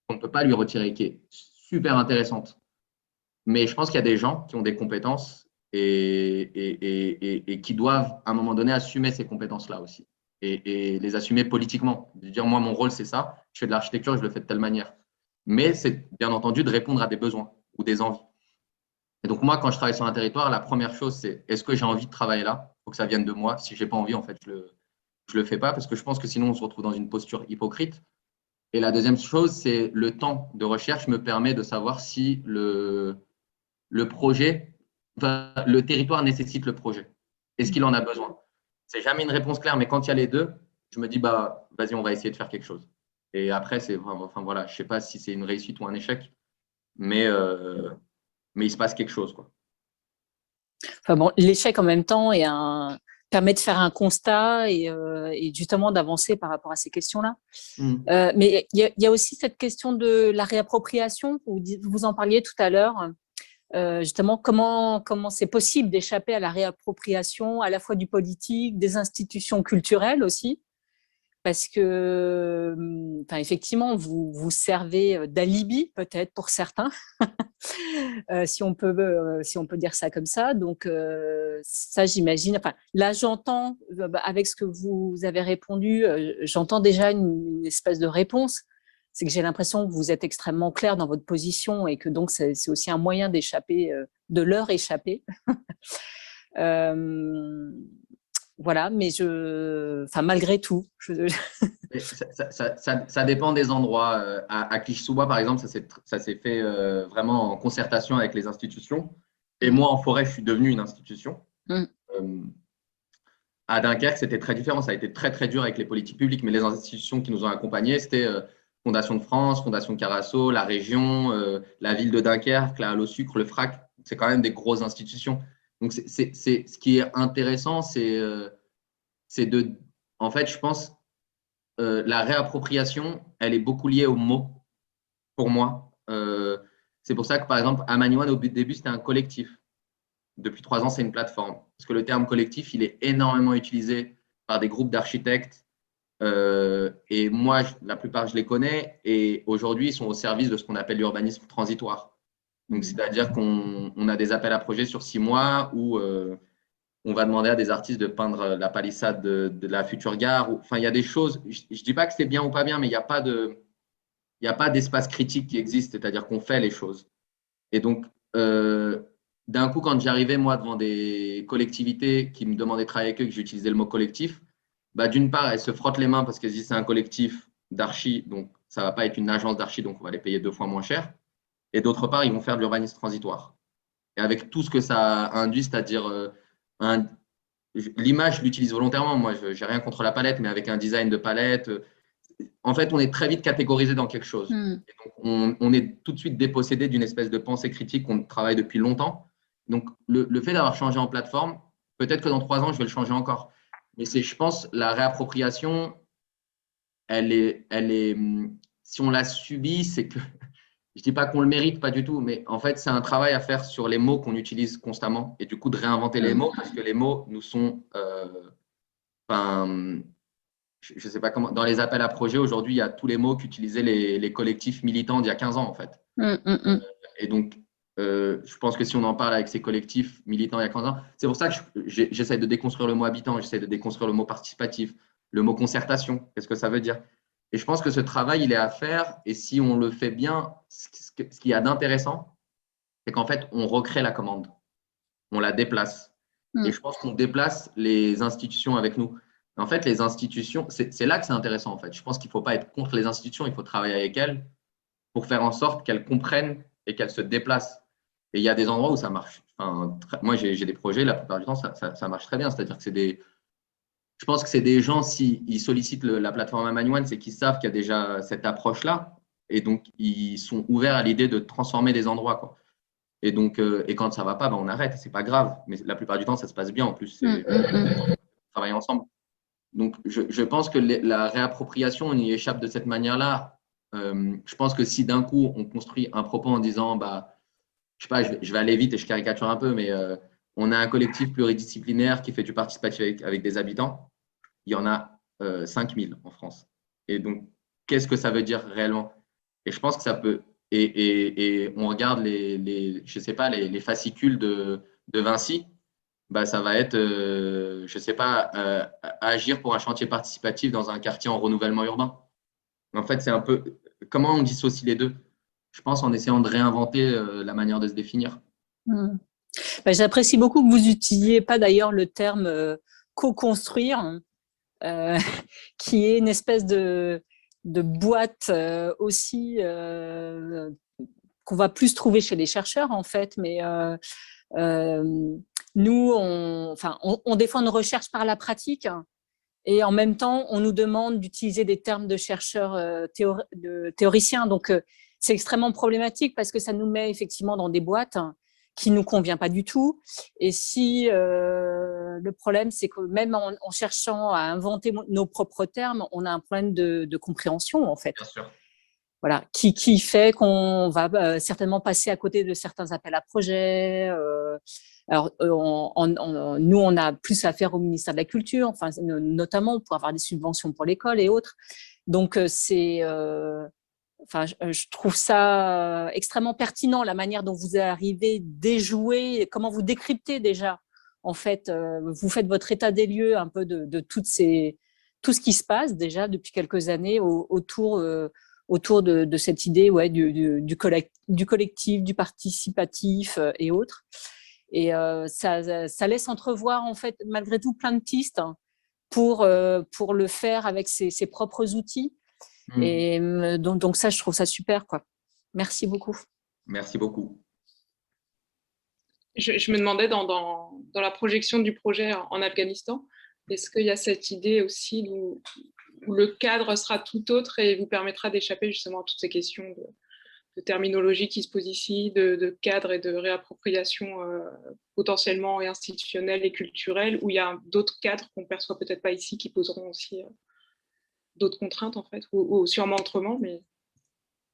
qu'on ne peut pas lui retirer, qui est super intéressante. Mais je pense qu'il y a des gens qui ont des compétences et qui doivent, à un moment donné, assumer ces compétences-là aussi. Et les assumer politiquement. De dire, moi, mon rôle, c'est ça. Je fais de l'architecture, je le fais de telle manière. Mais c'est bien entendu de répondre à des besoins ou des envies. Et donc, moi, quand je travaille sur un territoire, la première chose, c'est est-ce que j'ai envie de travailler là? Il faut que ça vienne de moi. Si je n'ai pas envie, en fait, je ne le fais pas parce que je pense que sinon, on se retrouve dans une posture hypocrite. Et la deuxième chose, c'est le temps de recherche me permet de savoir si le projet, enfin, le territoire nécessite le projet. Est-ce qu'il en a besoin? C'est jamais une réponse claire, mais quand il y a les deux, je me dis, bah, vas-y, on va essayer de faire quelque chose. Et après, c'est vraiment, enfin voilà, je ne sais pas si c'est une réussite ou un échec, mais il se passe quelque chose, quoi. Enfin bon, l'échec en même temps permet de faire un constat et justement d'avancer par rapport à ces questions-là. Mais il y a aussi cette question de la réappropriation, vous en parliez tout à l'heure, justement comment c'est possible d'échapper à la réappropriation à la fois du politique, des institutions culturelles aussi, parce que effectivement, vous servez d'alibi peut-être pour certains, si on peut dire ça comme ça. Donc ça, j'imagine. Enfin, là, j'entends avec ce que vous avez répondu, j'entends déjà une espèce de réponse. C'est que j'ai l'impression que vous êtes extrêmement clair dans votre position et que donc c'est aussi un moyen d'échapper, de leur échapper. Voilà, mais malgré tout. Ça dépend des endroits. À Clichy-sous-Bois, par exemple, ça s'est fait vraiment en concertation avec les institutions. Et moi, en forêt, je suis devenu une institution. À Dunkerque, c'était très différent. Ça a été très, très dur avec les politiques publiques, mais les institutions qui nous ont accompagnés, c'était Fondation de France, Fondation Carasso, la région, la ville de Dunkerque, la Halle au Sucre, le FRAC. C'est quand même des grosses institutions. Donc, ce qui est intéressant, c'est en fait, je pense, la réappropriation, elle est beaucoup liée aux mots, pour moi. C'est pour ça que, par exemple, Amanyuan, au début, c'était un collectif. Depuis 3 ans, c'est une plateforme. Parce que le terme collectif, il est énormément utilisé par des groupes d'architectes. Et moi, la plupart, je les connais. Et aujourd'hui, ils sont au service de ce qu'on appelle l'urbanisme transitoire. Donc, c'est-à-dire qu'on a des appels à projets sur 6 mois où on va demander à des artistes de peindre la palissade de la future gare. Enfin, il y a des choses, je ne dis pas que c'est bien ou pas bien, mais il n'y a pas d'espace critique qui existe, c'est-à-dire qu'on fait les choses. Et donc, d'un coup, quand j'arrivais, moi, devant des collectivités qui me demandaient de travailler avec eux, que j'utilisais le mot collectif, bah, d'une part, elles se frottent les mains parce qu'elles disent c'est un collectif d'archi, donc ça ne va pas être une agence d'archi, donc on va les payer 2 fois moins cher. Et d'autre part, ils vont faire de l'urbanisme transitoire. Et avec tout ce que ça induit, c'est-à-dire l'image, je l'utilise volontairement. Moi, je n'ai rien contre la palette, mais avec un design de palette, en fait, on est très vite catégorisé dans quelque chose. Et donc, on est tout de suite dépossédé d'une espèce de pensée critique qu'on travaille depuis longtemps. Donc, le fait d'avoir changé en plateforme, peut-être que dans 3 ans, je vais le changer encore. Mais c'est, je pense, la réappropriation, si on la subit, c'est que, je ne dis pas qu'on le mérite, pas du tout, mais en fait, c'est un travail à faire sur les mots qu'on utilise constamment et du coup, de réinventer les mots parce que les mots nous sont… je ne sais pas comment, dans les appels à projets, aujourd'hui, il y a tous les mots qu'utilisaient les collectifs militants d'il y a 15 ans, en fait. Et donc, je pense que si on en parle avec ces collectifs militants il y a 15 ans, c'est pour ça que j'essaie de déconstruire le mot habitant, j'essaie de déconstruire le mot participatif, le mot concertation, qu'est-ce que ça veut dire? Et je pense que ce travail, il est à faire, et si on le fait bien, ce qu'il y a d'intéressant, c'est qu'en fait, on recrée la commande, on la déplace. Et je pense qu'on déplace les institutions avec nous. En fait, les institutions, c'est là que c'est intéressant, en fait. Je pense qu'il ne faut pas être contre les institutions, il faut travailler avec elles pour faire en sorte qu'elles comprennent et qu'elles se déplacent. Et il y a des endroits où ça marche. Enfin, moi, j'ai des projets, la plupart du temps, ça marche très bien. C'est-à-dire que je pense que c'est des gens, s'ils sollicitent la plateforme Amanyone, c'est qu'ils savent qu'il y a déjà cette approche-là. Et donc, ils sont ouverts à l'idée de transformer des endroits, quoi. Et donc, et quand ça ne va pas, ben on arrête. Ce n'est pas grave. Mais la plupart du temps, ça se passe bien. En plus, on travaille ensemble. Donc, je pense que la réappropriation, on y échappe de cette manière-là. Je pense que si d'un coup, on construit un propos en disant, bah, je ne sais pas, je vais aller vite et je caricature un peu, mais on a un collectif pluridisciplinaire qui fait du participatif avec des habitants. Il y en a 5000 en France. Et donc, qu'est-ce que ça veut dire réellement? Et je pense que ça peut… Et on regarde je sais pas, les fascicules de Vinci, bah, ça va être, je ne sais pas, agir pour un chantier participatif dans un quartier en renouvellement urbain. En fait, c'est un peu comment on dissocie les deux. Je pense en essayant de réinventer la manière de se définir. Ben, j'apprécie beaucoup que vous n'utilisiez pas d'ailleurs le terme co-construire, qui est une espèce de boîte aussi qu'on va plus trouver chez les chercheurs en fait, mais nous, on défend une recherche par la pratique et en même temps, on nous demande d'utiliser des termes de chercheurs de théoriciens. Donc, c'est extrêmement problématique parce que ça nous met effectivement dans des boîtes qui ne nous convient pas du tout. Et si le problème, c'est que même en cherchant à inventer nos propres termes, on a un problème de compréhension, en fait. Bien sûr. Voilà, qui fait qu'on va certainement passer à côté de certains appels à projets. Alors, nous, on a plus à faire au ministère de la Culture, enfin, notamment pour avoir des subventions pour l'école et autres. Donc, je trouve ça extrêmement pertinent, la manière dont vous arrivez déjouer, comment vous décryptez déjà, en fait, vous faites votre état des lieux un peu de tout ce qui se passe déjà depuis quelques années autour de cette idée du collectif, du participatif et autres. Et ça laisse entrevoir, en fait, malgré tout, plein de pistes pour le faire avec ses propres outils. Et donc ça, je trouve ça super, quoi. Merci beaucoup. Merci beaucoup. Je me demandais dans la projection du projet en Afghanistan, est-ce qu'il y a cette idée aussi où le cadre sera tout autre et vous permettra d'échapper justement à toutes ces questions de terminologie qui se pose ici, de cadre et de réappropriation potentiellement et institutionnelle et culturelle, où il y a d'autres cadres qu'on ne perçoit peut-être pas ici qui poseront aussi d'autres contraintes en fait, ou sûrement autrement, mais…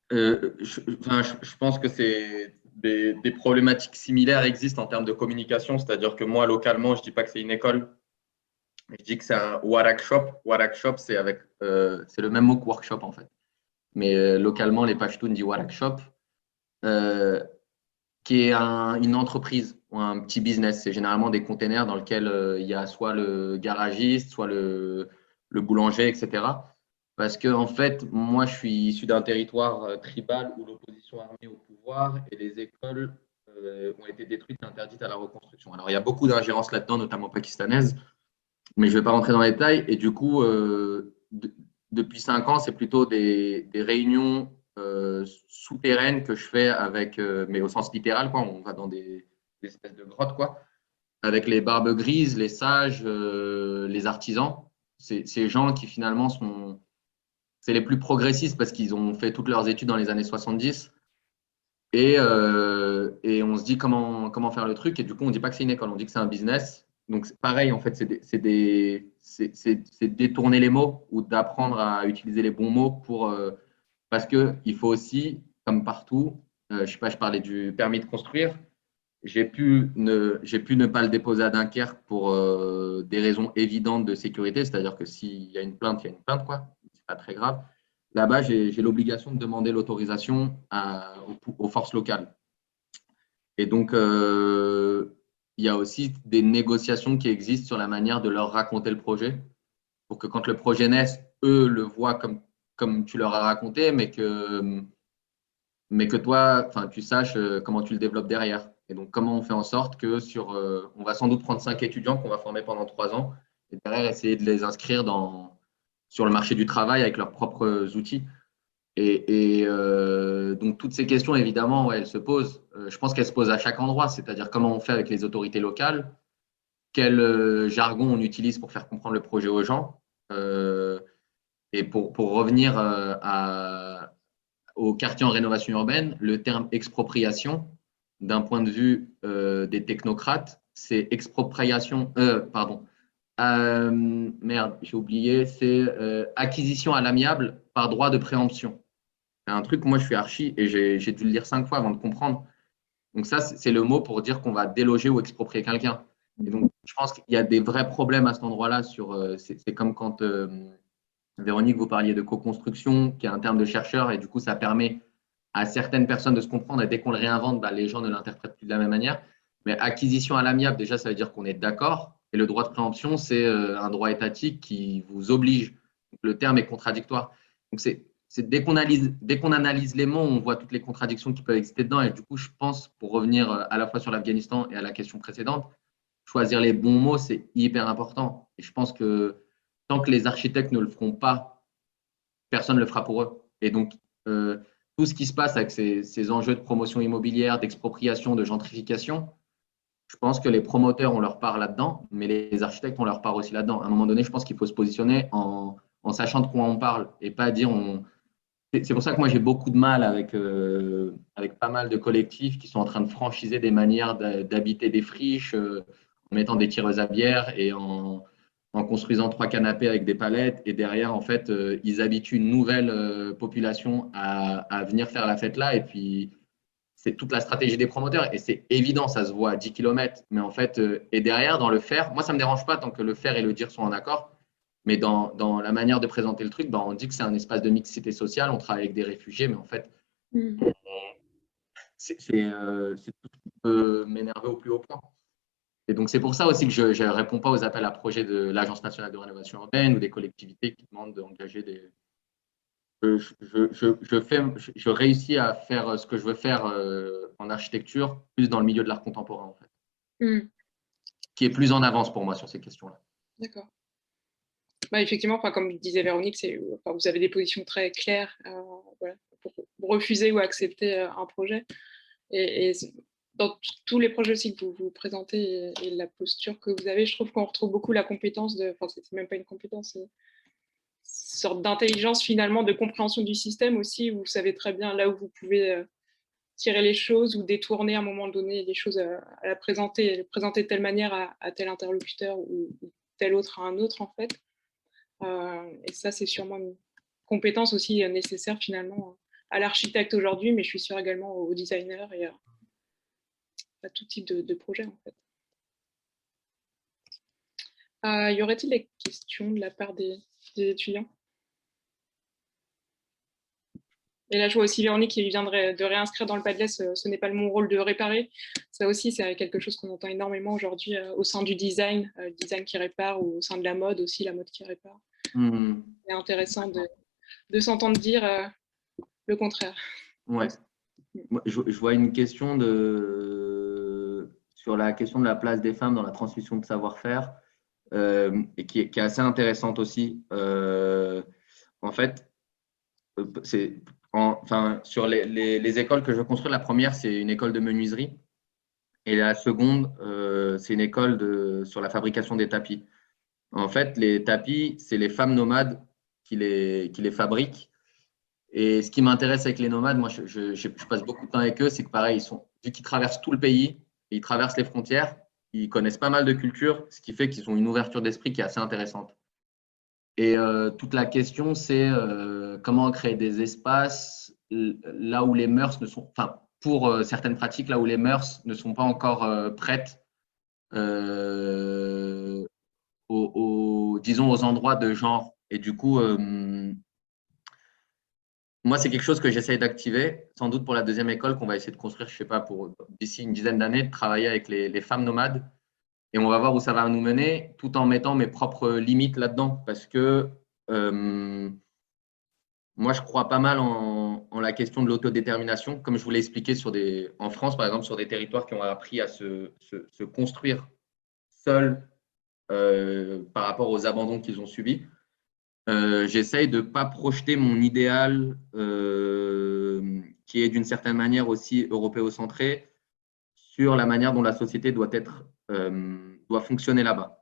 je pense que c'est des problématiques similaires existent en termes de communication, c'est-à-dire que moi, localement, je ne dis pas que c'est une école, je dis que c'est un warak-shop. Warak-shop, c'est le même mot que workshop en fait. Mais localement, les Pashtuns disent warak-shop, qui est une entreprise ou un petit business. C'est généralement des containers dans lesquels il y a soit le garagiste, soit le boulanger, etc. Parce que, en fait, moi, je suis issu d'un territoire tribal où l'opposition armée au pouvoir et les écoles ont été détruites et interdites à la reconstruction. Alors, il y a beaucoup d'ingérences là-dedans, notamment pakistanaises, mais je ne vais pas rentrer dans les détails. Et du coup, depuis 5 ans, c'est plutôt des réunions souterraines que je fais mais au sens littéral, quoi. On va dans des espèces de grottes, quoi, avec les barbes grises, les sages, les artisans. Ces gens qui finalement sont c'est les plus progressistes parce qu'ils ont fait toutes leurs études dans les années 70. Et on se dit comment faire le truc. Et du coup, on ne dit pas que c'est une école, on dit que c'est un business. Donc, c'est pareil, en fait, c'est détourner les mots ou d'apprendre à utiliser les bons mots parce qu'il faut aussi, comme partout, je ne sais pas, je parlais du permis de construire. J'ai pu ne pas le déposer à Dunkerque pour des raisons évidentes de sécurité, c'est-à-dire que s'il y a une plainte, il y a une plainte, quoi. C'est pas très grave. Là-bas, j'ai l'obligation de demander l'autorisation aux forces locales. Et donc, il y a aussi des négociations qui existent sur la manière de leur raconter le projet pour que quand le projet naisse, eux le voient comme tu leur as raconté, mais que toi, tu saches comment tu le développes derrière. Et donc, comment on fait en sorte que on va sans doute prendre 5 étudiants qu'on va former pendant 3 ans et derrière essayer de les inscrire sur le marché du travail avec leurs propres outils. Et donc, toutes ces questions, évidemment, ouais, elles se posent. Je pense qu'elles se posent à chaque endroit, c'est-à-dire comment on fait avec les autorités locales, quel jargon on utilise pour faire comprendre le projet aux gens. Et pour revenir au quartier en rénovation urbaine, le terme expropriation, d'un point de vue des technocrates, c'est expropriation, merde, j'ai oublié, c'est acquisition à l'amiable par droit de préemption. C'est un truc, moi je suis archi et j'ai dû le lire 5 fois avant de comprendre. Donc ça, c'est le mot pour dire qu'on va déloger ou exproprier quelqu'un. Et donc, je pense qu'il y a des vrais problèmes à cet endroit-là. C'est comme quand, Véronique, vous parliez de co-construction, qui est un terme de chercheur, et du coup, ça permet à certaines personnes de se comprendre, et dès qu'on le réinvente, les gens ne l'interprètent plus de la même manière. Mais acquisition à l'amiable, déjà, ça veut dire qu'on est d'accord. Et le droit de préemption, c'est un droit étatique qui vous oblige. Donc, le terme est contradictoire. Donc, dès qu'on analyse les mots, on voit toutes les contradictions qui peuvent exister dedans. Et du coup, je pense, pour revenir à la fois sur l'Afghanistan et à la question précédente, choisir les bons mots, c'est hyper important. Et je pense que tant que les architectes ne le feront pas, personne ne le fera pour eux. Et donc, tout ce qui se passe avec ces enjeux de promotion immobilière, d'expropriation, de gentrification, je pense que les promoteurs ont leur part là-dedans, mais les architectes ont leur part aussi là-dedans. À un moment donné, je pense qu'il faut se positionner en sachant de quoi on parle et pas dire C'est pour ça que moi j'ai beaucoup de mal avec pas mal de collectifs qui sont en train de franchiser des manières d'habiter des friches en mettant des tireuses à bière et en construisant 3 canapés avec des palettes. Et derrière, en fait, ils habituent une nouvelle population à venir faire la fête là. Et puis, c'est toute la stratégie des promoteurs. Et c'est évident, ça se voit à 10 km. Mais en fait, et derrière, dans le faire, moi ça ne me dérange pas tant que le faire et le dire sont en accord. Mais dans la manière de présenter le truc, on dit que c'est un espace de mixité sociale, on travaille avec des réfugiés, mais en fait, c'est tout ce qui peut m'énerver au plus haut point. Et donc, c'est pour ça aussi que je ne réponds pas aux appels à projets de l'Agence nationale de rénovation urbaine ou des collectivités qui demandent d'engager des… Je réussis à faire ce que je veux faire en architecture, plus dans le milieu de l'art contemporain, en fait, qui est plus en avance pour moi sur ces questions-là. D'accord. Effectivement, comme disait Véronique, vous avez des positions très claires pour refuser ou accepter un projet. Et dans tous les projets aussi que vous présentez et la posture que vous avez, je trouve qu'on retrouve beaucoup la compétence c'est même pas une compétence, c'est une sorte d'intelligence finalement, de compréhension du système aussi, où vous savez très bien là où vous pouvez tirer les choses ou détourner à un moment donné les choses à la présenter de telle manière à tel interlocuteur ou tel autre à un autre en fait. Et ça, c'est sûrement une compétence aussi nécessaire finalement à l'architecte aujourd'hui, mais je suis sûre également aux designers et à tout type de projet en fait. Y aurait-il des questions de la part des étudiants? Et là, je vois aussi Véronique qui vient de réinscrire dans le Padlet, ce n'est pas mon rôle de réparer. Ça aussi, c'est quelque chose qu'on entend énormément aujourd'hui au sein du design qui répare, ou au sein de la mode aussi, la mode qui répare. C'est intéressant de s'entendre dire le contraire. Ouais. Je vois une question sur la question de la place des femmes dans la transmission de savoir-faire et qui est assez intéressante aussi. En fait, sur les écoles que je construis, la première, c'est une école de menuiserie. Et la seconde, c'est une école sur la fabrication des tapis. En fait, les tapis, c'est les femmes nomades qui les fabriquent. Et ce qui m'intéresse avec les nomades, moi, je passe beaucoup de temps avec eux, c'est que pareil, vu qu'ils traversent tout le pays, ils traversent les frontières, ils connaissent pas mal de cultures, ce qui fait qu'ils ont une ouverture d'esprit qui est assez intéressante. Et toute la question, c'est comment créer des espaces là où les mœurs ne sont, enfin, pour certaines pratiques, là où les mœurs ne sont pas encore prêtes, disons, aux endroits de genre. Et du coup, moi, c'est quelque chose que j'essaye d'activer, sans doute pour la deuxième école qu'on va essayer de construire, je ne sais pas, d'ici une dizaine d'années, de travailler avec les femmes nomades. Et on va voir où ça va nous mener, tout en mettant mes propres limites là-dedans. Parce que moi, je crois pas mal en la question de l'autodétermination. Comme je vous l'ai expliqué, en France, par exemple, sur des territoires qui ont appris à se construire seuls par rapport aux abandons qu'ils ont subis. J'essaye de ne pas projeter mon idéal qui est d'une certaine manière aussi européocentré sur la manière dont la société doit fonctionner là-bas.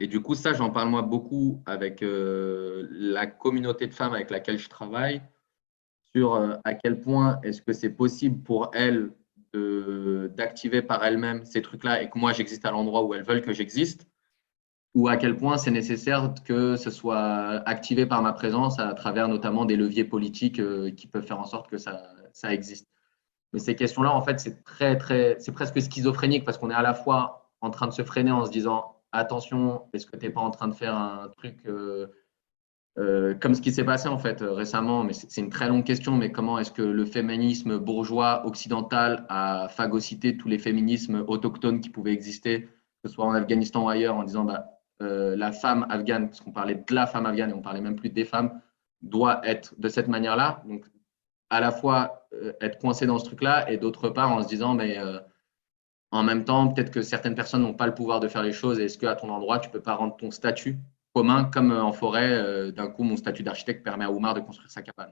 Et du coup, ça, j'en parle moi beaucoup avec la communauté de femmes avec laquelle je travaille sur à quel point est-ce que c'est possible pour elles d'activer par elles-mêmes ces trucs-là et que moi, j'existe à l'endroit où elles veulent que j'existe, ou à quel point c'est nécessaire que ce soit activé par ma présence à travers notamment des leviers politiques qui peuvent faire en sorte que ça existe. Mais ces questions-là, en fait, c'est presque schizophrénique parce qu'on est à la fois en train de se freiner en se disant attention, est-ce que tu n'es pas en train de faire un truc comme ce qui s'est passé en fait récemment, mais c'est une très longue question, mais comment est-ce que le féminisme bourgeois occidental a phagocyté tous les féminismes autochtones qui pouvaient exister, que ce soit en Afghanistan ou ailleurs, en disant la femme afghane, parce qu'on parlait de la femme afghane et on parlait même plus des femmes, doit être de cette manière-là. Donc, à la fois être coincé dans ce truc-là et d'autre part en se disant, mais en même temps, peut-être que certaines personnes n'ont pas le pouvoir de faire les choses et est-ce qu'à ton endroit, tu ne peux pas rendre ton statut commun comme en forêt, d'un coup, mon statut d'architecte permet à Oumar de construire sa cabane.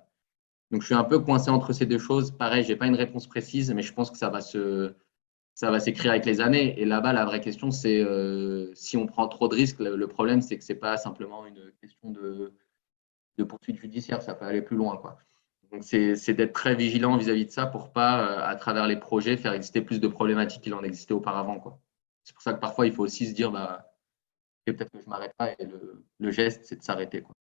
Donc, je suis un peu coincé entre ces deux choses. Pareil, je n'ai pas une réponse précise, mais je pense que ça va s'écrire avec les années. Et là-bas, la vraie question, c'est si on prend trop de risques, le problème, c'est que ce n'est pas simplement une question de poursuite judiciaire, ça peut aller plus loin, quoi. Donc, c'est d'être très vigilant vis-à-vis de ça pour pas, à travers les projets, faire exister plus de problématiques qu'il en existait auparavant, quoi. C'est pour ça que parfois, il faut aussi se dire, peut-être que je ne m'arrête pas et le geste, c'est de s'arrêter, quoi.